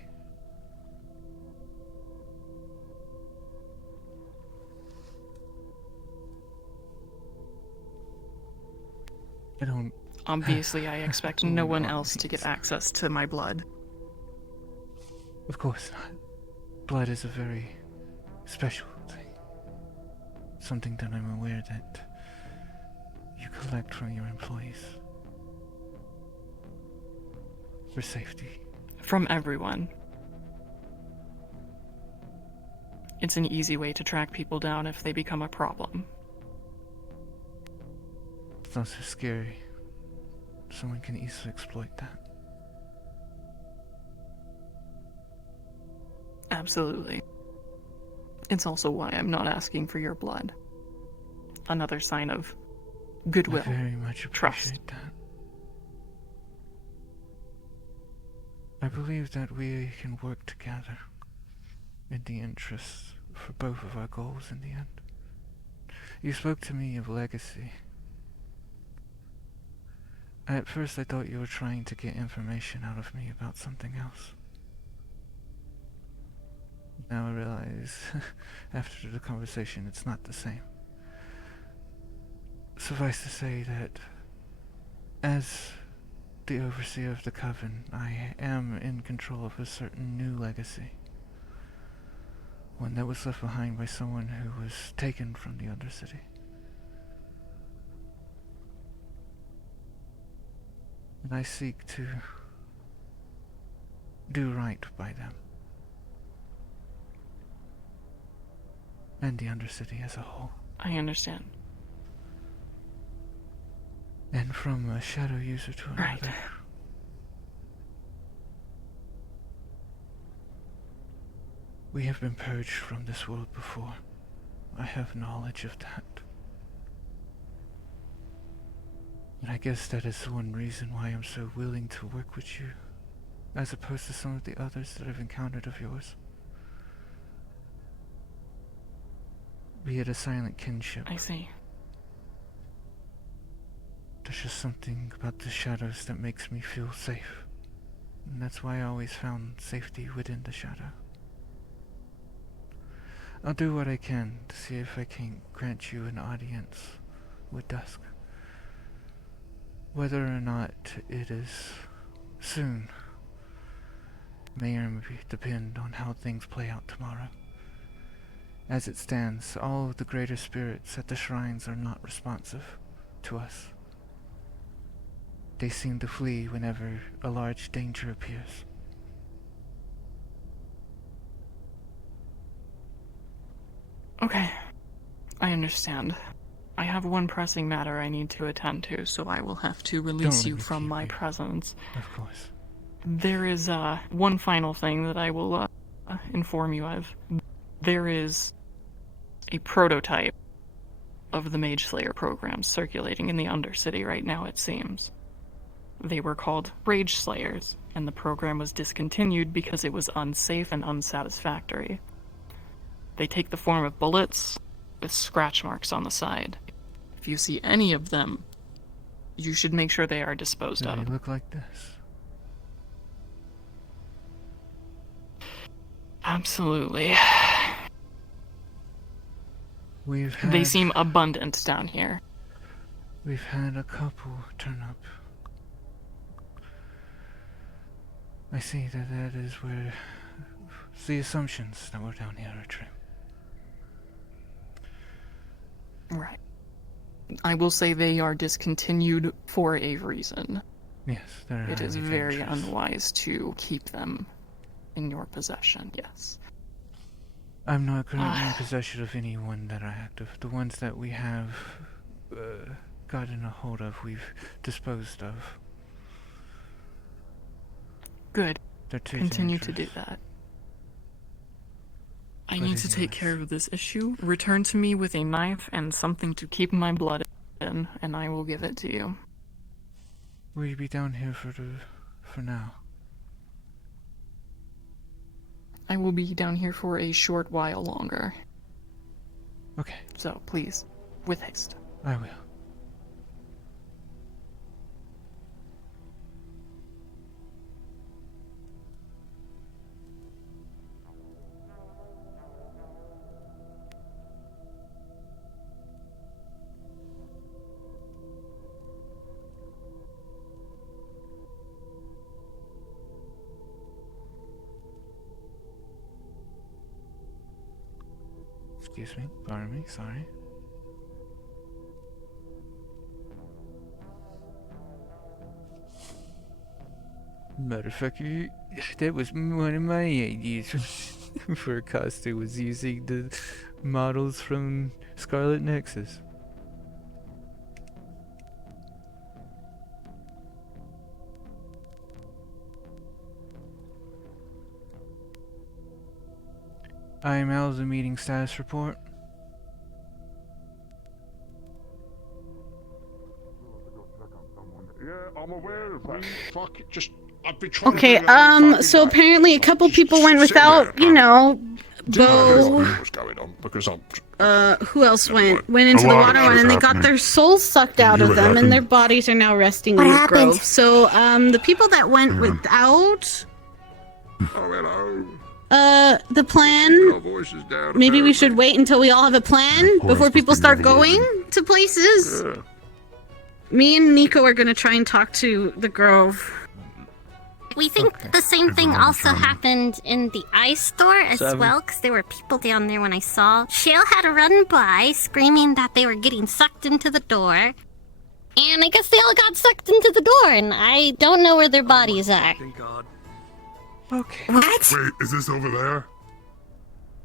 I don't... Obviously, I expect no one else to get access to my blood. Of course not. Blood is a very special thing. Something that I'm aware that you collect from your employees. For safety. From everyone. It's an easy way to track people down if they become a problem. It's not so scary. Someone can easily exploit that. Absolutely. It's also why I'm not asking for your blood. Another sign of goodwill. I very much appreciate that. I believe that we can work together in the interests for both of our goals in the end. You spoke to me of legacy. At first I thought you were trying to get information out of me about something else. Now I realize, after the conversation, it's not the same. Suffice to say that, as the overseer of the Coven, I am in control of a certain new legacy. One that was left behind by someone who was taken from the Undercity. And I seek to do right by them. And the Undercity as a whole. I understand. And from a shadow user to another. Right. We have been purged from this world before. I have knowledge of that. And I guess that is one reason why I'm so willing to work with you, as opposed to some of the others that I've encountered of yours. Be it a silent kinship. I see. There's just something about the shadows that makes me feel safe. And that's why I always found safety within the shadow. I'll do what I can to see if I can grant you an audience with Dusk. Whether or not it is soon may or may depend on how things play out tomorrow. As it stands, all of the greater spirits at the shrines are not responsive to us. They seem to flee whenever a large danger appears. Okay. I understand. I have one pressing matter I need to attend to, so I will have to release Don't you let me from keep my you. presence. Of course. There is one final thing that I will inform you of. There is a prototype of the Mage Slayer program circulating in the Undercity right now, it seems. They were called Rage Slayers, and the program was discontinued because it was unsafe and unsatisfactory. They take the form of bullets with scratch marks on the side. If you see any of them, you should make sure they are disposed Do of. they look like this? Absolutely. They seem abundant down here. We've had a couple turn up. I see that is where the assumptions that were down here are true. Right. I will say they are discontinued for a reason. Yes, they're It is highly very dangerous. unwise to keep them in your possession, yes. I'm not currently in possession of any one that are active. The ones that we have gotten a hold of, we've disposed of. Good. They're too Continue to dangerous. do that. I But need to take care of this issue. Return to me with a knife and something to keep my blood in, and I will give it to you. Will you be down here for now? I will be down here for a short while longer. Okay. So, please, with haste. I will. Excuse me, pardon me, sorry. Motherfucker, that was one of my ideas for a costume, was using the models from Scarlet Nexus. I am out of the meeting status report. Yeah, I'm aware of that. Fuck it, just I've been trying Okay, to do so apparently a couple people went without, you know, Bo, what's going on because I'm who else went into the water one and they got their souls sucked out of them and their bodies are now resting in the grove. So, the people that went without, the plan, maybe we should wait until we all have a plan before people start going to places. Me and Nico are gonna try and talk to the grove. We think the same thing also happened in the ice store as well, because there were people down there when I saw. Shale had to run by, screaming that they were getting sucked into the door. And I guess they all got sucked into the door, and I don't know where their bodies are. Thank God. Okay. What? Wait, is this over there?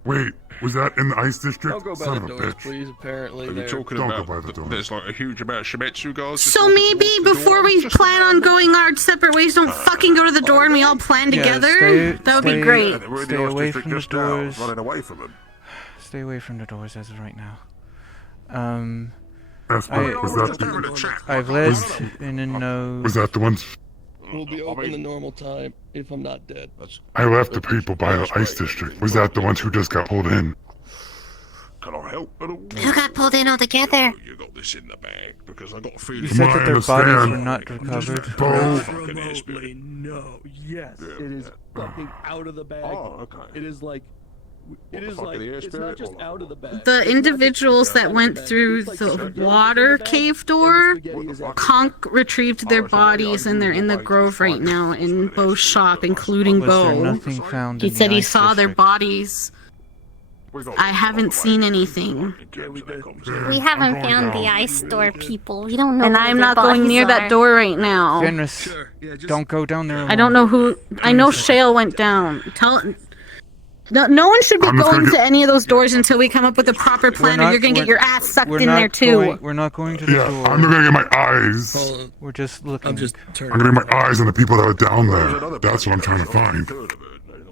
Wait, was that in the ice district? Don't go by Son the of a doors, bitch. please. Apparently, Are you talking Don't about go by the door. there's like a huge amount of Shimetsu guys? So maybe before we plan on going our separate ways, don't fucking go to the door and we all plan Yeah, together? That would be great. Stay away from the doors. running away from them. Stay away from the doors as of right now. Was that the... I've led in a no. Was that the ones... We'll be open the normal time if I'm not dead. I left the people by the ice district. Was that the ones who just got pulled in? Can I help at all? Who got pulled in all together? You got this in the bag because I got a feeling. You said that their bodies were not recovered. Remotely, no. Yes, it is fucking out of the bag. Oh, okay. It is like. It is like. It's not just out of the bag. The individuals that went through the water cave door, Conk retrieved their bodies and they're in the grove right now in Bo's shop, including Was there Bo. nothing found He in the said he ice saw their district? bodies. I haven't seen anything. We haven't found the ice store people. We don't know And where I'm their not going bodies near are. that door right now. Fenris, don't go down there alone. I don't know who. I know Shale went down. No one should be I'm just going gonna to any of those doors until we come up with a proper plan, or you're gonna get your ass sucked in there too. We're not going to the Yeah, door. I'm gonna get my eyes. We're just looking. I'm gonna get my eyes on the people that are down there. That's what I'm trying to find.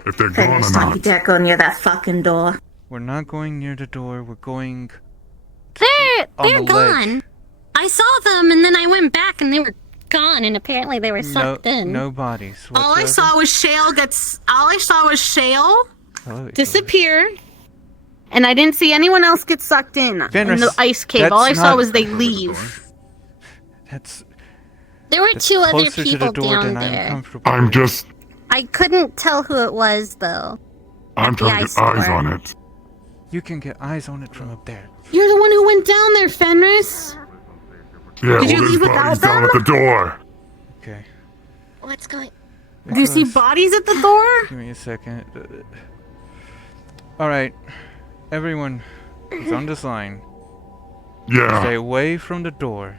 If they're gone or Fenris, don't you not. dare go near that fucking door. We're not going near the door. We're going. They're on the gone. ledge. I saw them and then I went back and they were gone and apparently they were sucked in. No bodies. All I saw was Shale Oh, disappear, and I didn't see anyone else get sucked in Fenris, the ice cave. All I that's saw not- was they leave. There were two other closer to the people door down than I'm there. comfortable. I'm just. I couldn't tell who it was though. I'm The trying to ice get eyes door. on it. You can get eyes on it from up there. You're the one who went down there, Fenris. Yeah, Did you well, leave there's without bodies down them? at the door. Okay. What's going? Do you see bodies at the door? Give me a second. All right, everyone is on this line. Yeah. Stay away from the door.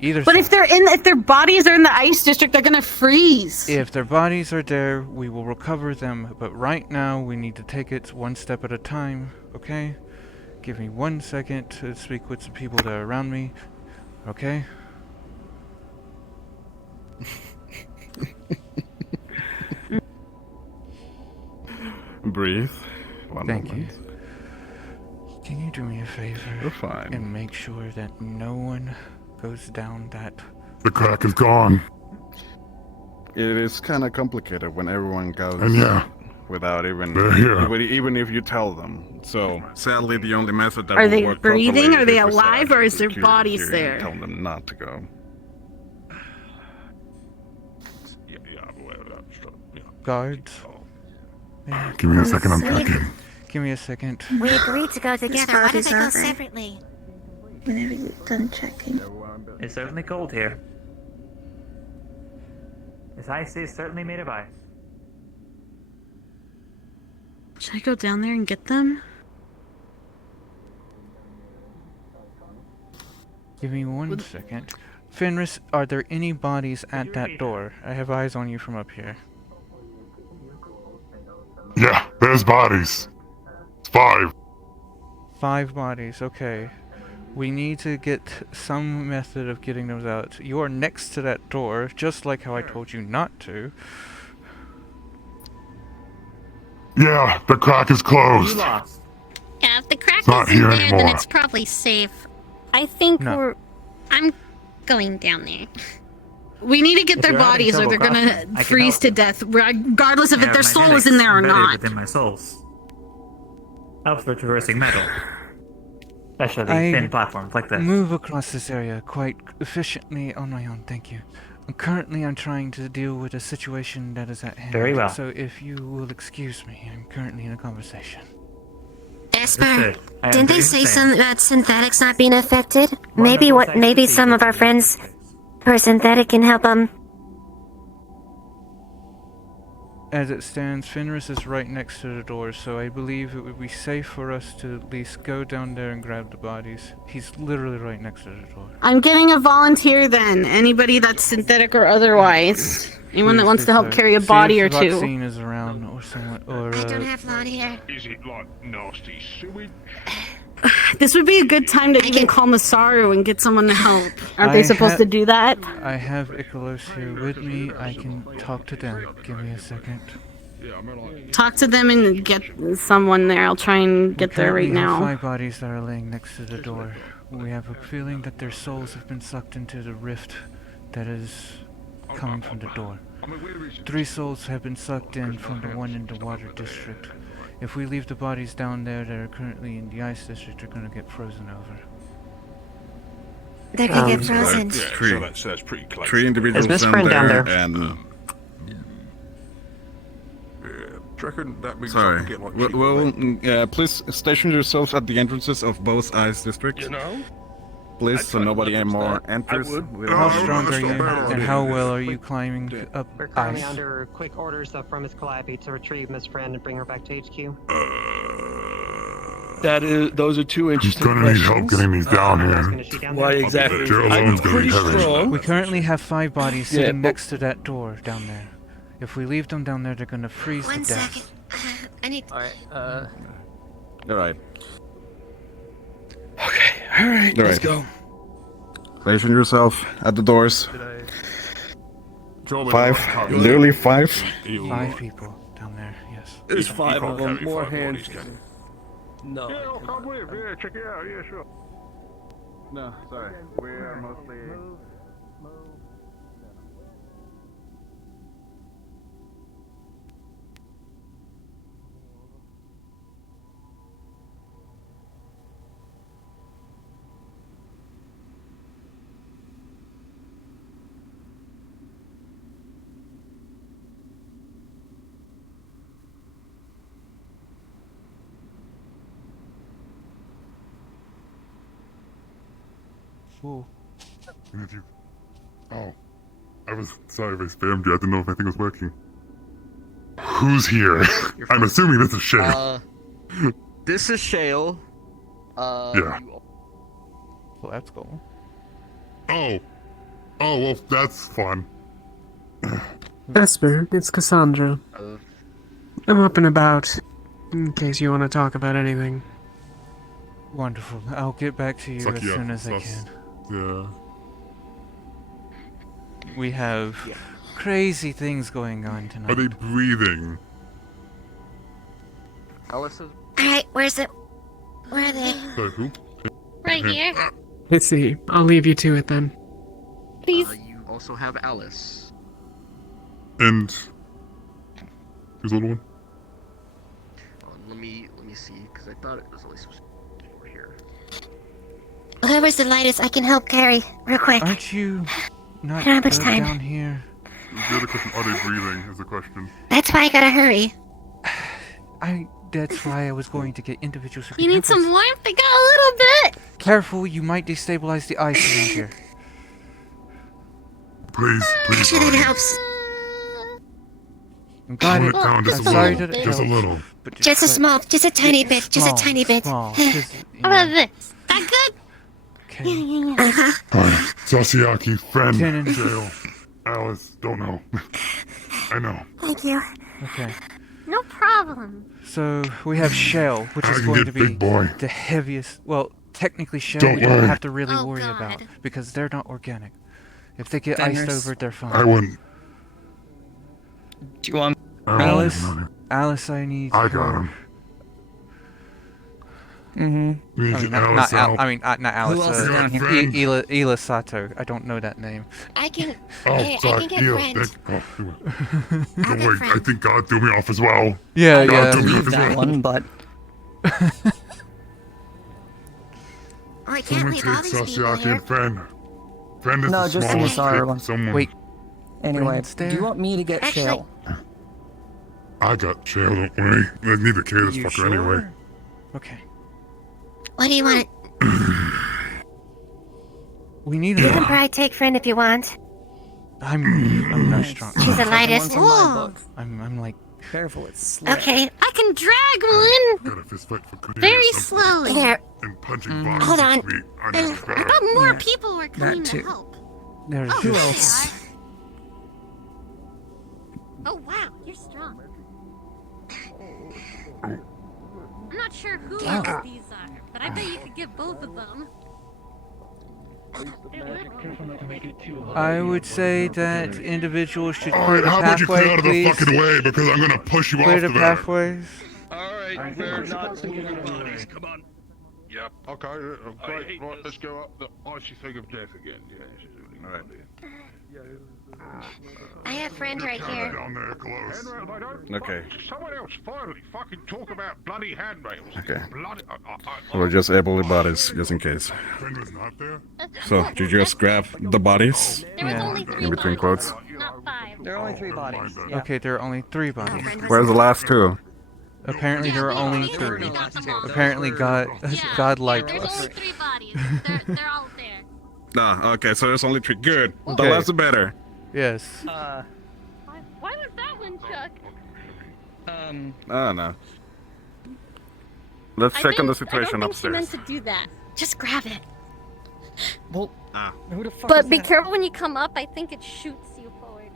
Either But if their bodies are in the ice district, they're gonna freeze. if their bodies are there, we will recover them. But right now, we need to take it one step at a time. Okay? Give me 1 second to speak with some people that are around me. Okay? Breathe. One Thank moment. you. Can you do me a favor? You're fine. And make sure that no one goes down that. The crack is gone. It is kind of complicated when everyone goes And yeah, without even they're here. even if you tell them. So sadly, the only method that Are will they work breathing? properly Are they is with alive, or is their security bodies here there? and tell them not to go. Guards? Give me a second, I'm packing. Give me a second. We agreed to go together. Why did they go over. separately? Whenever you're done checking. It's certainly cold here. This ice is certainly made of ice. Should I go down there and get them? Give me 1 second. Fenris, are there any bodies at that door? I have eyes on you from up here. Yeah, there's bodies. It's 5. 5 bodies, okay. We need to get some method of getting those out. You are next to that door, just like how I told you not to. Yeah, the crack is closed. Yeah, if the crack Not isn't here there, then anymore. it's probably safe. I think No. I'm going down there. We need to get If their you're having bodies, or trouble they're gonna crossing, I can freeze help to you. death, regardless of if Yeah, their my soul is magic's in there or embedded not. Within my souls. Helps for traversing metal. Especially I thin platforms like this. move across this area quite efficiently on my own, thank you. Currently, I'm trying to deal with a situation that is at hand. Very well. So if you will excuse me, I'm currently in a conversation. Esper, Understood. I am didn't they doing say the same. something about synthetics not being affected? Wonderful, thanks Maybe to some see of you. our friends who are synthetic can help them. As it stands, Fenris is right next to the door, so I believe it would be safe for us to at least go down there and grab the bodies. He's literally right next to the door. I'm getting a volunteer then. Anybody that's synthetic or otherwise. Anyone that Please, wants to help please, carry a see body or if two. Vaccine is around or someone, or I don't have long hair. Is it like nasty sewage? This would be a good time to even call Masaru and get someone to help. Aren't they I supposed ha- to do that? I have Icalos here with me. I can talk to them. Give me a second. Talk to them and get someone there. I'll try and get there right We have now. 5 bodies that are laying next to the door. We have a feeling that their souls have been sucked into the rift that is coming from the door. 3 souls have been sucked in from the one in the water district. If we leave the bodies down there that are currently in the ice district, they're gonna get frozen over. They're gonna get frozen. So that's pretty close. 3 individuals Miss down Friend down there, there? and Reckon that means I sorry. can get like Please station yourselves at the entrances of both ice districts. you know? Please, so nobody anymore enters. How strong are you, and how well are you climbing up We're currently ice? under quick orders from Miss Calliope to retrieve Miss Friend and bring her back to HQ. Those are two He's interesting gonna need help questions. getting these down Is here. she down Why there? exactly? Joe I'm Alone's gonna be pretty heavy. strong. We currently have 5 bodies Yeah, sitting but- next to that door down there. If we leave them down there, they're gonna freeze to death. I need. Alright, Alright. Alright, let's Alright. go. Station yourself at the doors. 5. Literally 5. 5 people down there, yes. There's 5 of them. More hands. No. Yeah, I'll come with. Yeah, check it out. Yeah, sure. No, sorry. We're mostly. Ooh. And if you... Oh. I was sorry if I spammed you. I didn't know if my thing was working. Who's here? I'm assuming this is Shale. This is Shale. Yeah. Well, that's cool. Oh. Oh, well, that's fun. Esper, it's Cassandra. I'm up and about, in case you want to talk about anything. Wonderful. I'll get back to you Suck as you up, soon as I sus. can. Yeah. We have crazy things going on tonight. Are they breathing? Alice is... Alright, where's it? Where are they? Sorry, who? Right here. Let's see. I'll leave you to it then. Please. You also have Alice. And... who's the little one? Let me see, because I thought it was at least over here. Whoever's the lightest, I can help carry real quick. Aren't you not I don't have much good time. down here? The other question, are they breathing, is the question. That's why I gotta hurry. That's why I was going to get individuals. You need some warmth? I got a little bit. Careful, you might destabilize the ice around here. Please, please. Actually, that helps. Got Tone it. it down just I'm a sorry little. that it Just a helps, little. but Just a small, just a tiny bit, just a small, tiny bit. small, How just, you about know. this? That good? Okay. Yeah. Uh-huh. Alright, Sasiaki, friend, Tenon. Shale, Alice, don't know. I know. Thank you. Okay. No problem. So we have Shell, which I is can going get to be big boy. the heaviest. Well, technically Shell Don't we don't worry. have to really Oh, worry God. about because they're not organic. If they get Then iced there's- over, they're fine. I wouldn't. Do you want? Alice, I need. I got him. Mm-hmm. We need I mean, to not, Alice not, out. I mean, not Alice. else is down here? Ila Sato. I don't know that name. I can. Oh, I sorry, can get Neil, friends. Don't worry, I think God threw me off as well. Yeah, God yeah. threw me off Leave as that well. one, but Oh, I can't Someone leave take all these people Sasiaki here. and friend. Friend is No, the just smallest. Masara Take one. someone. Wait. anyway, Friends do there? you want me to get Actually- Shale? I got Shale, don't worry. I need to carry this You fucker sure? anyway. Okay. What do you want? We need You can a. probably take friend if you want. I'm no strong. She's the lightest. From my book. I'm like. Careful, it's slick. Okay, I can drag one Got a fist fight for cleaning very or something. slowly. There. And punching bodies Hold is on. sweet. I need to I better. thought more Yeah. people were coming to too. help. There's Oh, just. there they are. Oh wow, you're strong. I'm not sure who these are, but I bet you could get both of them. I would say that individuals should clear Alright, the how about you clear pathway, out of the please. fucking way because I'm gonna push you Clear off the the back. pathways. Alright, we're not moving bodies, come on. Yep. Okay. Great. Right. Let's go up the icy thing of death again. Yeah. This is really Alright. I have friend right here. Down there, close. Handrail, they don't. Okay. Someone else finally fucking talk about bloody handrails. Okay. Bloody. We're just able the bodies, just in case. Friend was not there? So, did you just grab the bodies? There was Yeah. only three In between bodies, quotes? not 5. There are only 3 bodies. Yeah. Okay, there are only 3 bodies. Where's the last 2? Apparently there are only 3. Apparently God liked There's us. only 3 bodies. They're all there. Ah, okay, so there's only 3. Good. The Okay. less the better. Yes. Why was that one, Chuck? Oh, no. Let's check on the situation I don't think upstairs. she meant to do that. Just grab it. Well, who the fuck But is be that? careful when you come up. I think it shoots you forward.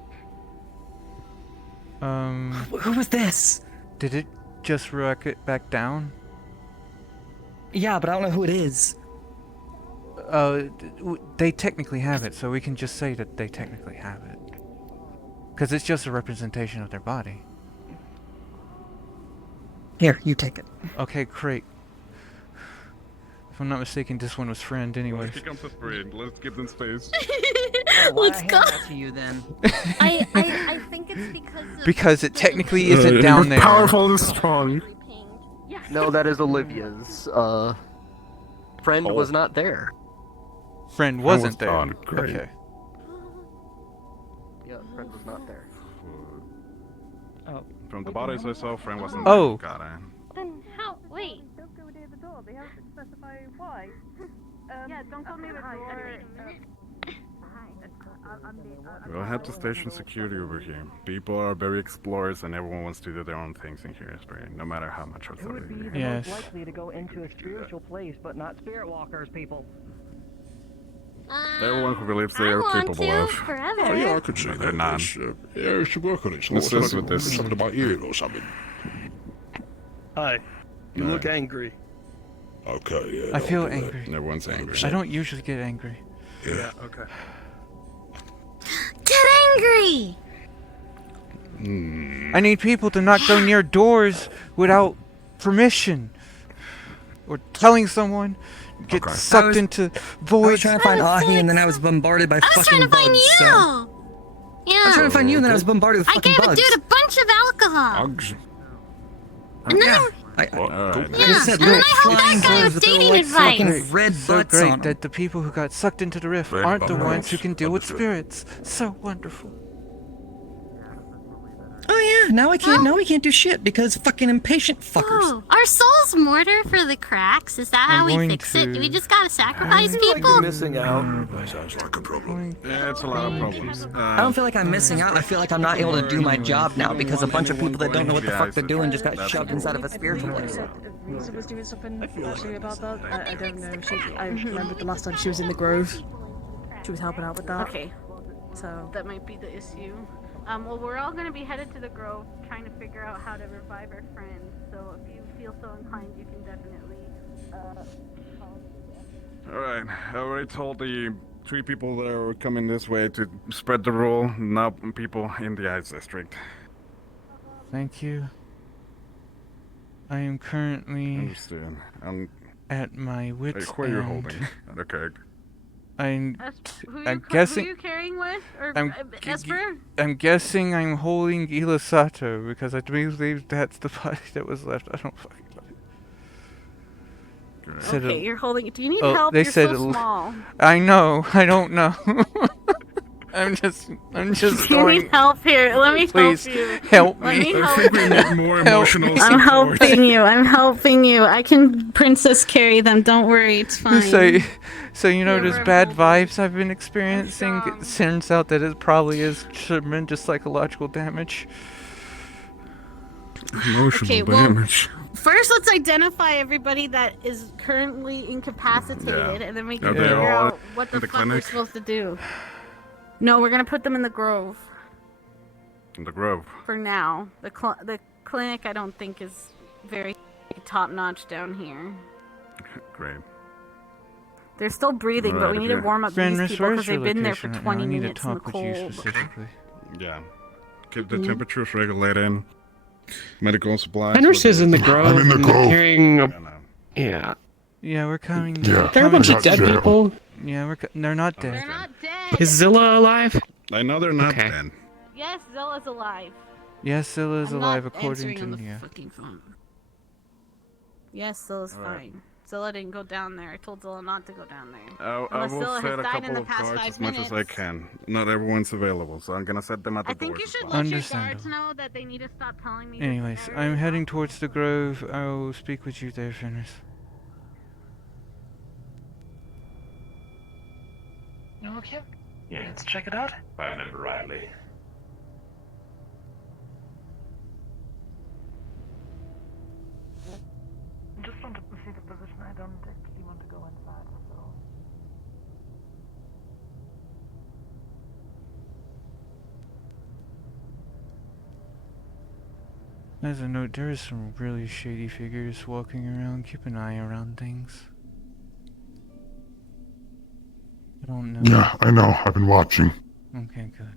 Who was this? Did it just rocket back down? Yeah, but I don't know who it is. They technically have it, so we can just say that they technically have it. Because it's just a representation of their body. Here, you take it. Okay, great. If I'm not mistaken, this one was friend anyways. Here comes a friend. Let's get in space. Let's go. To you then. I think it's because of Because it technically isn't down there. Powerful and strong. No, that is Olivia's. Friend was not there. Friend wasn't there. on, great. Okay. Yeah, friend was not there. Oh. From the bodies I saw, friend wasn't Oh. there. Got it. Then how? Wait. Don't go near the door. They haven't specified why. Yeah, don't go near the door. We'll head to station security over here. People are very explorers and everyone wants to do their own things in here, right? No matter how much authority they have. Yes. Likely to go into a spiritual place, but not spirit walkers, people. Everyone who believes they are capable of. forever. Oh, yeah, I could see No, that. they're not. Yeah, we should work on it. So This what's is with this. something about you or something. Hi. You No. look angry. Okay, yeah. I I'll feel do that. angry. Everyone's angry. I don't usually get angry. Yeah. Okay. Get angry. I need people to not go near doors without permission. Or telling someone. Get Okay. sucked into I was voids. trying to find Ahi, and then I was bombarded by I was fucking trying to bugs. find you. So. I Yeah. was trying to find you, and then I was bombarded with I fucking gave a bugs. dude a bunch of alcohol. Bugs. And then Yeah. I, Alright. yeah. just said And then little I helped flying that guy birds with with little, dating like, advice. fucking red So butts great on 'em. that the people who got sucked into the rift Red aren't the butts. ones who can deal with Understood. spirits. So wonderful. Oh yeah, now we can't do shit because fucking impatient fuckers. Oh, are souls mortar for the cracks? Is that how I'm we going fix it? Do we to- just gotta sacrifice Like you're people? missing out. That sounds like a problem. Yeah, it's a lot of problems. I don't feel like I'm missing out. I feel like I'm not able to do my job now because a bunch of people that don't know what the fuck they're doing just got shoved inside of a spiritual place. Lisa was doing something actually about that. I don't know. I remember the last time she was in the Grove. She was helping out with that. Okay, So that might be the issue. Well, we're all gonna be headed to the Grove, trying to figure out how to revive our friend. So if you feel so inclined, you can definitely. Alright, I already told the 3 people that are coming this way to spread the rule. Now people in the Ice District. Thank you. I am currently Understood. at my wit's Who are you end. holding? Okay. I'm Who guessing. you carrying with? Or I'm Esper? I'm guessing I'm holding Ilasato because I believe that's the body that was left. I don't fucking know. Said Okay, it- you're holding it. Do you need Oh, help? they You're said so it- small. I know. I don't know. I'm just You going. need help here. Let me Please help you. help Let me. me I help think we you. need more emotional I'm support. helping you. I'm helping you. I can princess carry them. Don't worry. It's fine. So you know those bad vibes I've been experiencing. It turns out that it probably is tremendous psychological damage. Emotional Okay, well, damage. First, let's identify everybody that is currently incapacitated, Yeah. and then we Are can they figure all out what in the the fuck we're clinic? supposed to do. No, we're gonna put them in the Grove In the Grove. for now. The clinic, I don't think, is very top notch down here. Great. They're still breathing, but we need to warm up these people because they've been there for 20 minutes in the cold. Yeah. Keep the temperatures regulated. Medical supplies. Fenris is in the Grove. I'm in the and Grove. Carrying yeah. Yeah, we're coming. Yeah. There are a bunch of dead people. Yeah, they're not dead. They're not dead. Is Zilla alive? I know they're not Okay. dead. Yes, Zilla's alive. Yes, Zilla is I'm alive not according answering to on the Nia. fucking phone. Yes, Zilla's Alright. fine. Zilla didn't go down there. I told Zilla not to go down there. I Unless will Zilla set has a died in couple the of past guards 5 as much as I minutes. can. Not everyone's available, so I'm gonna set them at the I think you doors should as well. let your Understandable. guards know that they need to stop telling me. to Anyways, stay I'm heading towards the Grove. I will speak with you there, Fenris. Okay. Yeah, let's check it out. If I remember rightly. Just wanted to see the position. I don't actually want to go inside, so. As a note, there is some really shady figures walking around. Keep an eye around things. I don't know. Yeah, I know. I've been watching. Okay, good.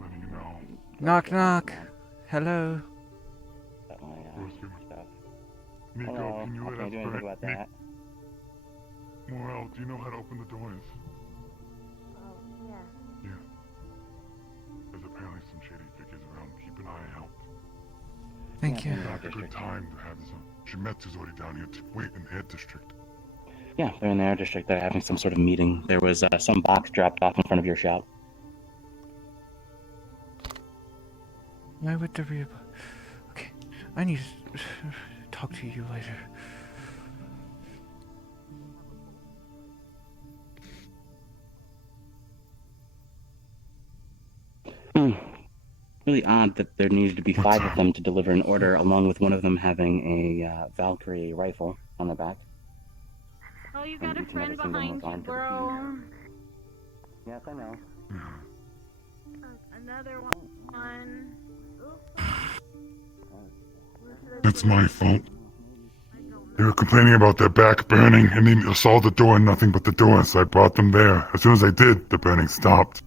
Letting you know. Knock, knock. Hello. Nico, can you let us do anything about that. Morel, do you know how to open the doors? Yeah. There's apparently some shady figures around. Keep an eye out. Thank you. Not a good time to have this. Shimetsu's already down here to wait in the Air District. Yeah, they're in the air district. They're having some sort of meeting. There was some box dropped off in front of your shop. Why would there be a... Okay, I need to talk to you later. Really odd that there needed to be 5 of them to deliver an order, along with one of them having a Valkyrie rifle on the back. Oh, you got a friend behind you, bro. Yes, I know. Another one. It's my fault. They were complaining about their back burning, and they saw the door and nothing but the door, so I brought them there. As soon as I did, the burning stopped.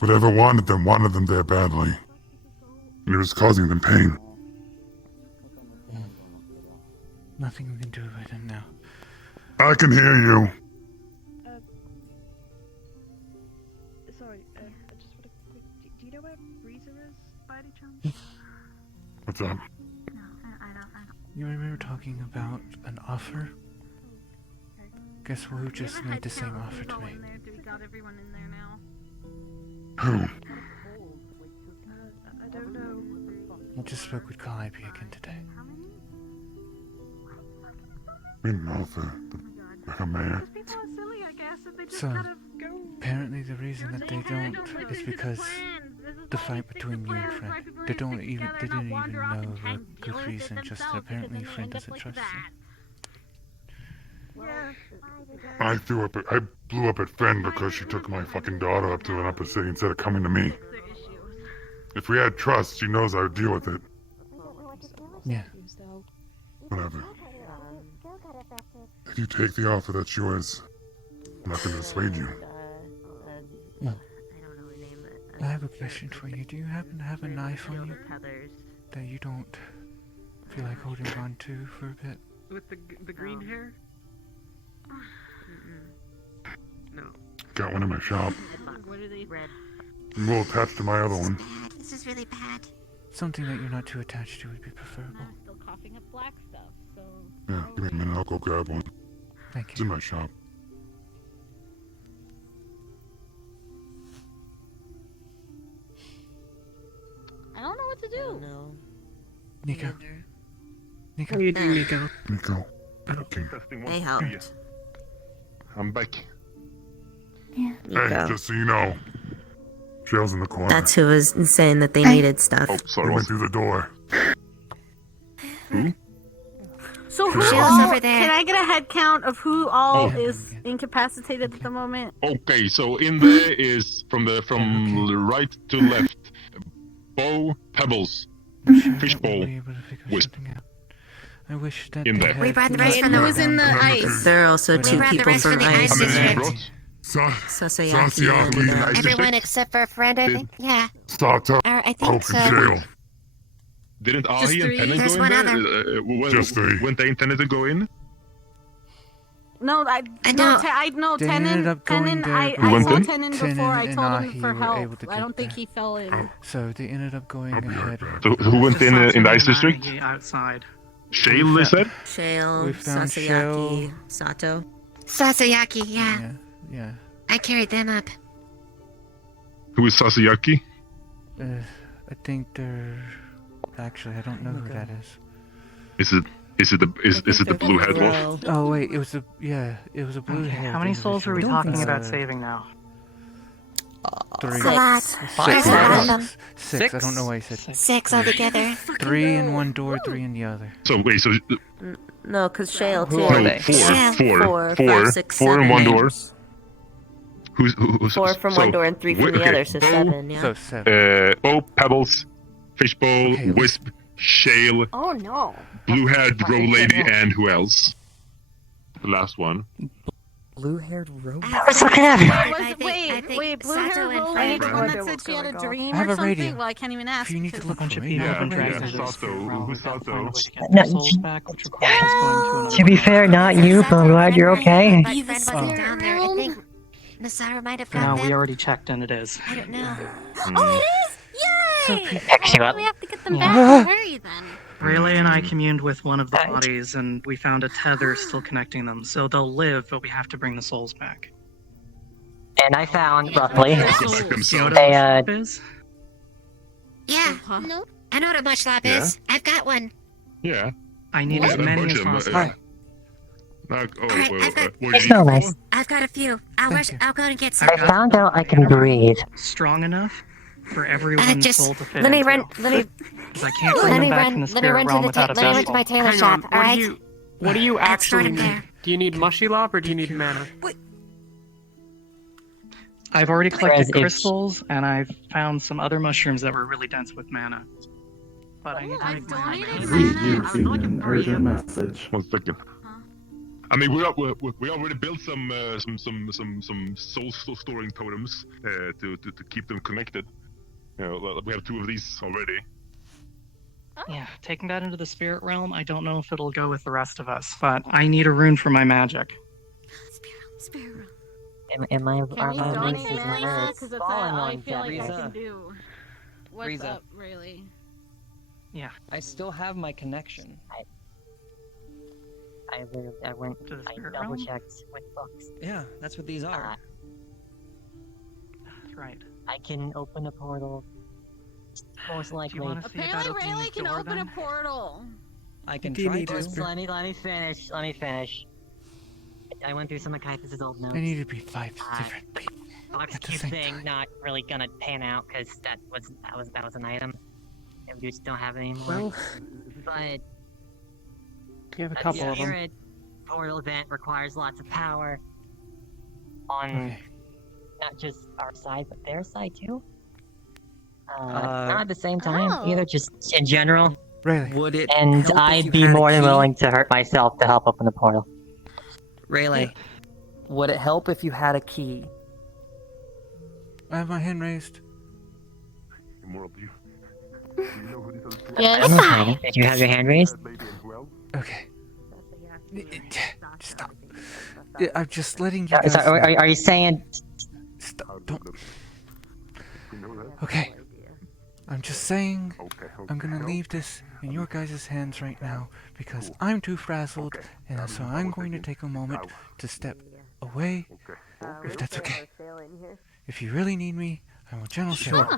Whatever wanted them there badly. And it was causing them pain. Nothing we can do about it now. I can hear you. Sorry, I just want to quick. Do you know where Breezer is, by any chance? What's up? You remember talking about an offer? Guess who just made the same offer to me? We got everyone in there now. Who? I don't know. I just spoke with Calliope again today. Meanwhile, the mayor. People are silly, I guess, and they just So, kind of go. apparently the reason that they don't is because the fight between you and Friend. They didn't even know a good reason, just that apparently Friend doesn't trust you. I blew up at Fen because she took my fucking daughter up to an upper city instead of coming to me. If we had trust, she knows I would deal with it. Yeah. Whatever. If you take the offer, that's yours. I'm not going to dissuade you. No. I have a question for you. Do you happen to have a knife on you that you don't feel like holding on to for a bit? With the green hair? No. Got one in my shop. What are they? Red. And we'll attach to my other one. This is really bad. Something that you're not too attached to would be preferable. I'm still coughing up black stuff, so. Yeah, give me a minute. I'll go grab one. Thank you. It's in my shop. I don't know what to do. No. Nico. Nico. How are you doing, Nico? Nico. They helped. I'm back. Yeah. Hey, just so you know, Shell's in the corner. That's who was saying that they needed stuff. Oh, sorry. He went through the door. So who Shell's all, over there. can I get a head count of who all Oh. is incapacitated at the moment? Okay, so in there is from right to left. Bow, Pebbles, Fishbowl, Wisp. I wish that In they there. had We brought the knocked rest from the- down Who's in the the ice? There are also We two brought the people rest from from the ice ice district. Sasayaki Sasayaki and everyone except for Fred, I think. Yeah. Sato. I think Open so. jail. Didn't Just Ahi and three? Tennant There's go in one there? other. Just three. Weren't they intended to go in? No, I don't. know They ended Tenon. up going Tenon. there I because saw Tenon before. Tenon I and told him Ahi for were help. able to I don't get think there. he fell in. So they ended up going ahead. So who went in the ice district? Outside. Shale, they said? Shale, We found Sasayaki, Sato. Sasayaki, yeah. Yeah. I carried them up. Who is Sasayaki? I think they're... Actually, I don't know who that is. Is it the blue head wolf? Oh wait, it was a blue hair. How many souls are we talking about saving now? 3. So that's Six. there's five of them. Six. I don't know why I said 6 altogether. 3 in one door, 3 in the other. So wait, so No, because Shale too. no, four in one door. Who's 4 from one door and 3 from the other, so 7. Yeah. So 7. Bo, Pebbles, Fishbowl, Wisp, Shale, Oh no. blue-haired row lady, and who else? The last one. Blue-haired rogue? Wait, blue hair roll lady, the one that said she had a dream I have or a radio. something? Well, I can't even ask. You need to look for me. Yeah, Sato. Who's Sato? No, to be fair, not you, but I'm glad you're okay. My friend wasn't down there. I think Nasara might have got No, them. we already checked and it is. I don't know. Hmm. Oh, it is! Yay! Pick you up. We have to get them back. Hurry then. Rayleigh and I communed with one of the bodies, and we found a tether still connecting them. So they'll live, but we have to bring the souls back. And I found, roughly, a, Yeah. No. I know what a mush lab is. I've got one. Yeah. I need as many as possible. It's no nice. I've got a few. I'll go and get some. I found out I can breathe. Strong enough for everyone's just soul to fit let me into. run. Let me. 'Cause I can't bring them back from the spirit realm without a Let me run to vessel. my tailor Hang shop. on, All right. what do you actually him need? there. Do you need mushy lop or do you need mana? I've already collected Whereas if- crystals, and I've found some other mushrooms that were really dense with mana. But I need to make my own. Read you received an urgent message. 1 second. I mean, we already built some soul storing totems to keep them connected. You know, we have 2 of these already. Yeah, taking that into the spirit realm, I don't know if it'll go with the rest of us, but I need a rune for my magic. Am I? Can we donate mana? Because I feel like I can do. What's Riza. up, really? Yeah. I still have my connection. I went. I double checked with books. Yeah, that's what these are. That's right. I can open a portal. Most likely. Apparently, Rayleigh can open a portal. I can Do you try need to. us- Let me finish. I went through some of Caiaphas' old notes. I need to be 5 different people. Fox at the Cube same thing not really gonna pan out because that was an item that we just don't have anymore. Well, but you have a couple of them. spirit portal event requires lots of power on not just our side but their side too. Not at the same time either, just in general. Rayleigh. Would it And help if I'd you be had a more than key? willing to hurt myself to help open the portal. Rayleigh, would it help if you had a key? I have my hand raised. Yes. Did you have your hand raised? Okay. Stop. I'm just letting you guys. Are you saying? Stop. Don't. Okay. I'm just saying. I'm gonna leave this in your guys' hands right now because I'm too frazzled, and so I'm going to take a moment to step away, if that's okay. If you really need me, I will channel Sure.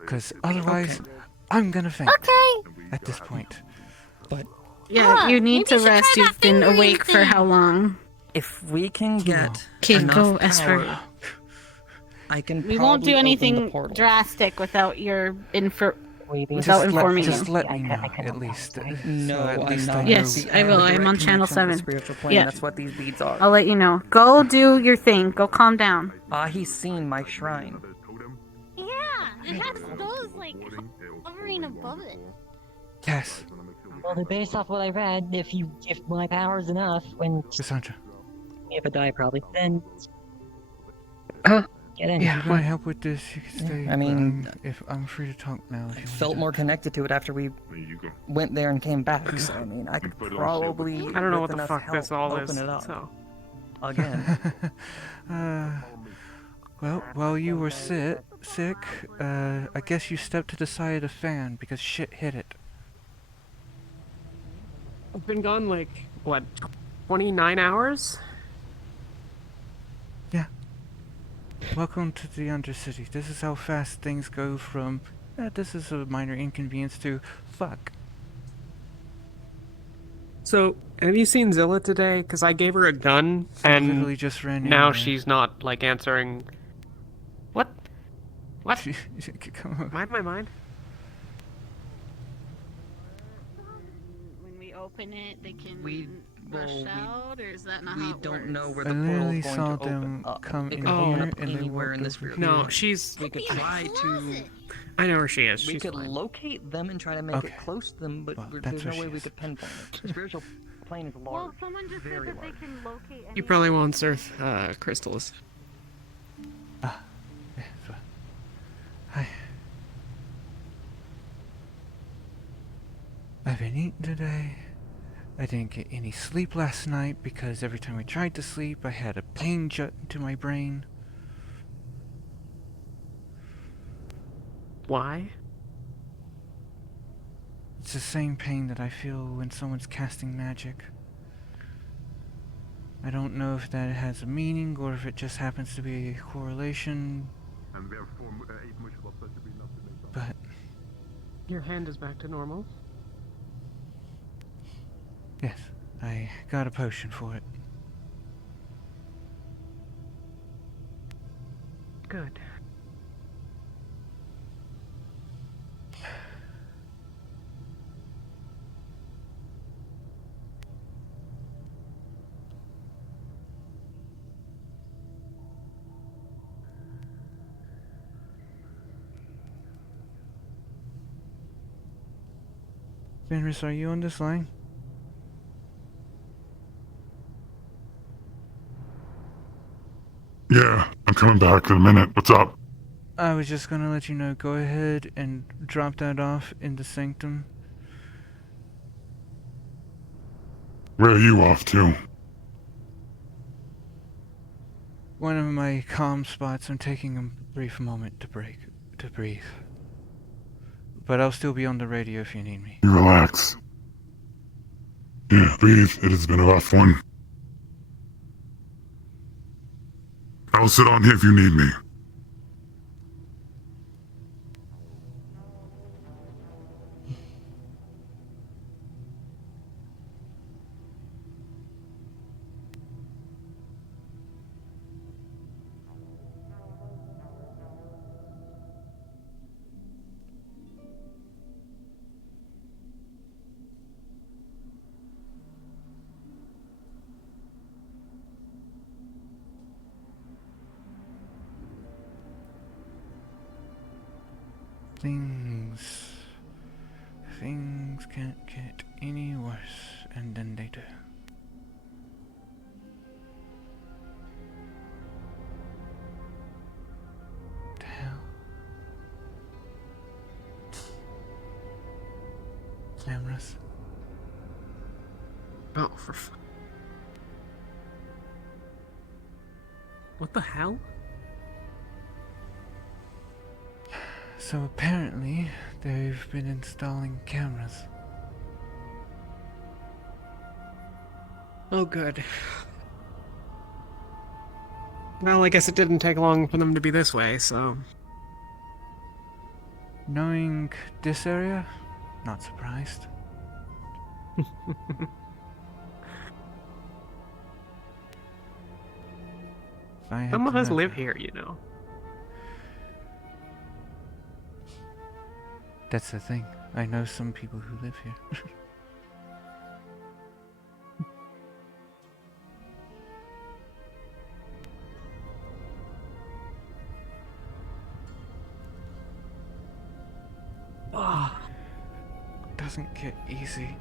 because otherwise, I'm gonna faint at this point. But Yeah, you need to maybe you should rest. try You've that been fingering awake for thing. how long? if we can get Okay, enough go, power, Esper. I can. We won't do probably open the anything portal. drastic without your without Just informing just you. let me know, at least. No, so at I'm least not. I know. Yes, I will. I'm on channel 7. Spiritual plane. Yeah. That's what these beads are. I'll let you know. Go do your thing. Go calm down. He's seen my shrine. Yeah, it has those like hovering above it. Yes. Well, based off what I read, if my power's enough, when Cassandra. if I die probably, then get in. Yeah, if you want help with this, you can stay. I mean, if I'm free to talk now. If I you felt more connected to it after we went there and came back. So, I mean, I could probably. I don't know what with the enough fuck help, this all open is. it up. So. Again. Well, while you were sick, I guess you stepped to the side of the fan because shit hit it. I've been gone like, what, 29 hours? Yeah. Welcome to the Undercity. This is how fast things go from, this is a minor inconvenience to, fuck. So, have you seen Zilla today? Because I gave her a gun, She and literally just ran in now there. she's not, like, answering... What? What? Come on. Mind my mind? When we open it, they can well, rush we- out, or is that not We how it don't know where I the literally portal's going saw to open them up. come It in could open here up and they anywhere walked in this over room. No, here. she's... We could try to. I know where she is. We She's could fine. locate them and try to make Okay. it close to them, but Well, there's that's no where way she we is. could pinpoint it. The spiritual plane is large. Well, someone just very said that large. they can locate. He probably wants Earth crystals. Ah, yeah, so. Hi. I've been eating today. I didn't get any sleep last night because every time I tried to sleep, I had a pain jut into my brain. Why? It's the same pain that I feel when someone's casting magic. I don't know if that has a meaning or if it just happens to be a correlation, And we have 8 mush slots that should be enough to make that. but Your hand is back to normal. yes, I got a potion for it. Good. Fenris, are you on this line? Yeah, I'm coming back in a minute. What's up? I was just gonna let you know, go ahead and drop that off in the sanctum. Where are you off to? One of my calm spots. I'm taking a brief moment to breathe. But I'll still be on the radio if you need me. You relax. Yeah, breathe. It has been a rough one. I'll sit on here if you need me. Things can't get any worse, and then they do. The hell? Cameras? Oh, What the hell? So apparently, they've been installing cameras. Oh, good. Well, I guess it didn't take long for them to be this way, so... Knowing this area, not surprised. Someone does live here, you know. That's the thing. I know some people who live here. Ah, doesn't get easy.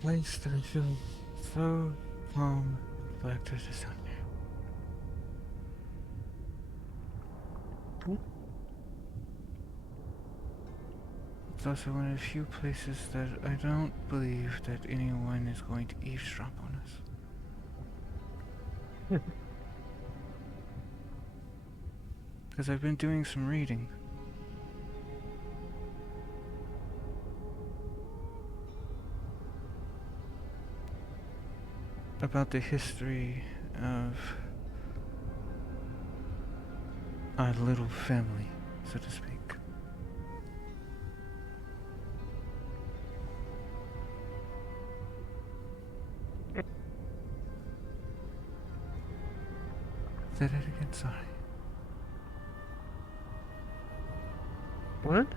Place that I feel so calm and collected is down here. It's also one of the few places that I don't believe that anyone is going to eavesdrop on us. because I've been doing some reading. About the history of our little family, so to speak. Say that again, sorry. What?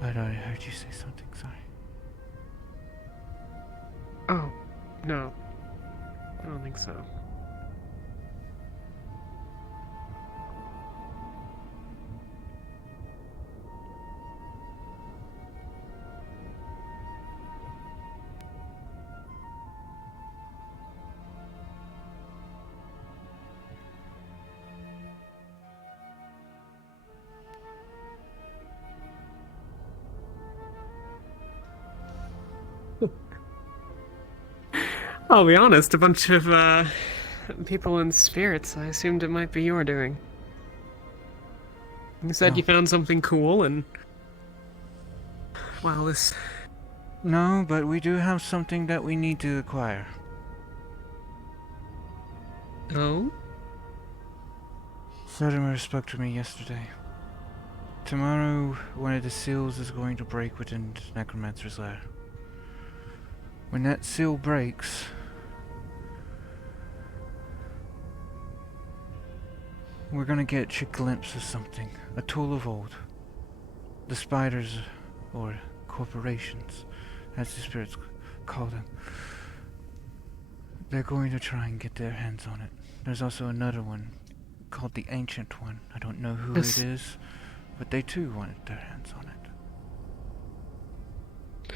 I thought I heard you say something, sorry. Oh, no. I don't think so. I'll be honest, a bunch of, people in spirits. I assumed it might be your doing. You said you found something cool, and... well, this... No, but we do have something that we need to acquire. Oh? Sertimer spoke to me yesterday. Tomorrow, one of the seals is going to break within Necromancer's lair. When that seal breaks, we're gonna get a glimpse of something. A tool of old. The spiders, or corporations, as the spirits call them. They're going to try and get their hands on it. There's also another one, called the Ancient One. I don't know who it is, but they too wanted their hands on it.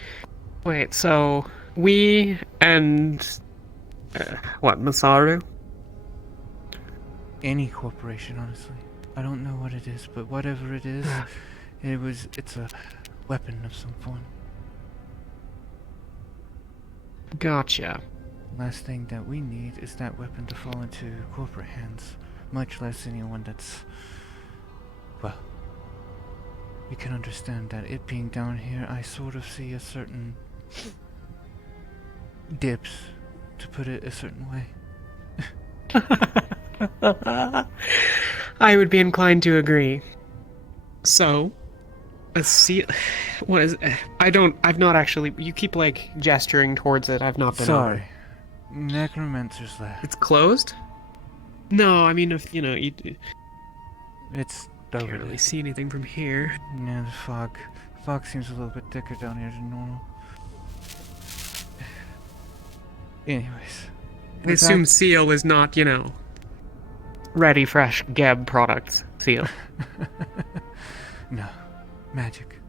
Wait, so... we and... what, Masaru? Any corporation, honestly. I don't know what it is, but whatever it is, it's a weapon of some form. Gotcha. Last thing that we need is that weapon to fall into corporate hands, much less anyone that's... well, you can understand that it being down here, I sort of see a certain dips, to put it a certain way. I would be inclined to agree. So, let's see. What is? I've not actually. You keep like gesturing towards it. I've not been. Sorry. Over. Necromancer's lair. It's closed. No, I mean if you know you. It's can't really see anything from here. Yeah, the fog. Fog seems a little bit thicker down here than normal. Anyways. I assume Seal is not, you know, ready, fresh Geb products. Seal. No. Magic.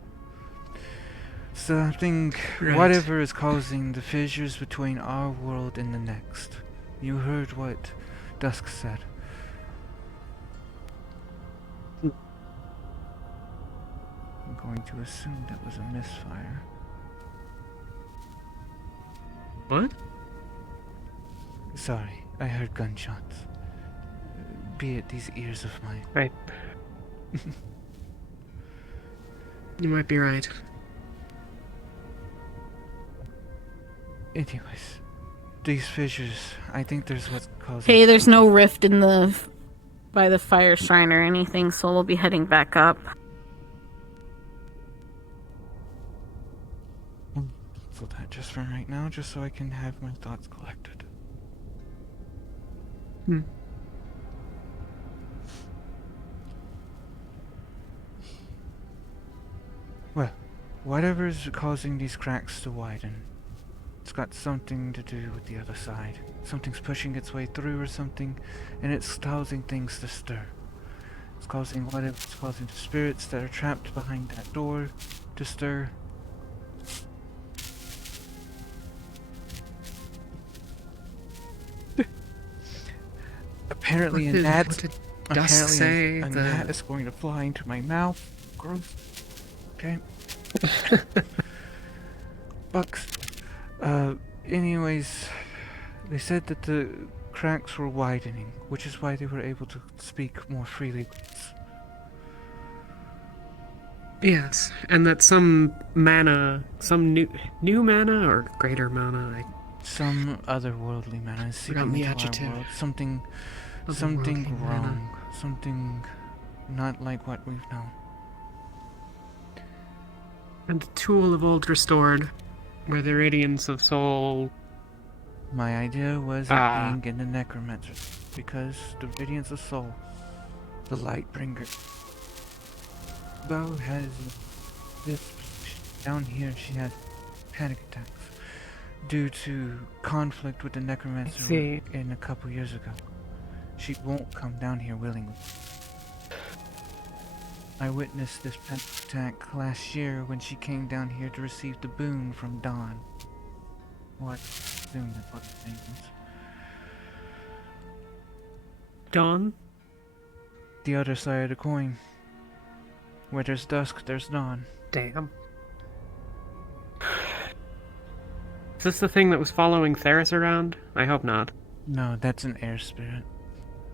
Something, Right. whatever is causing the fissures between our world and the next. You heard what Dusk said. I'm going to assume that was a misfire. What? Sorry, I heard gunshots. Be it these ears of mine. Right. You might be right. Anyways, these fissures, I think there's what's causing... Hey, there's no rift in by the fire shrine or anything, so we'll be heading back up. Cancel that just for right now, just so I can have my thoughts collected. Hmm. Well, whatever is causing these cracks to widen, it's got something to do with the other side. Something's pushing its way through or something, and it's causing things to stir. It's causing it's causing the spirits that are trapped behind that door to stir. Apparently a gnat is going to fly into my mouth. Gross. Okay. Bugs. Anyways, they said that the cracks were widening, which is why they were able to speak more freely. Yes, and that some mana, some new mana or greater mana. Some otherworldly mana is seeping Forgotten the into adjective. our world. Something Otherworldly mana. wrong. Something not like what we've known. And the tool of old restored, where the radiance of soul. My idea was being in the necromancer, because the radiance of soul, the light bringer. Bo has this down here. She has panic attacks due to conflict with the necromancer in a couple years ago. She won't come down here willingly. I witnessed this panic attack last year when she came down here to receive the boon from Dawn. What boon is what it means. Dawn? The other side of the coin. Where there's dusk, there's dawn. Damn. Is this the thing that was following Theris around? I hope not. No, that's an air spirit.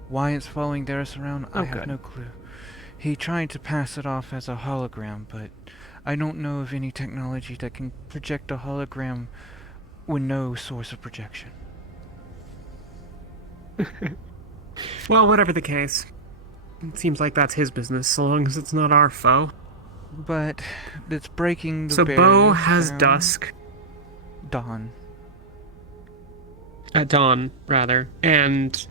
Why it's following Theris around, I have no clue. He tried to pass it off as a hologram, but I don't know of any technology that can project a hologram with no source of projection. Well, whatever the case. It seems like that's his business, so long as it's not our foe. But it's breaking the So barriers Bo has down. dusk. Dawn. At dawn, rather. And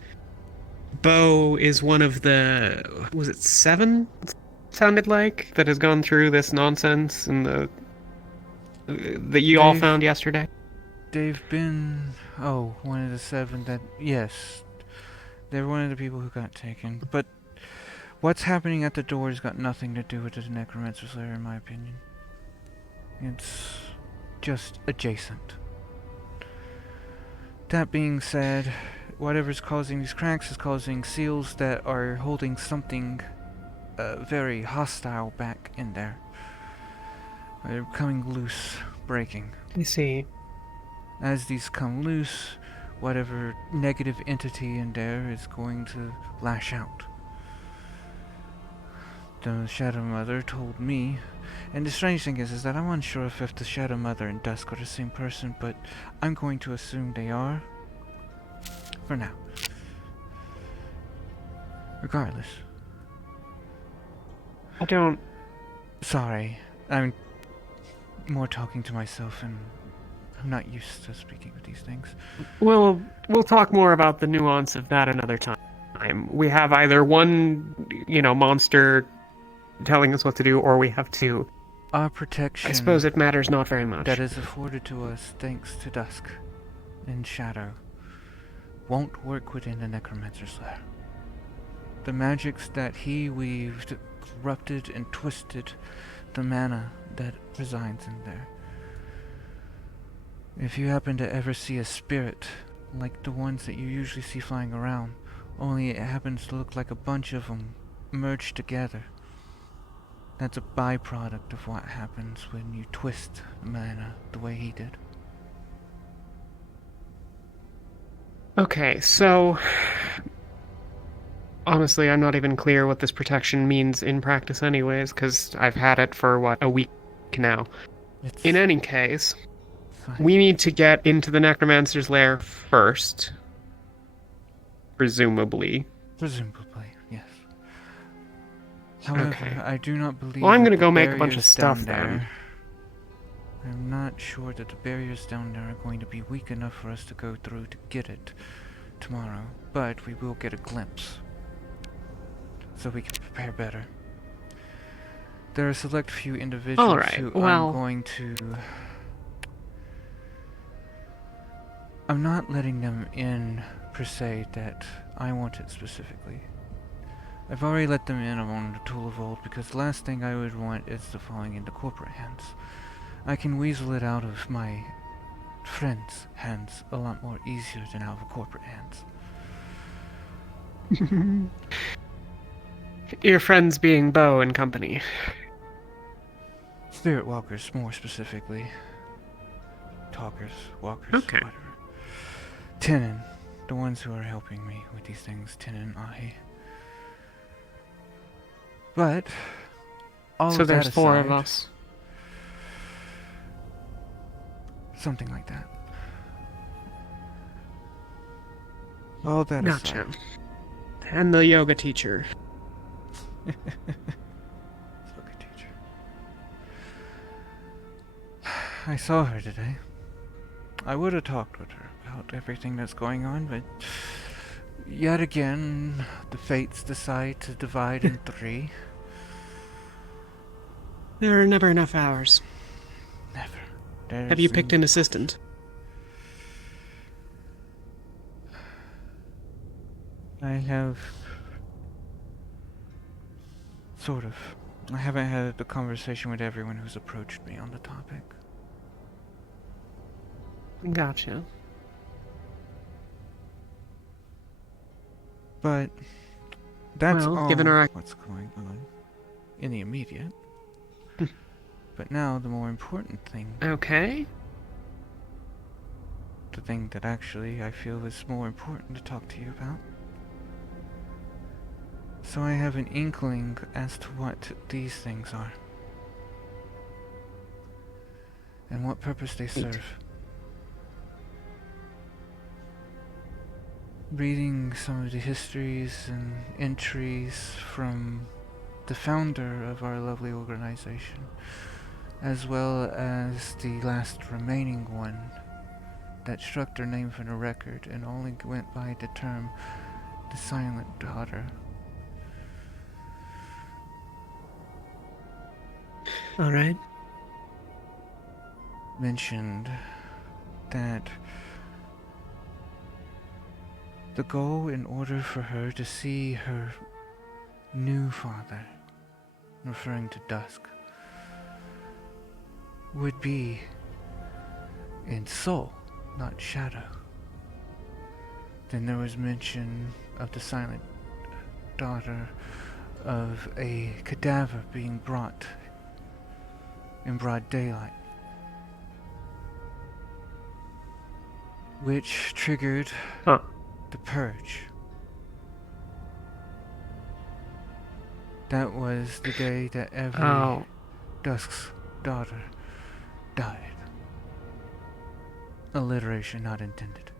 Bo is one of the... was it 7? Sounded like? That has gone through this nonsense and the... that you all found yesterday? They've been... oh, one of the 7 that... yes. They're one of the people who got taken. But what's happening at the door has got nothing to do with the Necromancer's Lair, in my opinion. It's just adjacent. That being said, whatever's causing these cracks is causing seals that are holding something very hostile back in there. They're coming loose, breaking. I see. As these come loose, whatever negative entity in there is going to lash out. The Shadow Mother told me, and the strange thing is that I'm unsure if the Shadow Mother and Dusk are the same person, but I'm going to assume they are. For now. Regardless. I don't... Sorry, I'm more talking to myself and I'm not used to speaking with these things. We'll talk more about the nuance of that another time. We have either one, monster telling us what to do, or we have two. Our protection... I suppose it matters not very much. ...that is afforded to us thanks to Dusk and Shadow won't work within the Necromancer's Lair. The magics that he weaved corrupted and twisted the mana that resides in there. If you happen to ever see a spirit like the ones that you usually see flying around, only it happens to look like a bunch of them merged together, that's a byproduct of what happens when you twist mana the way he did. Okay, so... honestly, I'm not even clear what this protection means in practice anyways, because I've had it for, a week now. In any case, we need to get into the Necromancer's Lair first. Presumably. Presumably, yes. However, Okay. I do not believe... Well, I'm gonna that go the make a bunch of barriers stuff down then. there- I'm not sure that the barriers down there are going to be weak enough for us to go through to get it tomorrow, but we will get a glimpse, so we can prepare better. There are a select few individuals Alright, who well... I'm going to... I'm not letting them in, per se, that I wanted specifically. I've already let them in on the Tool of Old, because the last thing I would want is the falling into corporate hands. I can weasel it out of my friends' hands a lot more easier than out of corporate hands. Your friends being Bo and company. Spirit walkers, more specifically. Talkers, walkers, Okay. whatever. Tenon. the ones who are helping me with these things, Tin and I. But all So of that there's four of aside, us. something like that. All that Gotcha. aside. And the yoga teacher. Yoga teacher. I saw her today. I would have talked with her about everything that's going on, but yet again, the fates decide to divide in three. There are never enough hours. Never. Have you picked an assistant? I have... Sort of. I haven't had the conversation with everyone who's approached me on the topic. Gotcha. But that's Well, all given our what's going on in the immediate. But now the more important thing, Okay. the thing that actually I feel is more important to talk to you about. So I have an inkling as to what these things are. And what purpose they serve. Reading some of the histories and entries from the founder of our lovely organization, as well as the last remaining one that struck their name from the record and only went by the term the Silent Daughter. Alright. Mentioned that the goal in order for her to see her new father, referring to Dusk, would be in soul, not shadow. Then there was mention of the Silent Daughter, of a cadaver being brought in broad daylight, which triggered the purge. That was the day that every Dusk's daughter died. Alliteration not intended.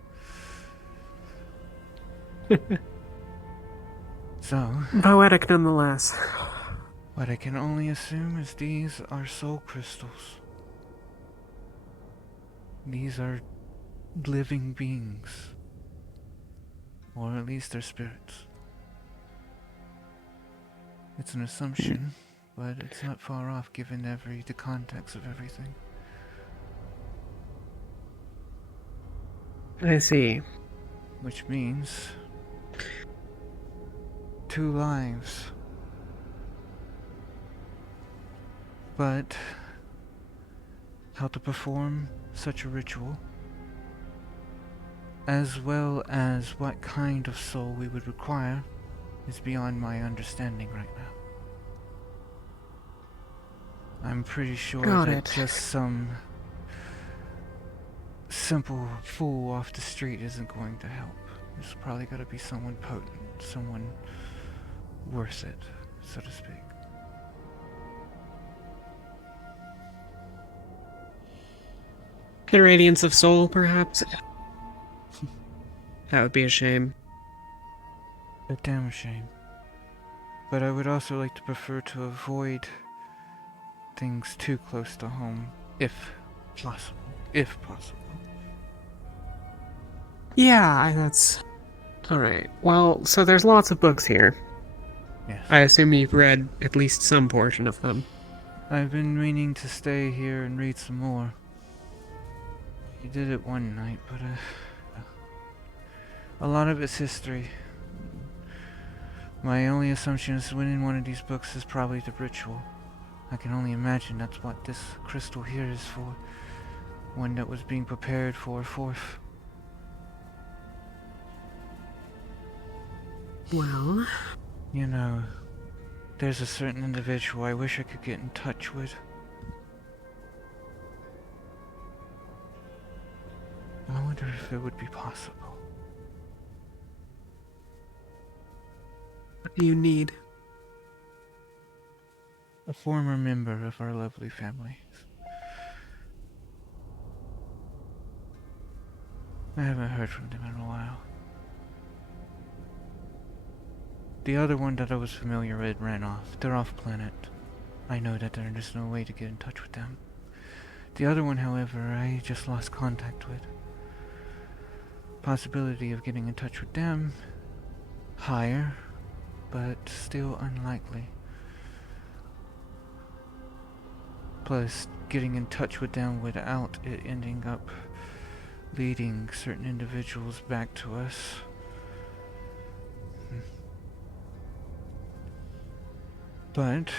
So, Poetic nonetheless. what I can only assume is these are soul crystals. These are living beings. Or at least they're spirits. It's an assumption, but it's not far off given the context of everything. I see. Which means 2 lives. But how to perform such a ritual, as well as what kind of soul we would require, is beyond my understanding right now. I'm pretty sure that just some simple fool off the street isn't going to help. There's probably got to be someone potent, someone worth it, so to speak. The Radiance of Soul, perhaps? That would be a shame. A damn shame. But I would also like to prefer to avoid things too close to home, if possible. If possible. Yeah, that's... Alright, well, so there's lots of books here. Yes. I assume you've read at least some portion of them. I've been meaning to stay here and read some more. You did it one night, but a lot of it's history. My only assumption is winning one of these books is probably the ritual. I can only imagine that's what this crystal here is for. One that was being prepared for a 4th. Well... You know, there's a certain individual I wish I could get in touch with. I wonder if it would be possible. What do you need? A former member of our lovely family. I haven't heard from them in a while. The other one that I was familiar with ran off. They're off planet. I know that there is no way to get in touch with them. The other one, however, I just lost contact with. Possibility of getting in touch with them, higher, but still unlikely. Plus, getting in touch with them without it ending up leading certain individuals back to us. But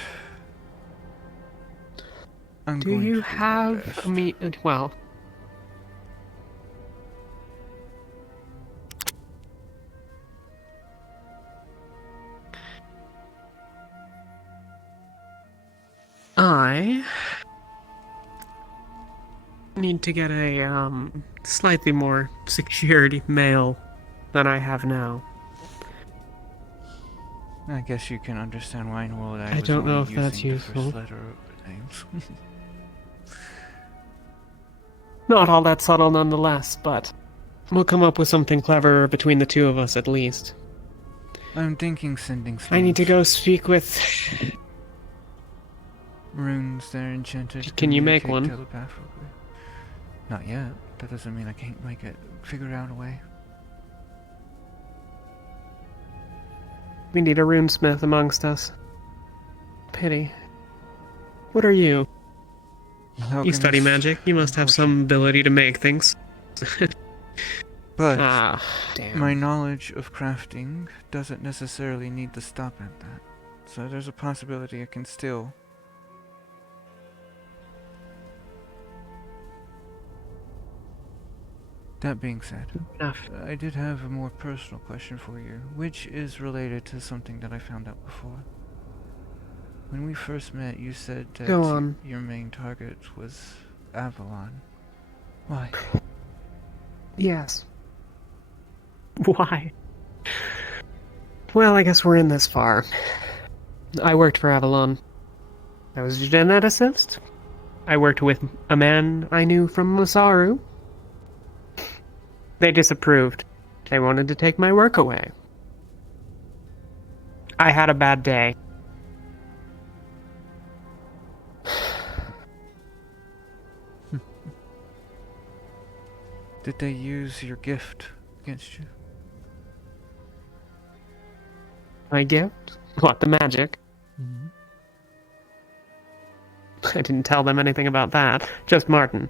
I'm Do going you to do my have best. well, I need to get a slightly more secured mail than I have now. I guess you can understand why in the world I was don't know only if that's using the useful. first letter of the names. Not all that subtle nonetheless, but we'll come up with something clever between the two of us at least. I'm thinking sending I need to some go speak with... runes that are enchanted to Can you make communicate one? telepathically. Not yet. That doesn't mean I can't make it. Figure out a way. We need a runesmith amongst us. Pity. What are you? You study Alchemist, magic. You must have some ability to make things. But damn. my knowledge of crafting doesn't necessarily need to stop at that. So there's a possibility I can still... That being said, I did have a more personal question for you, which is related to something that I found out before. When we first met, you said that Go on. your main target was Avalon. Why? Yes. Why? Well, I guess we're in this far. I worked for Avalon. I was a geneticist. I worked with a man I knew from Masaru. They disapproved. They wanted to take my work away. I had a bad day. Did they use your gift against you? My gift? What, the magic? Mm-hmm. I didn't tell them anything about that. Just Martin.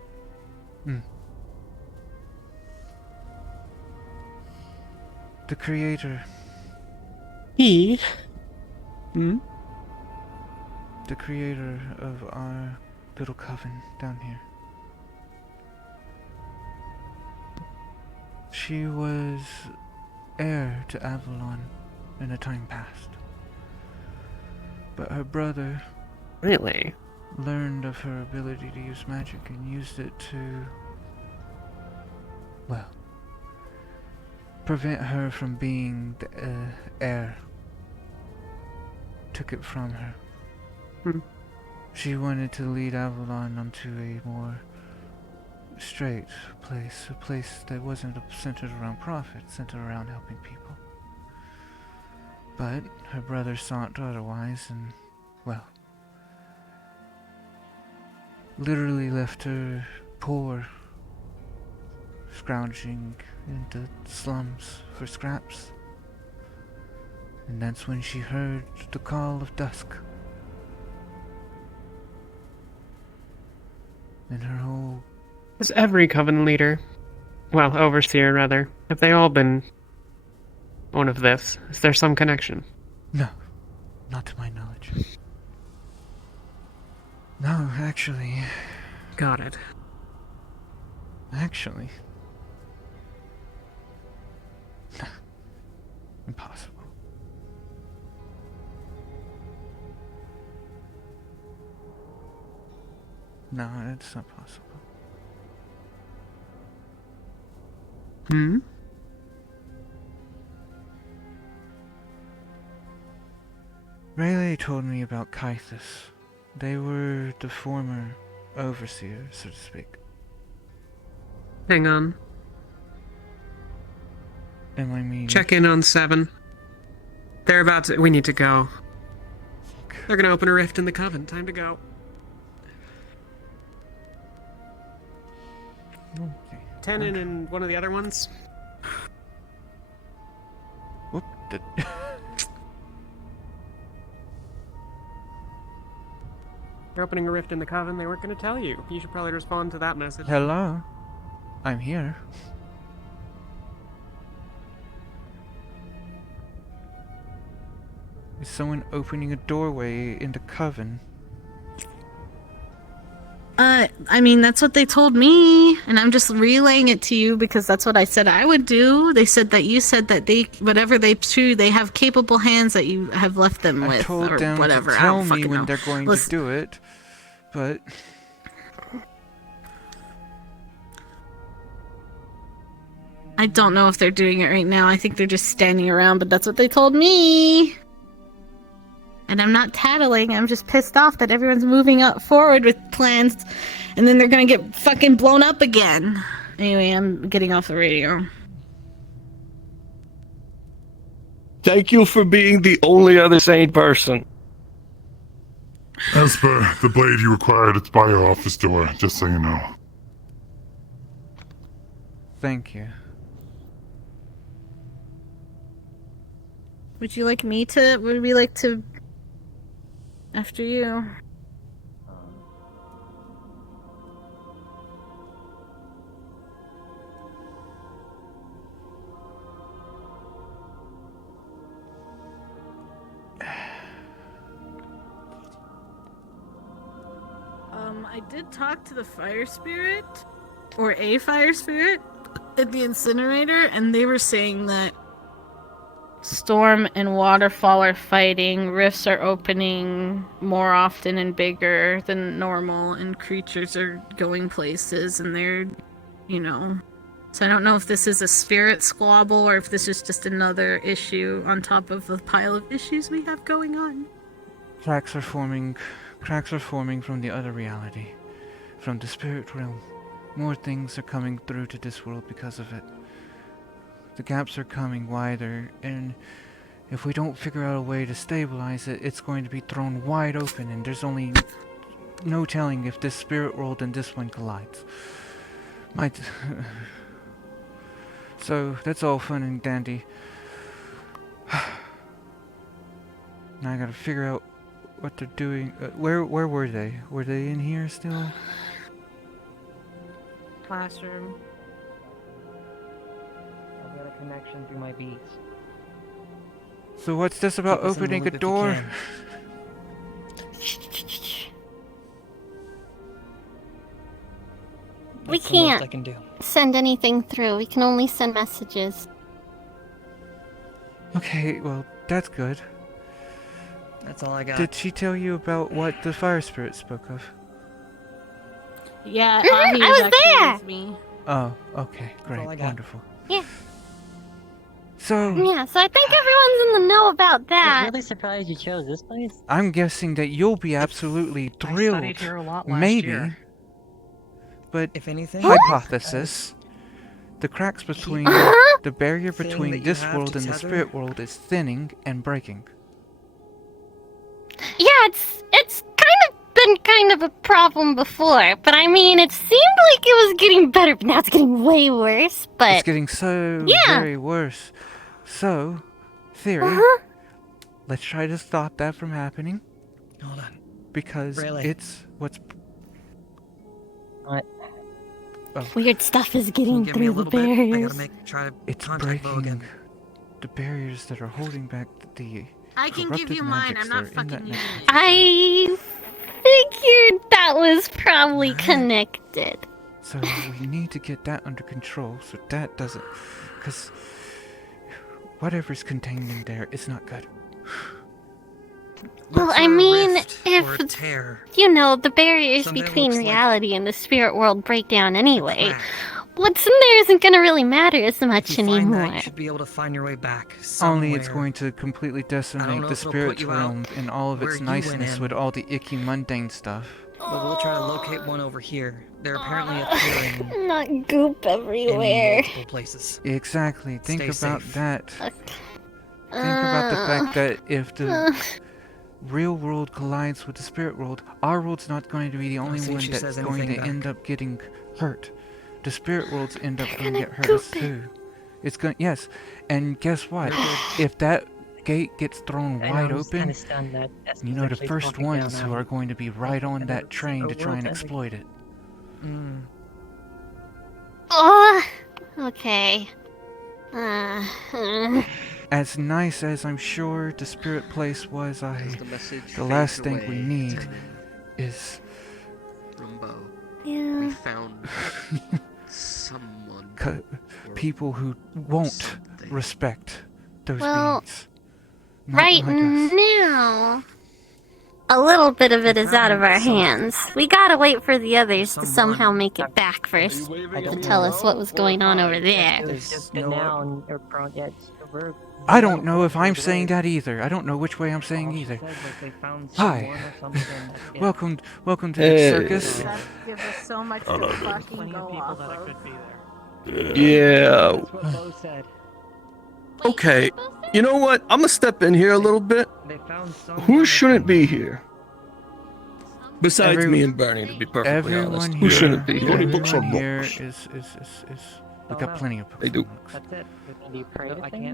The creator. He? Hmm? The creator of our little coven down here. She was heir to Avalon in a time past. But her brother... Really? Learned of her ability to use magic and used it to... well... prevent her from being the heir. Took it from her. She wanted to lead Avalon onto a more straight place, a place that wasn't centered around profit, centered around helping people. But her brother sought otherwise and, well, literally left her poor, scrounging into slums for scraps. And that's when she heard the call of dusk. And her whole... Has every coven leader, well, overseer rather, have they all been one of this? Is there some connection? No, not to my knowledge. No, actually... Got it. Actually... impossible. No, it's not possible. they told me about Kythus. They were the former overseer, so to speak. Hang on. Am I mean? Check in on 7. They're about to. We need to go. They're gonna open a rift in the coven. Time to go. Okay. Tenon and one of the other ones. Whoop. They're opening a rift in the coven. They weren't gonna tell you. You should probably respond to that message. Hello? I'm here. Is someone opening a doorway in the coven? I mean, that's what they told me, and I'm just relaying it to you because that's what I said I would do. They said that you said that they, whatever they do, they have capable hands that you have left them I with, told or them whatever. to I tell don't me fucking when know. they're going to do it, but I don't know if they're doing it right now. I think they're just standing around, but that's what they told me. And I'm not tattling. I'm just pissed off that everyone's moving up forward with plans, and then they're gonna get fucking blown up again. Anyway, I'm getting off the radio. Thank you for being the only other sane person. As for the blade you required, it's by your office door, just so you know. thank you. Would you like me to? Would we like to? After you. I did talk to the fire spirit, or a fire spirit, at the incinerator, and they were saying that Storm and Waterfall are fighting, rifts are opening more often and bigger than normal, and creatures are going places, and they're, you know... So I don't know if this is a spirit squabble, or if this is just another issue on top of the pile of issues we have going on. Cracks are forming from the other reality, from the spirit realm. More things are coming through to this world because of it. The gaps are coming wider, and if we don't figure out a way to stabilize it, it's going to be thrown wide open, and there's only no telling if this spirit world and this one collides. So, that's all fun and dandy. Now I gotta figure out what they're doing. Where were they? Were they in here still? Classroom. I've got a connection through my beats. So what's this about Keep us in the opening a loop if you door? can. We That's the most I can't can do. send anything through. We can only send messages. Okay, well, that's good. That's all I got. Did she tell you about what the fire spirit spoke of? Yeah, Mhm, Ahi I was actually there. with me. Oh, okay, great, all I got. wonderful. Yeah. So, Yeah, so I think everyone's in the know about that. I'm really surprised you chose this place. I'm guessing that you'll be absolutely thrilled. studied here a lot last Maybe. year. But If anything, hypothesis. The cracks between the barrier thing that between you this have world to and the tether? spirit world is thinning and breaking. Yeah, it's been kind of a problem before, but I mean, it seemed like it was getting better, but now it's getting way worse. But It's getting so yeah. very worse. So, theory, let's try to stop that from happening. Hold on. Because Really? it's what's... What? Oh, weird stuff is Can getting you give me a through the little bit? I barriers. gotta try to it's contact Bo breaking again. the barriers that are holding back the I can give corrupted you mine. magics I'm not that are in that fucking using it. I figured that was probably connected. So we need to get that under control so that doesn't... Because whatever's contained in there is not good. Well, Look I for a mean, rift if or a tear. you know, the barriers Something that between looks like reality and the spirit world break down anyway, crack. what's in there isn't gonna really matter as much If you find that, anymore. you should be able to find your way back somewhere. Only it's going to completely decimate know the if it'll put spirit you out realm and all of where its you went niceness in. with all the icky mundane stuff. But we'll try to locate one over here. They're apparently appearing Not goop in everywhere. multiple places. Exactly. Think Stay about safe. that. Think about the fact that if the real world collides with the spirit world, our world's not going to be the only see if one she that's says going to anything end back. up getting hurt. The spirit worlds end up going to get hurt too. It's going yes, and guess what? If that gate gets thrown wide open, you know the first ones who are going to be right on that train to try and exploit it. Oh, okay. As nice as I'm sure the spirit place was, the last thing we need is Yeah. We found someone. People who won't respect those Well, beings. Not right like us. now, a little bit of it is out of our hands. We gotta wait for the others to somehow make it back first to tell us what was going on over there. I don't know if I'm saying that either. I don't know which way I'm saying either. Hi. welcome to the circus. That gives us so much to fucking go off of. Yeah. Okay. You know what? I'm gonna step in here a little bit. Who shouldn't be here? Besides me and Bernie, to be perfectly honest. Who shouldn't be here? Everyone here is we got plenty of books. They do.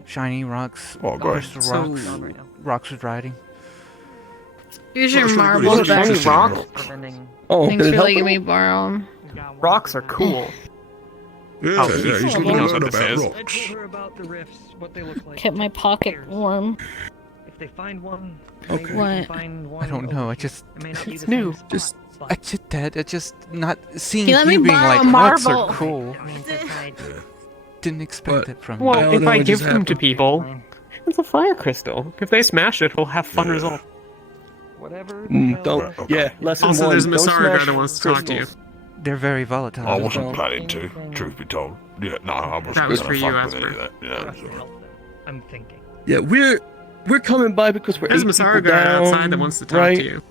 Shiny rocks, Oh, God. crystal So- rocks, rocks with writing. Here's your Well, marbles back. shiny rock? Oh, Thanks did it for help letting him? me borrow 'em. Rocks are cool. Yeah, Oh, yeah, you should he knows learn what this about is. I rocks. told her about the rifts, what they look like. Kept my pocket warm. If they find one, Okay. maybe What? we can find one I don't know. I over just here. It may not be It's the new. same spot, Just- but I did that. I just not seeing He let me you being borrow like a rocks are marble. cool. I mean, that's my- Didn't expect But- that from I Well, you. don't if know I what give just them to happened. people, it's a fire crystal. If they smash it, we'll have fun Yeah. result. Whatever. Don't. Yeah, lesson Also, one. there's a don't Masara guy smash that wants to talk to you. crystals. They're very volatile. I wasn't Don't. planning to, truth be told. Yeah, no, I wasn't That was gonna for you, fuck with Asper. any of that. Yeah, so. I'm thinking. Yeah, we're coming by because we're There's a 8 Masara people guy down, outside that wants to talk right? to you.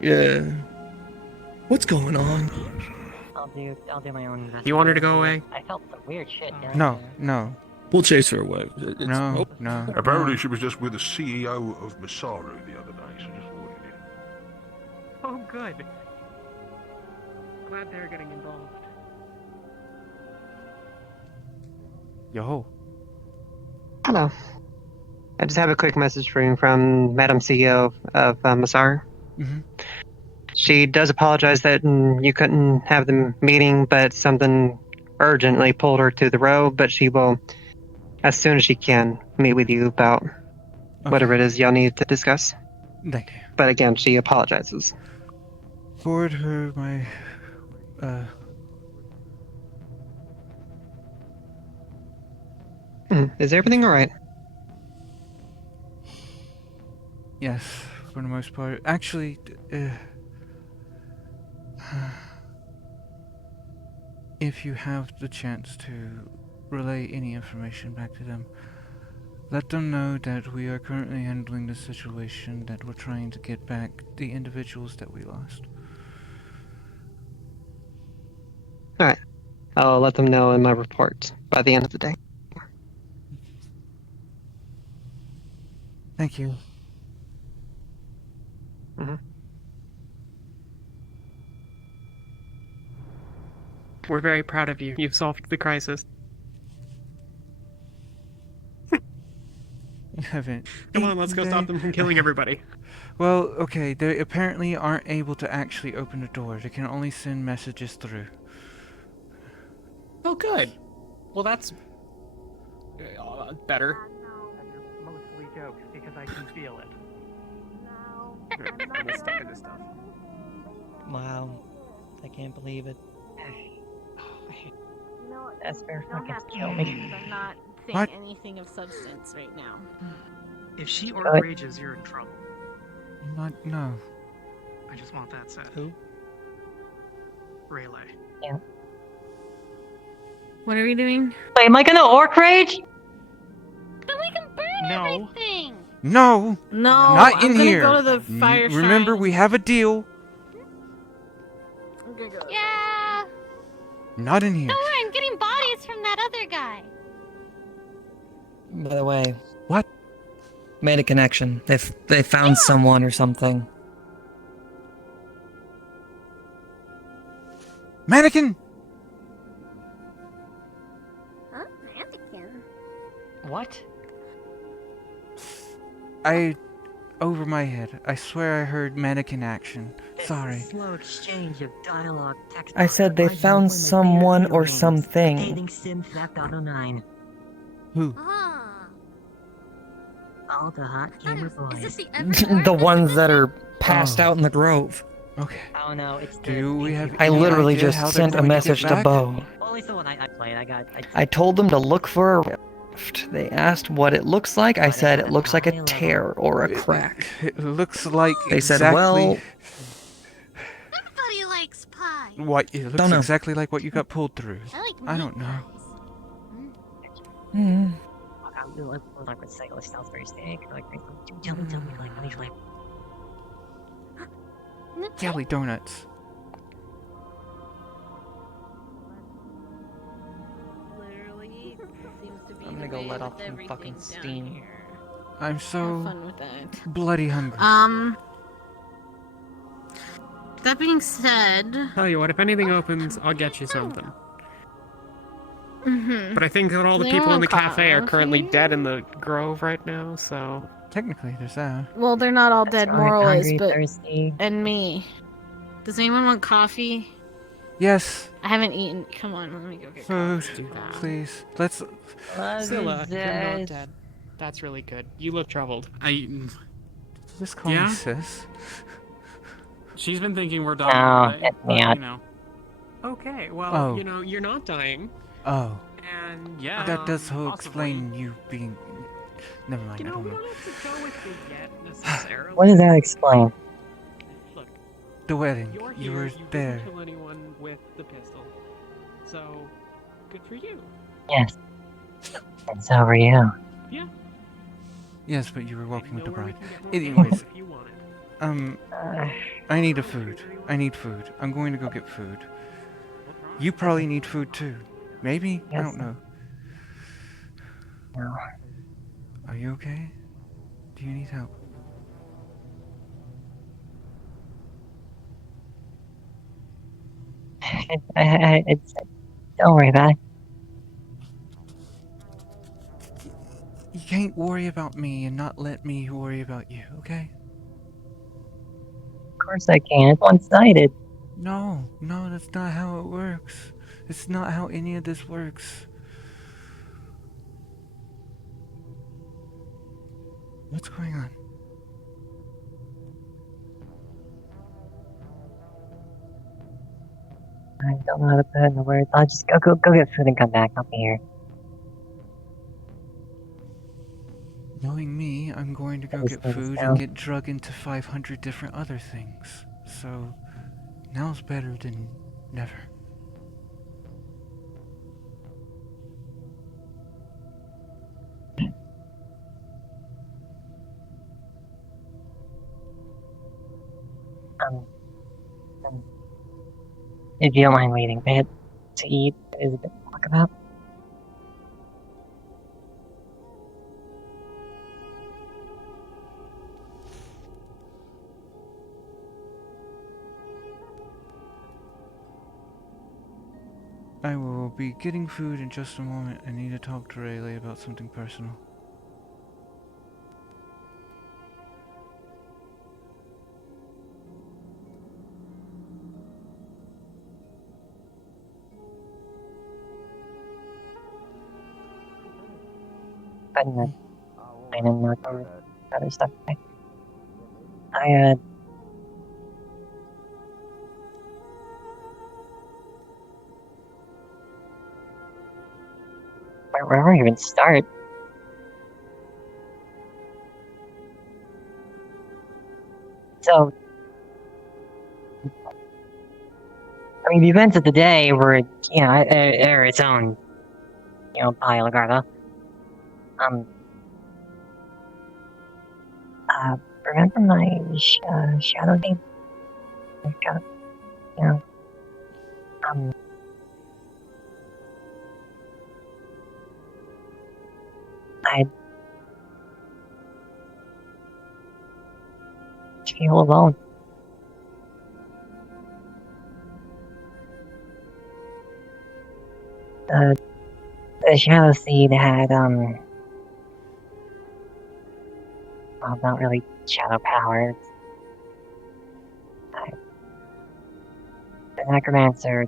Yeah. What's going on? I'll do my own investigation. You want her to go away? I felt some weird shit down No, there. no, We'll chase her away. no, no. Apparently, she was just with the CEO of Masaru the other day, so just avoided it. Oh, good. Glad they're getting involved. Yo. Hello. I just have a quick message for you from Madam CEO of Masar. Mm-hmm. She does apologize that you couldn't have the meeting, but something urgently pulled her to the road, but she will, as soon as she can, meet with you about whatever it is y'all need to discuss. Thank you. But again, she apologizes. Forward her my Is everything alright? yes, for the most part. Actually, if you have the chance to relay any information back to them, let them know that we are currently handling the situation, that we're trying to get back the individuals that we lost. Alright. I'll let them know in my report by the end of the day. Thank you. We're very proud of you. You've solved the crisis. You haven't. Come on, let's go stop them from killing everybody. Well, okay, they apparently aren't able to actually open the door. They can only send messages through. Oh, good. Well, that's better. Mostly jokes because I can feel it. This stuff. Wow. I can't believe it. That's fair. Don't have to kill me. I'm not saying What? anything of substance right now. If she Really? rages, you're in trouble. No. I just want that said. Who? Relay. Yeah. What are we doing? Wait, am I gonna orc rage? Then we can burn No. everything. No, No, not I'm in gonna here. go to the fire Remember, shrine. we have a deal. Yeah. Not in here. Don't worry, I'm getting bodies from that other guy. By the way. What? Made a connection. They found someone or something. Mannequin! Huh? Mannequin. What? Over my head. I swear I heard mannequin action. Sorry. Slow exchange of dialogue text. I said they found someone or something. Containing Sim Theft Auto 9. Who? All the hot gamer boys. The ones that are passed out in the grove. Okay. Oh no, it's Do we have I any literally idea just how they're sent a going to get message to back? Bo. Well, it's the one I played. I told them to look for a rift. They asked what it looks like. I said it looks like a tear or a crack. It looks like They said, exactly well, Everybody likes pie. what it looks Don't know. exactly like what you got pulled through. I like I don't know. hmm. I'll do like with Salisbury steak. Like, tell me, like, any flavor. Jelly donuts. Literally seems to be I'm gonna the go way let with off some everything fucking down steam. here. I'm Have so fun with that. bloody hungry. That being said, Tell you what, if anything opens, I'll get you something. mhm. But I think that all the Does people in anyone the cafe are currently coffee? dead in the grove right now, so... Technically, there's that. Well, they're not all dead. right, Moral is, hungry, but thirsty. and me. Does anyone want coffee? Yes, I haven't eaten. Come on, let me go get food, coffee. please. Let's. Scylla, you're not dead. That's really good. You look troubled. Just call Yeah? me sis. She's been thinking we're No, dying, get but, me out. you know. Okay, well, Oh. you know, you're not dying. Oh, And, yeah. that does possibly. explain you being. Never mind. You I know, don't we know. don't have to go with it yet, necessarily. What does that explain? Look, The wedding. you're You here, were you there. didn't kill anyone with the pistol. So, good for you. Yes. And so were you. Yeah. Yes, but you were walking with the know where we bride. can get more Anyways, ammo if you want it. I need a food. I need food. I'm going to go get food. You probably need food too. Maybe? I Yes. don't know. No. Are you okay? Do you need help? Don't worry about it. You can't worry about me and not let me worry about you, okay? Of course I can. It's one-sided. No, that's not how it works. It's not how any of this works. What's going on? I don't know how to put it in the words. I'll just go get food and come back. I'll be here. Knowing me, I'm going to go get food and get drug into 500 different other things. So, now's better than never. If you don't mind waiting a bit to eat, is a bit to talk about. I will be getting food in just a moment. I need to talk to Rayleigh about something personal. But no, I am not doing other stuff. I where do we even start? So, I mean, the events of the day were, you know, are its own pile of garbo. Remember my shadow name? You know, I feel alone. The shadow seed had, well, not really shadow powers. The necromancer,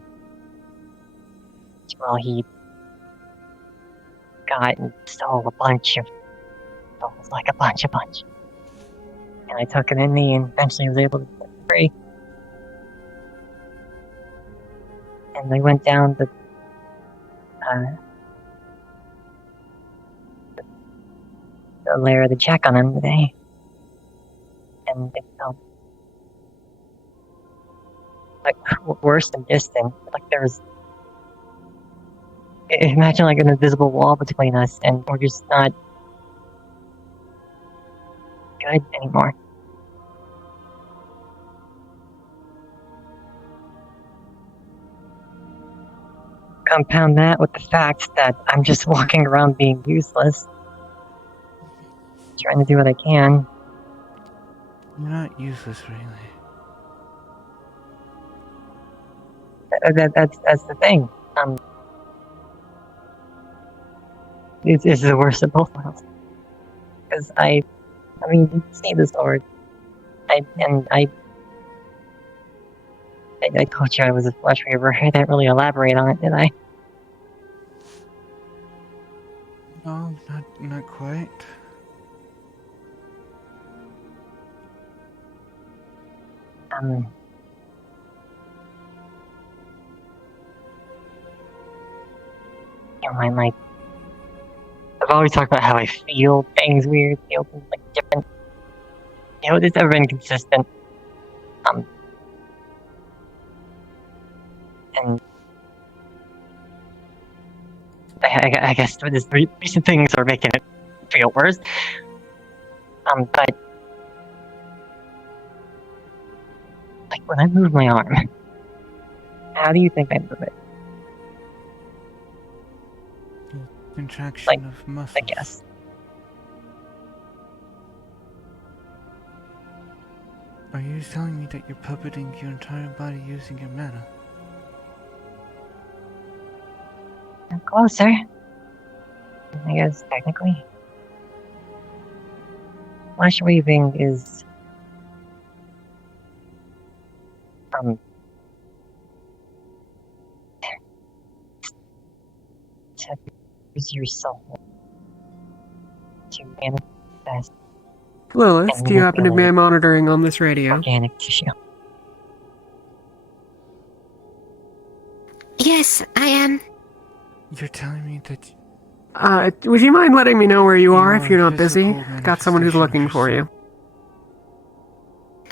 well, he got and stole a bunch of souls, like a bunch. And I took it in me and eventually was able to set it free. And we went down the layer to check on him today. And it felt like worse than distant. Like there was, imagine like an invisible wall between us, and we're just not good anymore. Compound that with the fact that I'm just walking around being useless, trying to do what I can. You're not useless, really. That's the thing. This is the worst of both worlds. Because I mean, you see the sword. I told you I was a flesh weaver. I didn't really elaborate on it, did I? No, not quite. You know, like, I've always talked about how I feel things weird, feel things like different. You know, it's never been consistent. And I guess this recent things are making it feel worse. But like when I move my arm, how do you think I move it? Contraction of muscles. I guess. Are you telling me that you're puppeting your entire body using your mana? I'm closer. I guess technically. Flesh weaving is to use your soul to manifest Lilith, do you happen to be monitoring on this radio? organic tissue. Yes, I am. You're telling me that Would you mind letting me know where you are if you're not busy? physical Got someone who's looking for you.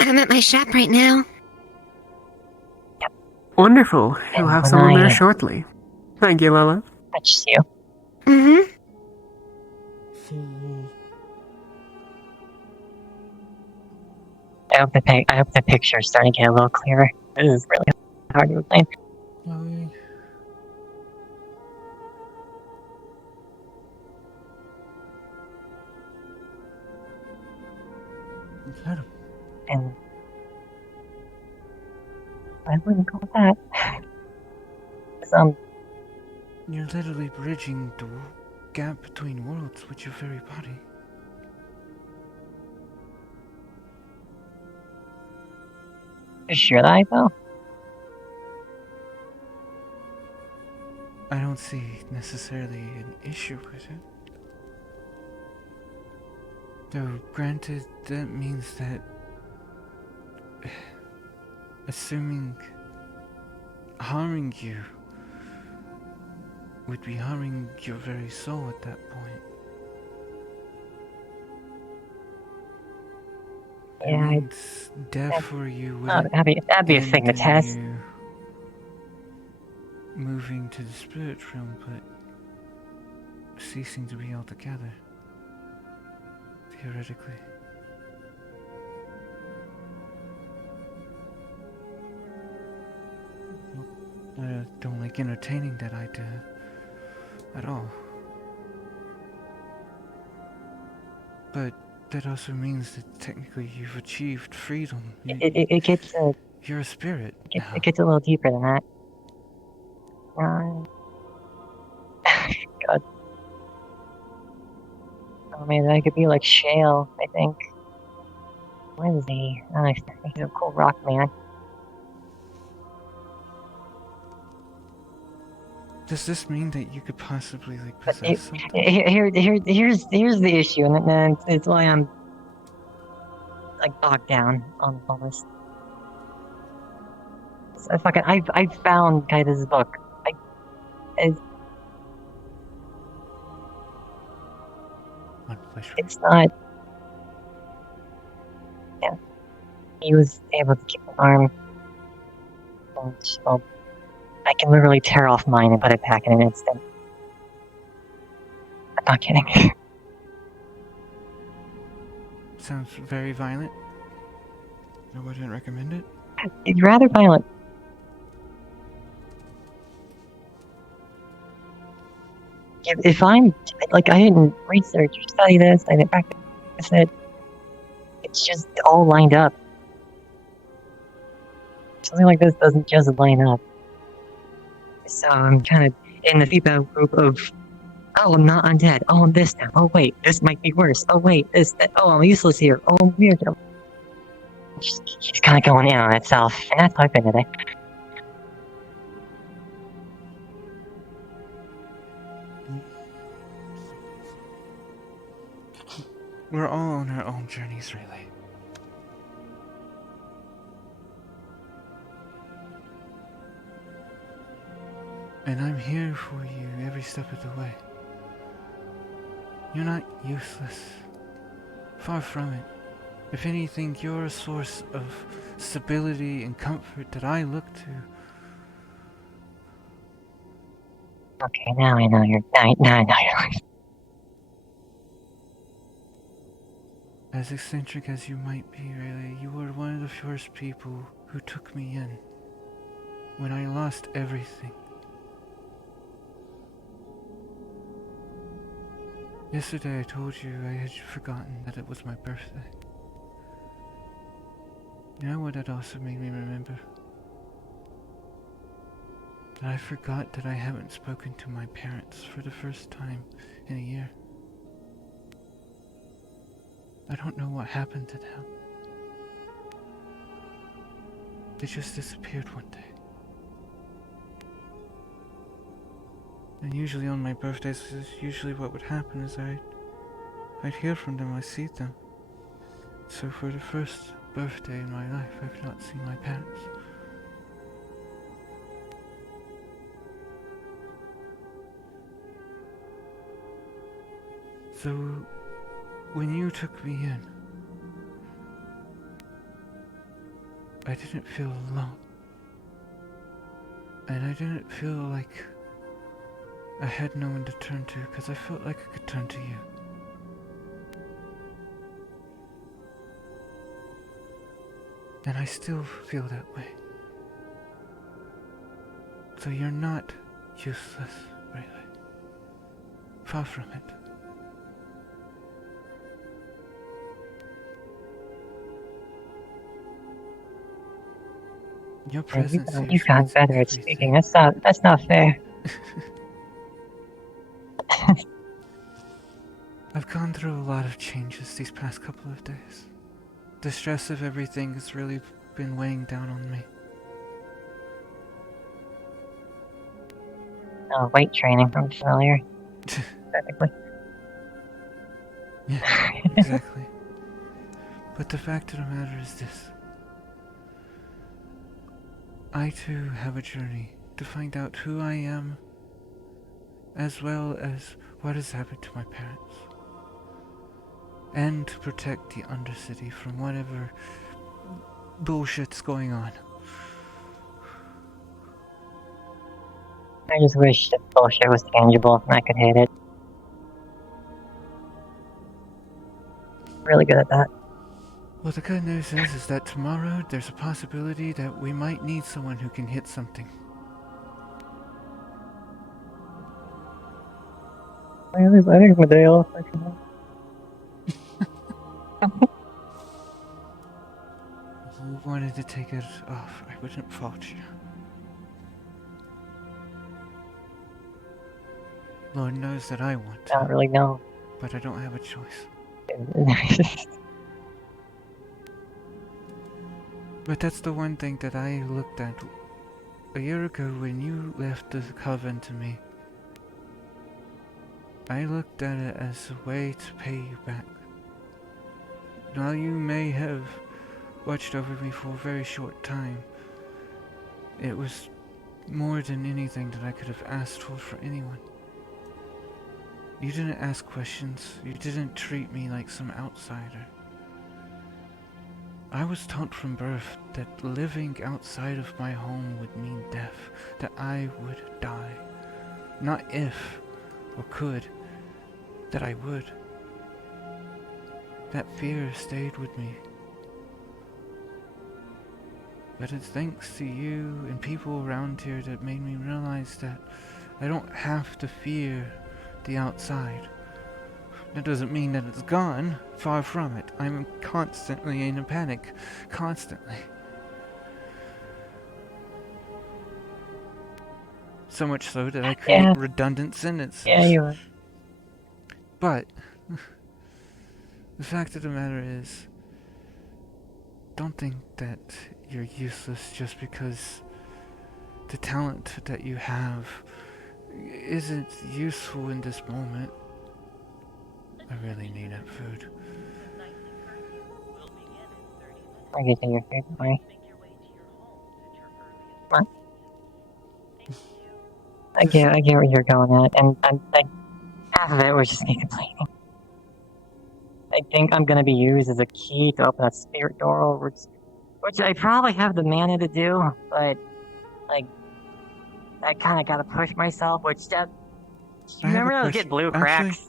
I'm at my shop right now. Wonderful. You'll have when someone there I- shortly. Thank you, Lilith. Touches you. Mm-hmm. I hope the picture's starting to get a little clearer. This is really hard to explain. And I wouldn't call that. You're literally bridging the gap between worlds with your very body. Should I though? I don't see necessarily an issue with it. Though, granted, that means that assuming harming you would be harming your very soul at that point. Yeah, means death for you would that'd be a thing to test. Moving to the spirit realm, but ceasing to be altogether. Theoretically. I don't like entertaining that idea at all. But that also means that technically you've achieved freedom. It gets You're a spirit. it gets a little deeper than that. God. Oh man, I could be like Shale, I think. Where is he? Oh, he's a cool rock man. Does this mean that you could possibly like But possess something? here's the issue, and it's why I'm like bogged down on all this. So I found Kaida's book. It's not. Yeah, he was able to keep an arm. And, well, I can literally tear off mine and put it back in an instant. I'm not kidding. Sounds very violent. I wouldn't recommend it. It's rather violent. If I'm like, I didn't research or study this, I didn't practice it. It's just all lined up. Something like this doesn't just line up. So I'm kind of in the feedback group of, oh, I'm not undead. Oh, I'm this now. Oh, wait, this might be worse. Oh, wait, oh, I'm useless here. Oh, I'm weird. Just keeps kind of going in on itself, and that's how I've been today. We're all on our own journeys, really. And I'm here for you every step of the way. You're not useless. Far from it. If anything, you're a source of stability and comfort that I look to. Okay, now I know you're. Now I know you're. As eccentric as you might be, really, you were one of the first people who took me in. When I lost everything. Yesterday I told you I had forgotten that it was my birthday. You know what that also made me remember? That I forgot that I haven't spoken to my parents for the first time in a year. I don't know what happened to them. They just disappeared one day. And usually on my birthdays, usually what would happen is I'd hear from them, I'd see them. So for the first birthday in my life, I've not seen my parents. So, when you took me in, I didn't feel alone. And I didn't feel like I had no one to turn to, because I felt like I could turn to you. And I still feel that way. So you're not useless, really. Far from it. Your presence here You've gotten better at speaking. That's not fair. I've gone through a lot of changes these past couple of days. The stress of everything has really been weighing down on me. Oh, weight training, I'm familiar. Technically. Yeah, exactly. But the fact of the matter is this. I too have a journey to find out who I am, as well as what has happened to my parents. And to protect the Undercity from whatever bullshit's going on. I just wish that bullshit was tangible and I could hit it. really good at that. Well, the good news is that tomorrow there's a possibility that we might need someone who can hit something. I think it's my day off. Actually. If you wanted to take it off, I wouldn't fault you. Lord knows that I want to. I don't really know. But I don't have a choice. But that's the one thing that I looked at a year ago when you left the coven to me. I looked at it as a way to pay you back. While you may have watched over me for a very short time, it was more than anything that I could have asked for anyone. You didn't ask questions. You didn't treat me like some outsider. I was taught from birth that living outside of my home would mean death, that I would die. Not if, or could, that I would. That fear stayed with me. But it's thanks to you and people around here that made me realize that I don't have to fear the outside. That doesn't mean that it's gone. Far from it. I'm constantly in a panic. Constantly. So much so that I create redundant sentences. Yeah, you are. But the fact of the matter is, don't think that you're useless just because the talent that you have isn't useful in this moment. I really need that food. I get to your food, don't worry. What? I get where you're going at, and half of it was just me complaining. I think I'm gonna be used as a key to open that spirit door, which I probably have the mana to do, but like I kind of gotta push myself. Which that I have a remember those question. get blue Actually, cracks?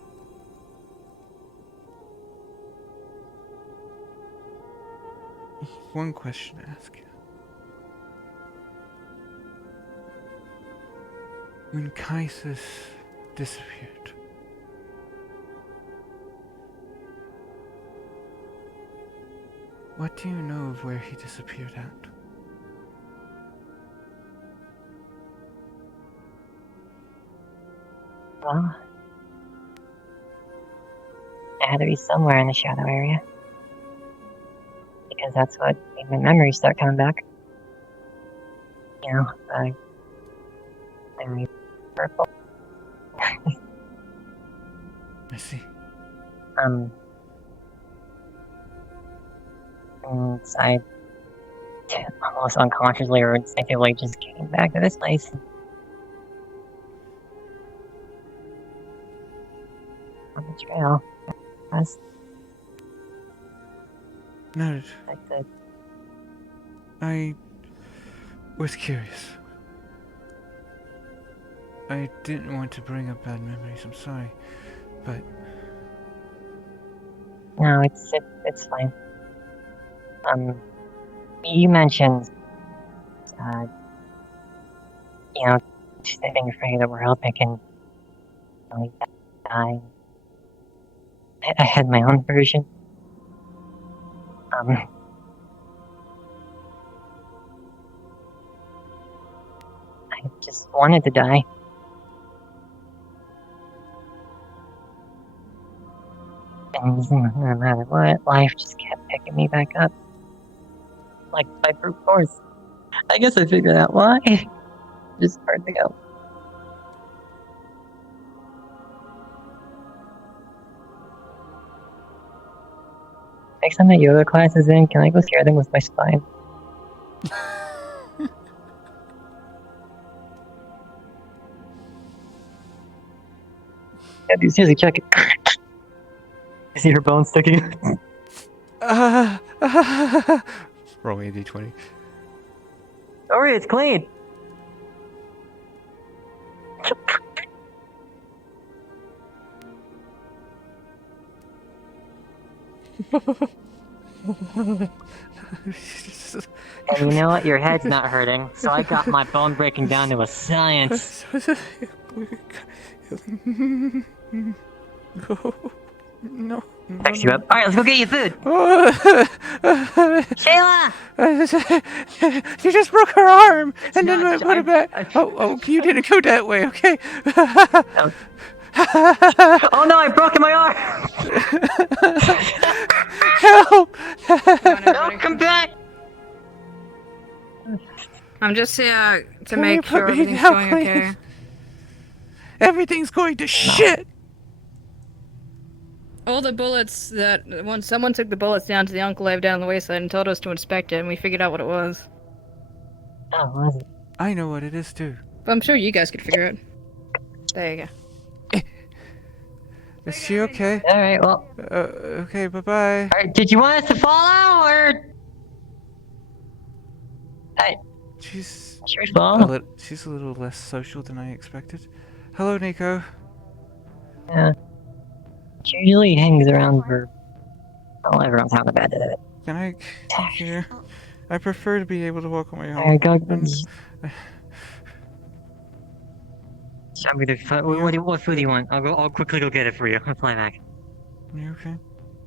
one question to ask you. When Kaisus disappeared, what do you know of where he disappeared at? Well, it had to be somewhere in the shadow area. Because that's what made my memories start coming back. You know, memory purple. I see. And I almost unconsciously or instinctively just came back to this place. On the trail. That's Noted. it. I was curious. I didn't want to bring up bad memories, I'm sorry, but No, it's fine. You mentioned, you know, just being afraid of the world making really die. I had my own version. I just wanted to die. And no matter what, life just kept picking me back up. Like by brute force. I guess I figured out why. Just hard to go. Next time that yoga class is in, can I go scare them with my spine? Yeah, dude, seriously, check it. You see her bones sticking? roll a d20. Don't worry, it's clean. And you know what? Your head's not hurting, so I got my bone breaking down to a science. No. Fix you up. Alright, let's go get you food. Shayla! You just broke her arm, and then put it back. Oh, you didn't go that way, okay? Oh no, I broke my arm! Help! No, come back! I'm just here to Can you make sure put me everything's down, going okay. please? Everything's going to shit! All the bullets that when someone took the bullets down to the enclave down the wayside and told us to inspect it, and we figured out what it was. Oh, was it? I know what it is too. But I'm sure you guys could figure it. There you go. Is she okay? Alright, well. Okay, bye-bye. Alright, did you want us to follow, or...? Hey. She's we follow? she's a little less social than I expected. Hello, Nico. Yeah. She usually hangs around for... Well, everyone's having a bad day. Can I come here? I prefer to be able to walk on my own. Alright, go. What food do you want? I'll quickly go get it for you. I'll fly back. You okay?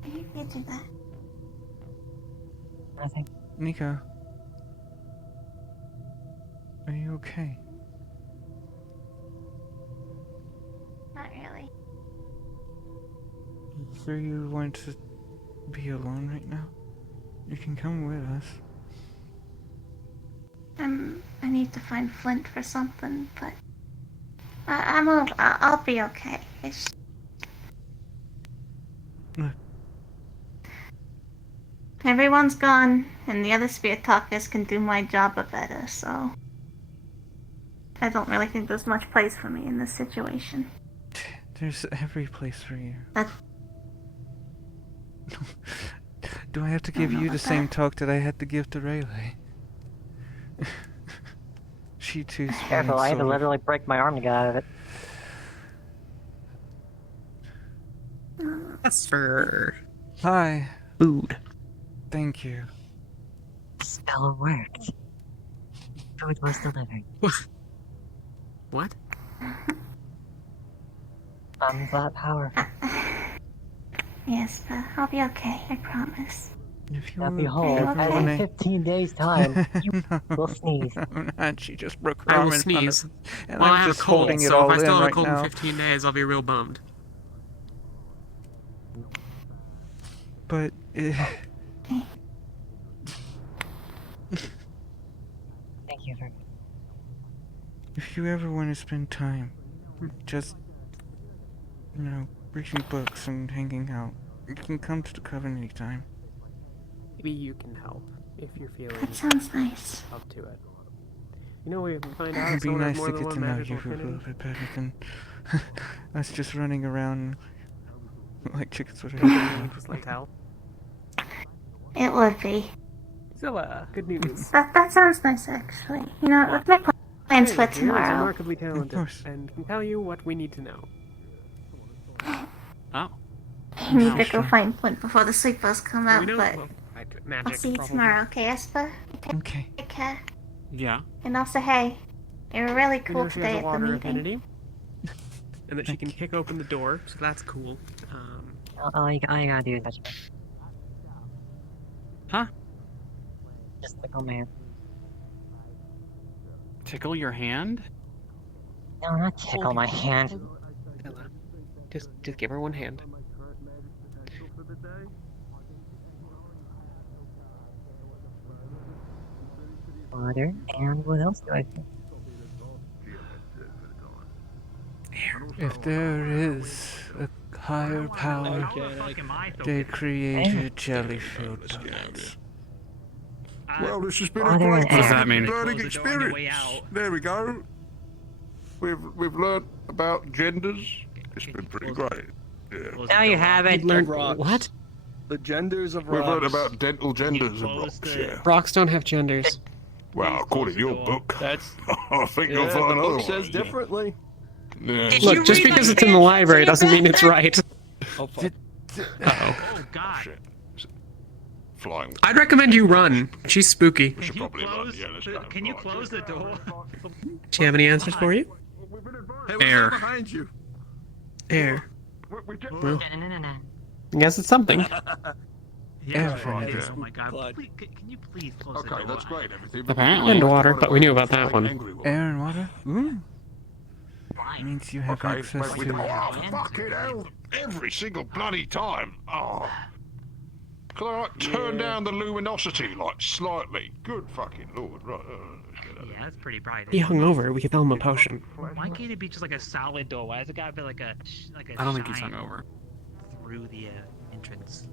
You can do that. Nothing. Nico. Are you okay? Not really. So you want to be alone right now? You can come with us. I need to find Flint for something, but I'll be okay. Everyone's gone, and the other spirit talkers can do my job a better, so I don't really think there's much place for me in this situation. There's every place for you. That's... Do I have to give you the same talk that I had to give to Rayleigh? She too's Careful, I had to literally break my arm to get out of it. Esper. Hi. Food. Thank you. Spell worked. Food was delivered. What? I'm that powerful. Yes, but I'll be okay, I promise. If you Now behold, okay. in 15 days' time, you will sneeze. And she just broke her I arm will in front sneeze. of, and Well, I I'm have just a cold, holding it so all if I still in have a right cold now. in 15 days, I'll be real bummed. But Thank you for... if you ever want to spend time, just reading books and hanging out, you can come to the Coven anytime. Maybe you can help if you're feeling That sounds nice. up to it. You know, we can find out It'd if be someone has nice more to than get one to know magical you a little affinity. bit better than us just running around like chickens with our heads off. Just like hell. It would be. So, good news. That sounds nice, actually. You know, let's make plans for Here is tomorrow. remarkably talented and can tell you what we need to know. Oh. I need to go find Flint before the sleepers come out, We know, but well, I'll see you probably. tomorrow, okay, Esper? Okay. Take care. Yeah. And also, hey, you were really We know cool she has today a at the water meeting. affinity. And that she can kick open the door, so that's cool. All you gotta do is touch me. Huh? Just click on my hand. Tickle your hand? No, not tickle my hand. Just give her one hand. Water, and what else do I do? If there is a higher power, they created jelly-filled donuts. Well, this has been a Water great and air. learning experience. There we go. We've learned about genders. It's been pretty great. Yeah. No, you haven't. Learned what? The genders of We've learned rocks. about dental genders of rocks, yeah. Rocks don't have genders. Well, according to your book, That's I think you'll yeah, find the another book says differently. Yeah. Look, just because it's in the library doesn't mean it's right. Oh, fuck. Oh God. flying. I'd recommend you run. She's spooky. We should probably run. Yeah, let's go. Can you close the door? Do you have any answers for you? Hey, what's Air. that behind you? Air. Well, No. I guess it's something. Yeah. Right. Oh my god. Please, can you please close the door? Okay, that's great. Everything. Apparently. And water, but we knew about that one. Air and water? Ooh. Means you have Okay, access wait, to... oh, fucking hell! Every single bloody time. Oh. Can I like turn down the luminosity like slightly? Good fucking lord. Right. Yeah, that's pretty bright. He hung over. We could tell him a potion. Why can't it be just like a solid door? Why has it gotta be like a I don't think he's shine hungover. through the entrance?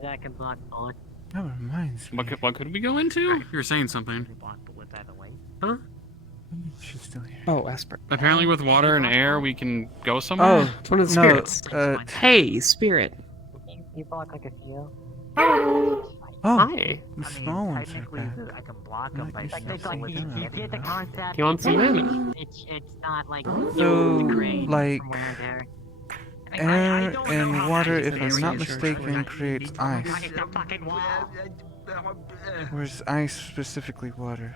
That can block bullets. That reminds me. What could we go into? You were saying something. Block bullets either way. Huh? She's still here. Oh, Esper. Apparently, with water and air, we can go somewhere. Oh, it's one of the No, spirits. Hey, spirit. You block like a few. Oh, Hi. the small ones are Technically, bad. I can block them by Like, it's like you get the concept. You want some mana? It's not like So, degrade like, from wear and tear. air don't and know water, how if I'm not mistaken, creates ice. It's a fucking wall. Whereas ice specifically water.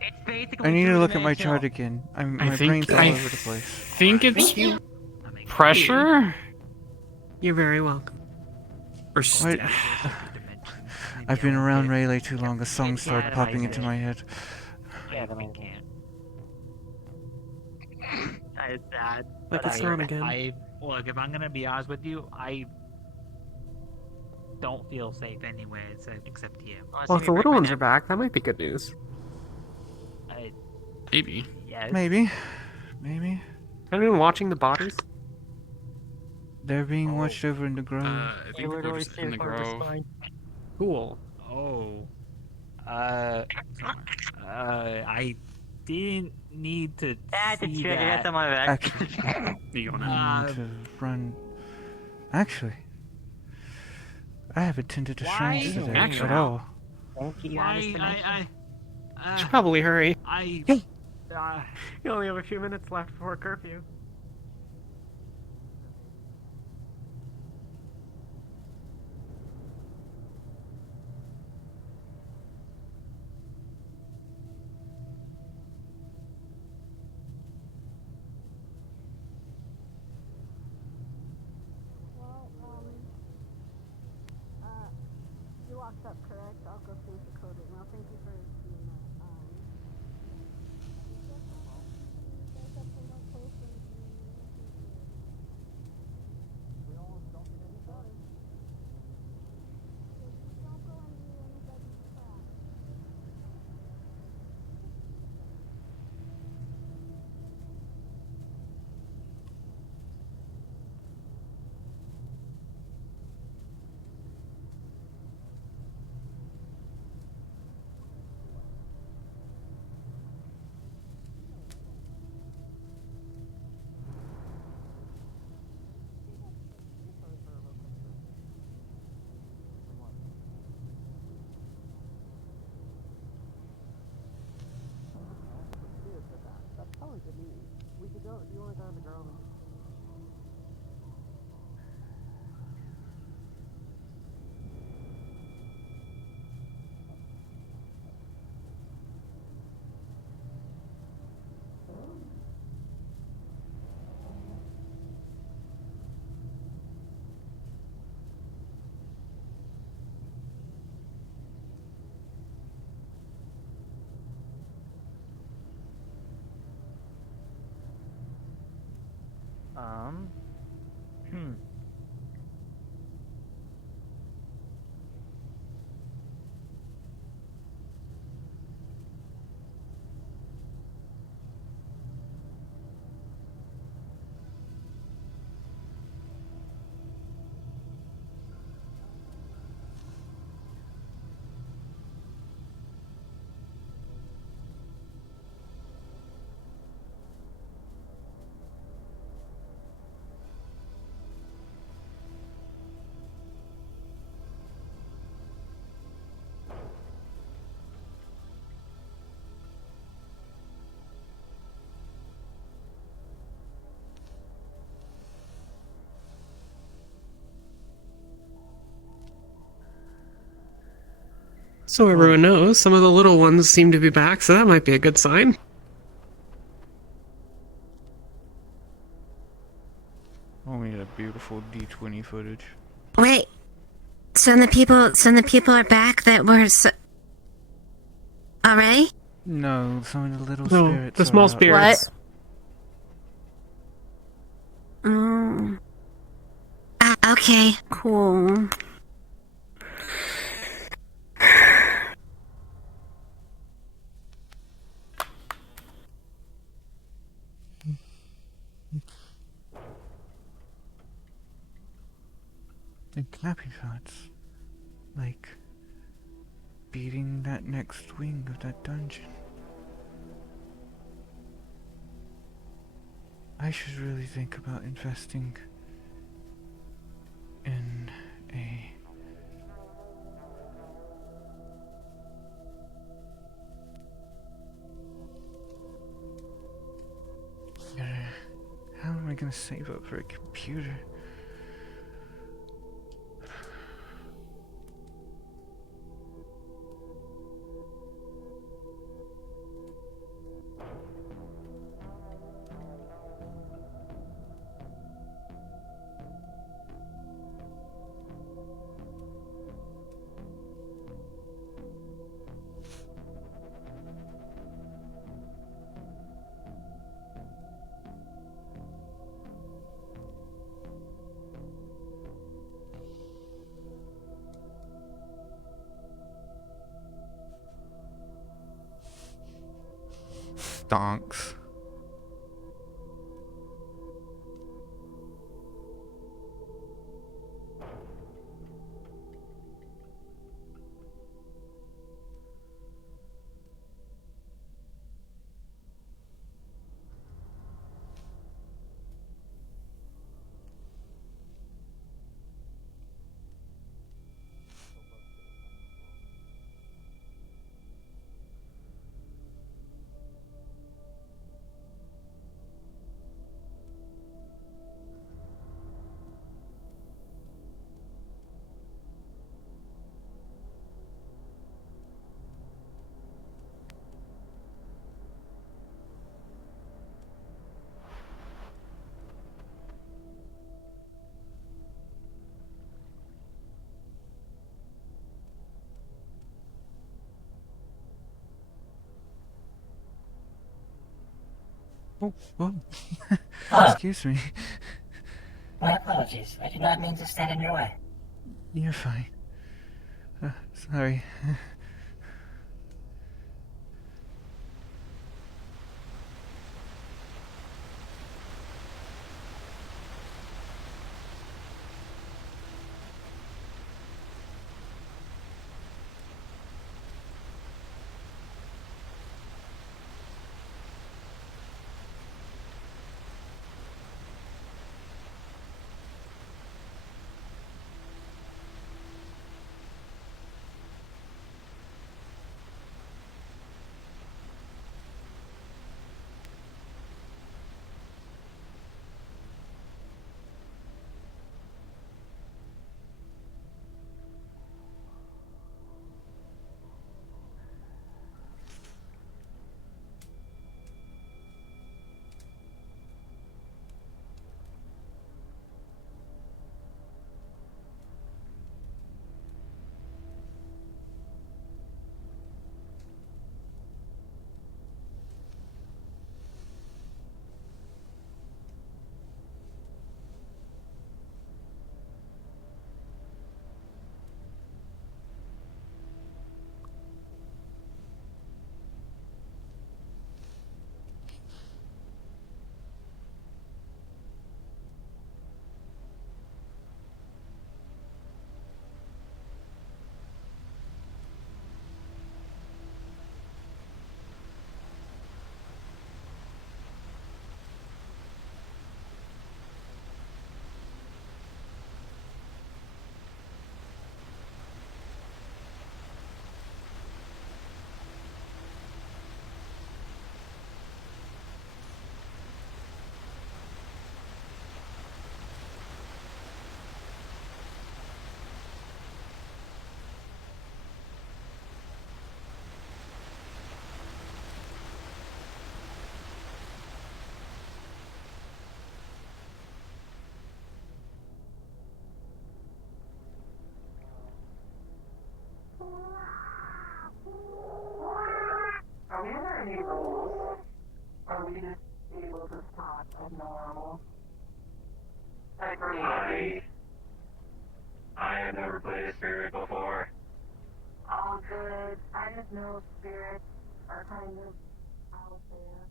It's basically I need to look at my two-dimensional. chart again. I My think brain's all I over the place. think it's pressure. You're very welcome. Or What? I've been around Rayleigh too long, a song started popping into my head. Yeah, I mean, that is sad. Like but it's I- not again. Look, if I'm gonna be honest with you, I don't feel safe anywhere except here. Well, if the little ones are back, that might be good news. Maybe. Yes. Maybe. Maybe. Anyone watching the bodies? They're being watched over in the grove. I think they're just in the grove. Cool. Oh. I didn't need to That's a see trigger. that. That's on my back. Actually, You go I now. need to run. Actually, I haven't attended to shrines today Actually. at all. Won't get you out of this dimension. Should probably hurry. You only have a few minutes left before curfew. You locked up, correct? I'll go change the code right now. Thank you for doing that. So everyone knows, some of the little ones seem to be back, so that might be a good sign. Oh, we got beautiful D20 footage. Wait. Some of the people are back that were already? No, some of the little No, spirits. the small are out. spirits. Oh. Okay, cool. And happy thoughts. Like beating that next wing of that dungeon. I should really think about investing in a how am I gonna save up for a computer? Stonks. Oh, whoa. Excuse me. My apologies. I did not mean to stand in your way. You're fine. Sorry. I have never played a spirit before. All good. I just know spirits are kind of out there.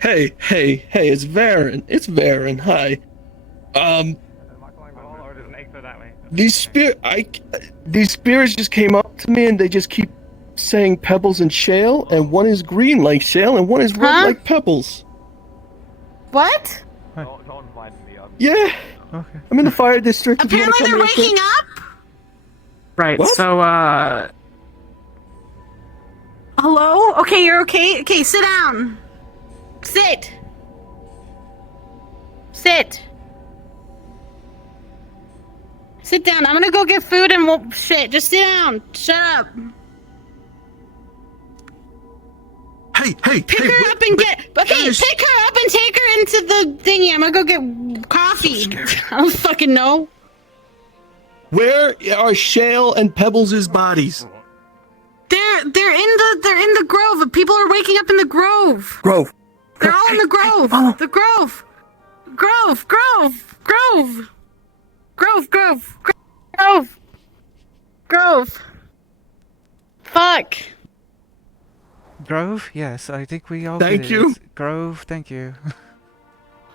Hey, it's Varen. It's Varen. Hi. These spirits just came up to me and they just keep saying pebbles and shale, and one is green like shale and one is red like pebbles. What? Yeah. Okay. I'm in the fire district. if you wanna Apparently come they're real quick. waking up? Right. What? So Hello? Okay, you're okay? Okay, sit down. Sit. Sit. Sit down. I'm gonna go get food and we'll... Shit, just sit down. Shut up. Hey, Pick her up and get... Okay, pick her up and take her into the thingy. I'm gonna go get coffee. I don't fucking know. Where are Shale and Pebbles' bodies? They're in the grove. People are waking up in the grove. Grove. They're all in the grove. The grove. Grove. Fuck. Grove? Yes, I think we all Thank get it. you. It's Grove, thank you.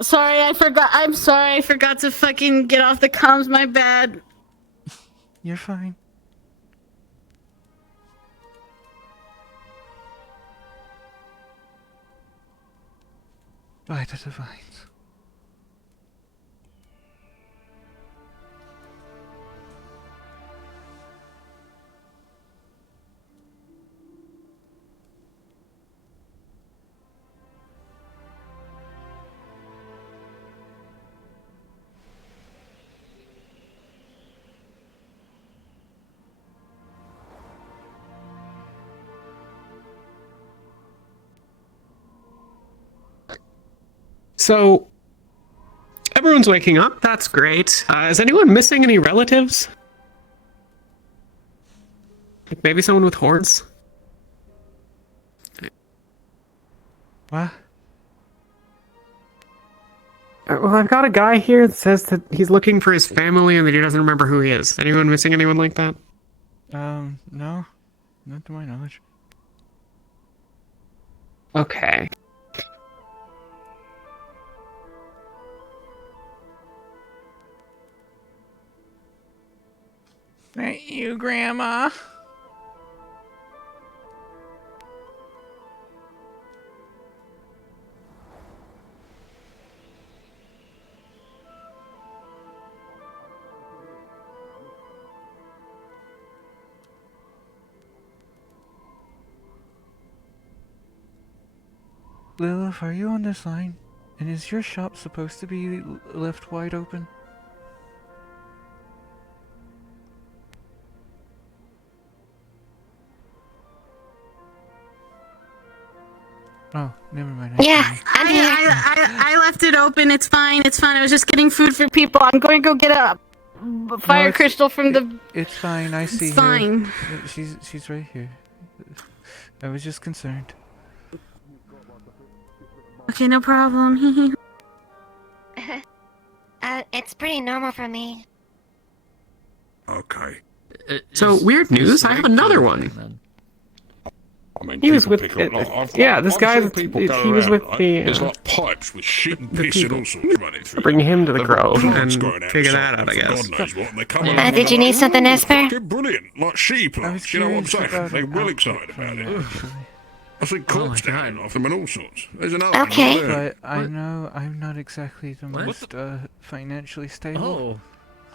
Sorry, I forgot. I'm sorry, I forgot to fucking get off the comms. My bad. You're fine. By the divines. So, everyone's waking up. That's great. Is anyone missing any relatives? Like maybe someone with horns? What? Well, I've got a guy here that says that he's looking for his family and that he doesn't remember who he is. Anyone missing anyone like that? No. Not to my knowledge. Okay. Thank you, Grandma. Lilith, are you on this line? And is your shop supposed to be left wide open? Oh, never mind. I left it open. It's fine. I was just getting food for people. I'm going to go get a fire crystal from the... It's fine. I see her. fine. She's right here. I was just concerned. Okay, no problem. It's pretty normal for me. Okay. So, weird news, I have another one. I mean, He was people with- pick up, yeah, this I've guy seen that- people he go was around, with right? the, There's uh, like pipes with shit and the piss and people. all sorts running through. Bring him to the They've got grove plants and going out figure the that side out, I for guess. God knows what, and they come along Did you and need something, they're Esper? fucking brilliant, like sheep. You know what I'm curious saying? about They're an really outfit excited about from it. you, actually. I see corpse down off them and all sorts. There's another Okay. one there. But I know I'm not exactly the most financially stable. Oh,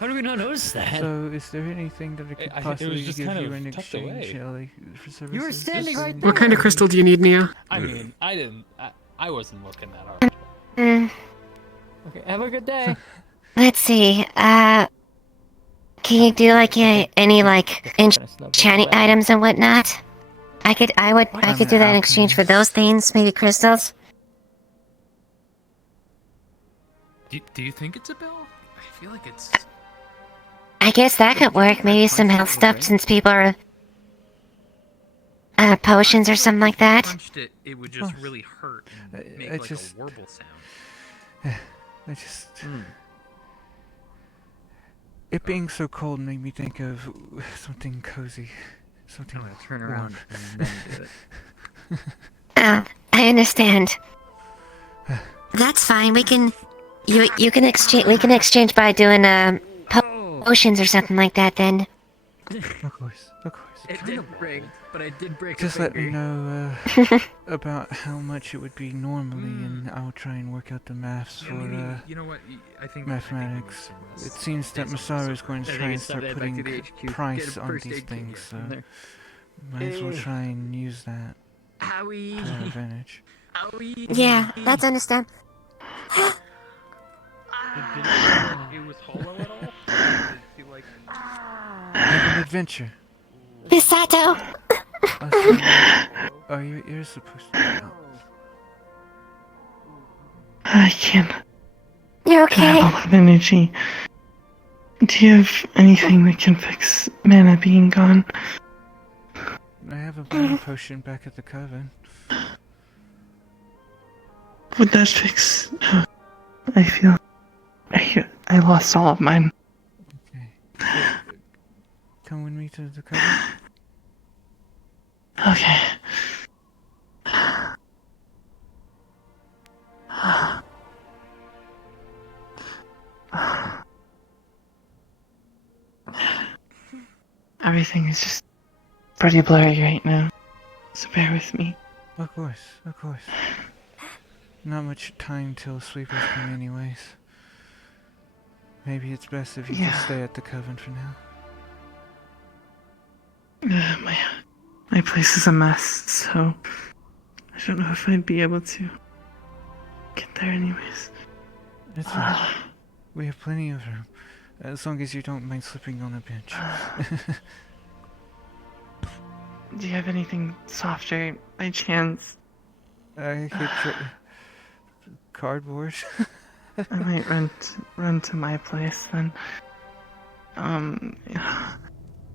how did we not notice that? So is there anything that I could it was possibly just give kind you of in tucked exchange, away. like, for services? You were standing Just right in- there. What kind of crystal do you need, Nia? I mean, I wasn't looking that hard. Mm. Okay, have a good day. Let's see. Can you do like any like enchanting items and whatnot? I could do that in exchange for those things, maybe crystals. Do you think it's a bell? I feel like it's. I guess that could work. Maybe some health stuff since people are potions or something like that. Punched it, it would just really hurt and make like a warble sound. I just. It being so cold made me think of something cozy, something. Turn around and then do it. Oh, I understand. That's fine. We can we can exchange by doing potions or something like that then. Of course. It did break, but I did break. Just let me know about how much it would be normally, and I'll try and work out the maths for you know what? I think mathematics. It seems that Masaru is going to try and start putting price on these things, so might as well try and use that to our advantage. Yeah, that's understand. It was hollow at all? Have an adventure. Misato! Oh, your ear's supposed to be out. I can't. You're I okay. have a lot of energy. Do you have anything that can fix mana being gone? I have a mana potion back at the coven. Would that fix how I feel? I lost all of mine. Come with me to the coven. Okay. Everything is just pretty blurry right now, so bear with me. Of course. Not much time till sleepers come anyways. Maybe it's best if you just stay at the coven for now. My place is a mess, so I don't know if I'd be able to get there anyways. It's fine. We have plenty of room, as long as you don't mind sleeping on a bench. Do you have anything softer by chance? I could cardboard. I might run to my place then.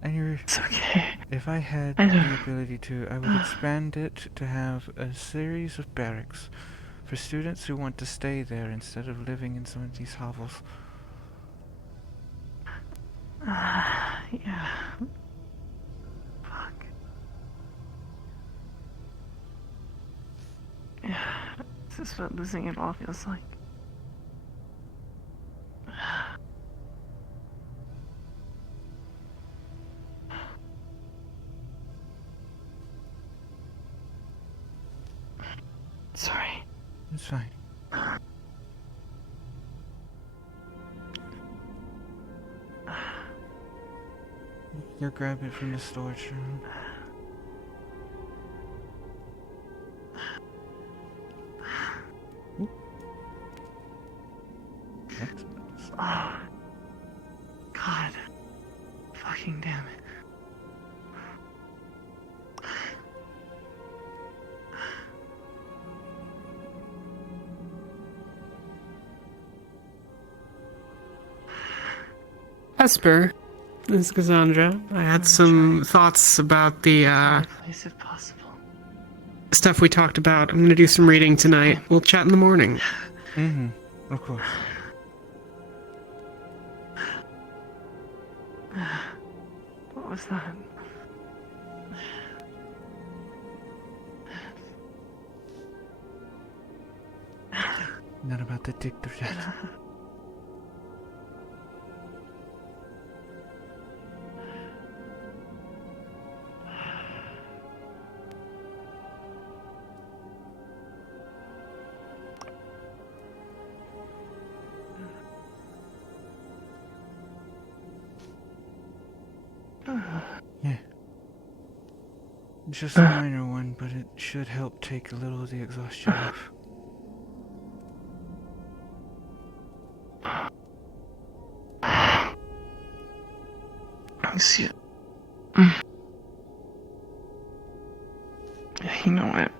It's okay. If I had I the don't- ability to, I would expand it to have a series of barracks for students who want to stay there instead of living in some of these hovels. Yeah. Fuck. Yeah. This is what losing it all feels like. Sorry. It's fine. Go grab it from the storage room. Oh. God. Fucking damn it. Esper, this is Cassandra. I had some thoughts about the Place if possible. stuff we talked about. I'm gonna do some reading tonight. We'll chat in the morning. Mm-hmm. Of course. What was that? Not about the dick yet. Yeah. Just a minor one, but it should help take a little of the exhaustion off. me see it. You know what?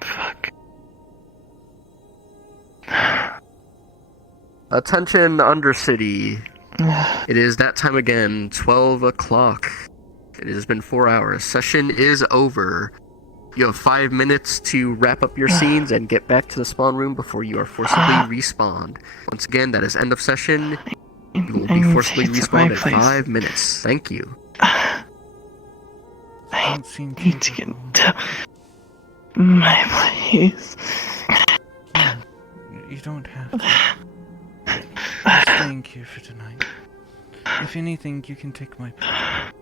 Fuck. Attention, Undercity. It is that time again, 12 o'clock. It has been 4 hours. Session is over. You have 5 minutes to wrap up your scenes and get back to the spawn room before you are forcibly respawned. Once again, that is end of session. You will be forcibly respawned in 5 minutes. Thank you. I need to get to my place. You don't have to. I'm staying here for tonight. If anything, you can take my bed.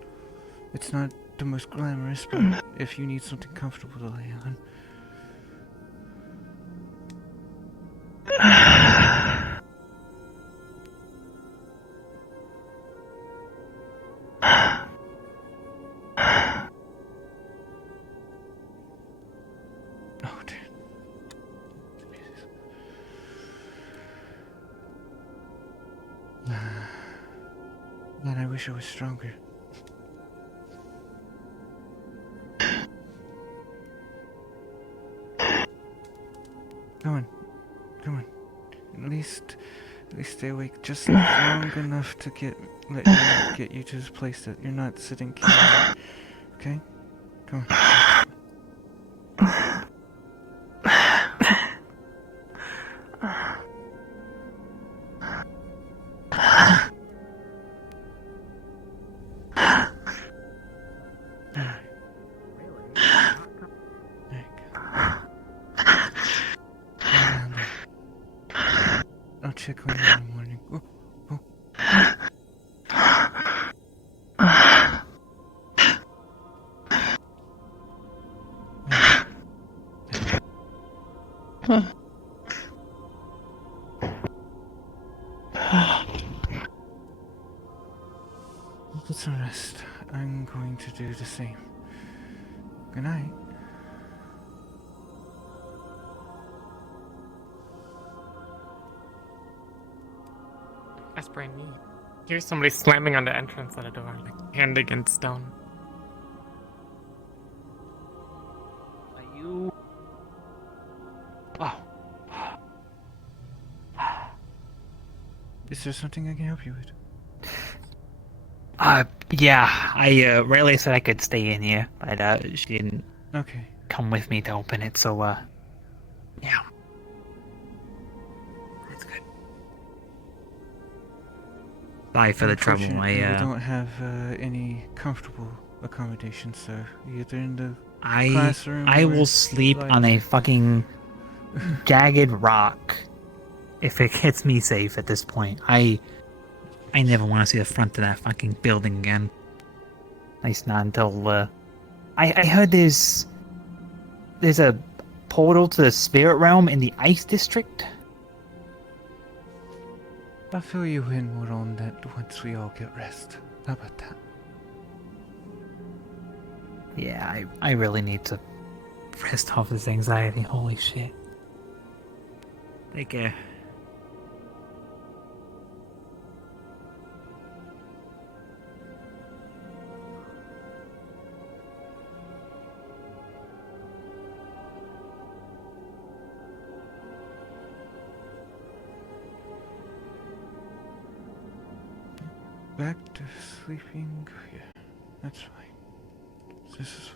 It's not the most glamorous, but if you need something comfortable to lay on. Oh, dear. Man, I wish I was stronger. Come on. At least stay awake just long enough to let me get you to this place that you're not sitting here. Okay? Come on. I'll check on you in the morning. Oh. Get some rest. I'm going to do the same. Good night. That's brand new. Here's somebody slamming on the entrance of the door, like hand against stone. Are you? Oh. Is there something I can help you with? Yeah. Rayleigh said I could stay in here, but she didn't. Okay. Come with me to open it, so yeah. That's good. Sorry for the trouble. We don't have any comfortable accommodations, so either in the classroom. I will sleep on a fucking jagged rock if it gets me safe at this point. I never want to see the front of that fucking building again. At least not until I heard there's a portal to the spirit realm in the ice district. I'll fill you in more on that once we all get rest. How about that? Yeah, I really need to rest off this anxiety. Holy shit. Take care. Back to sleeping? Yeah, that's fine. This is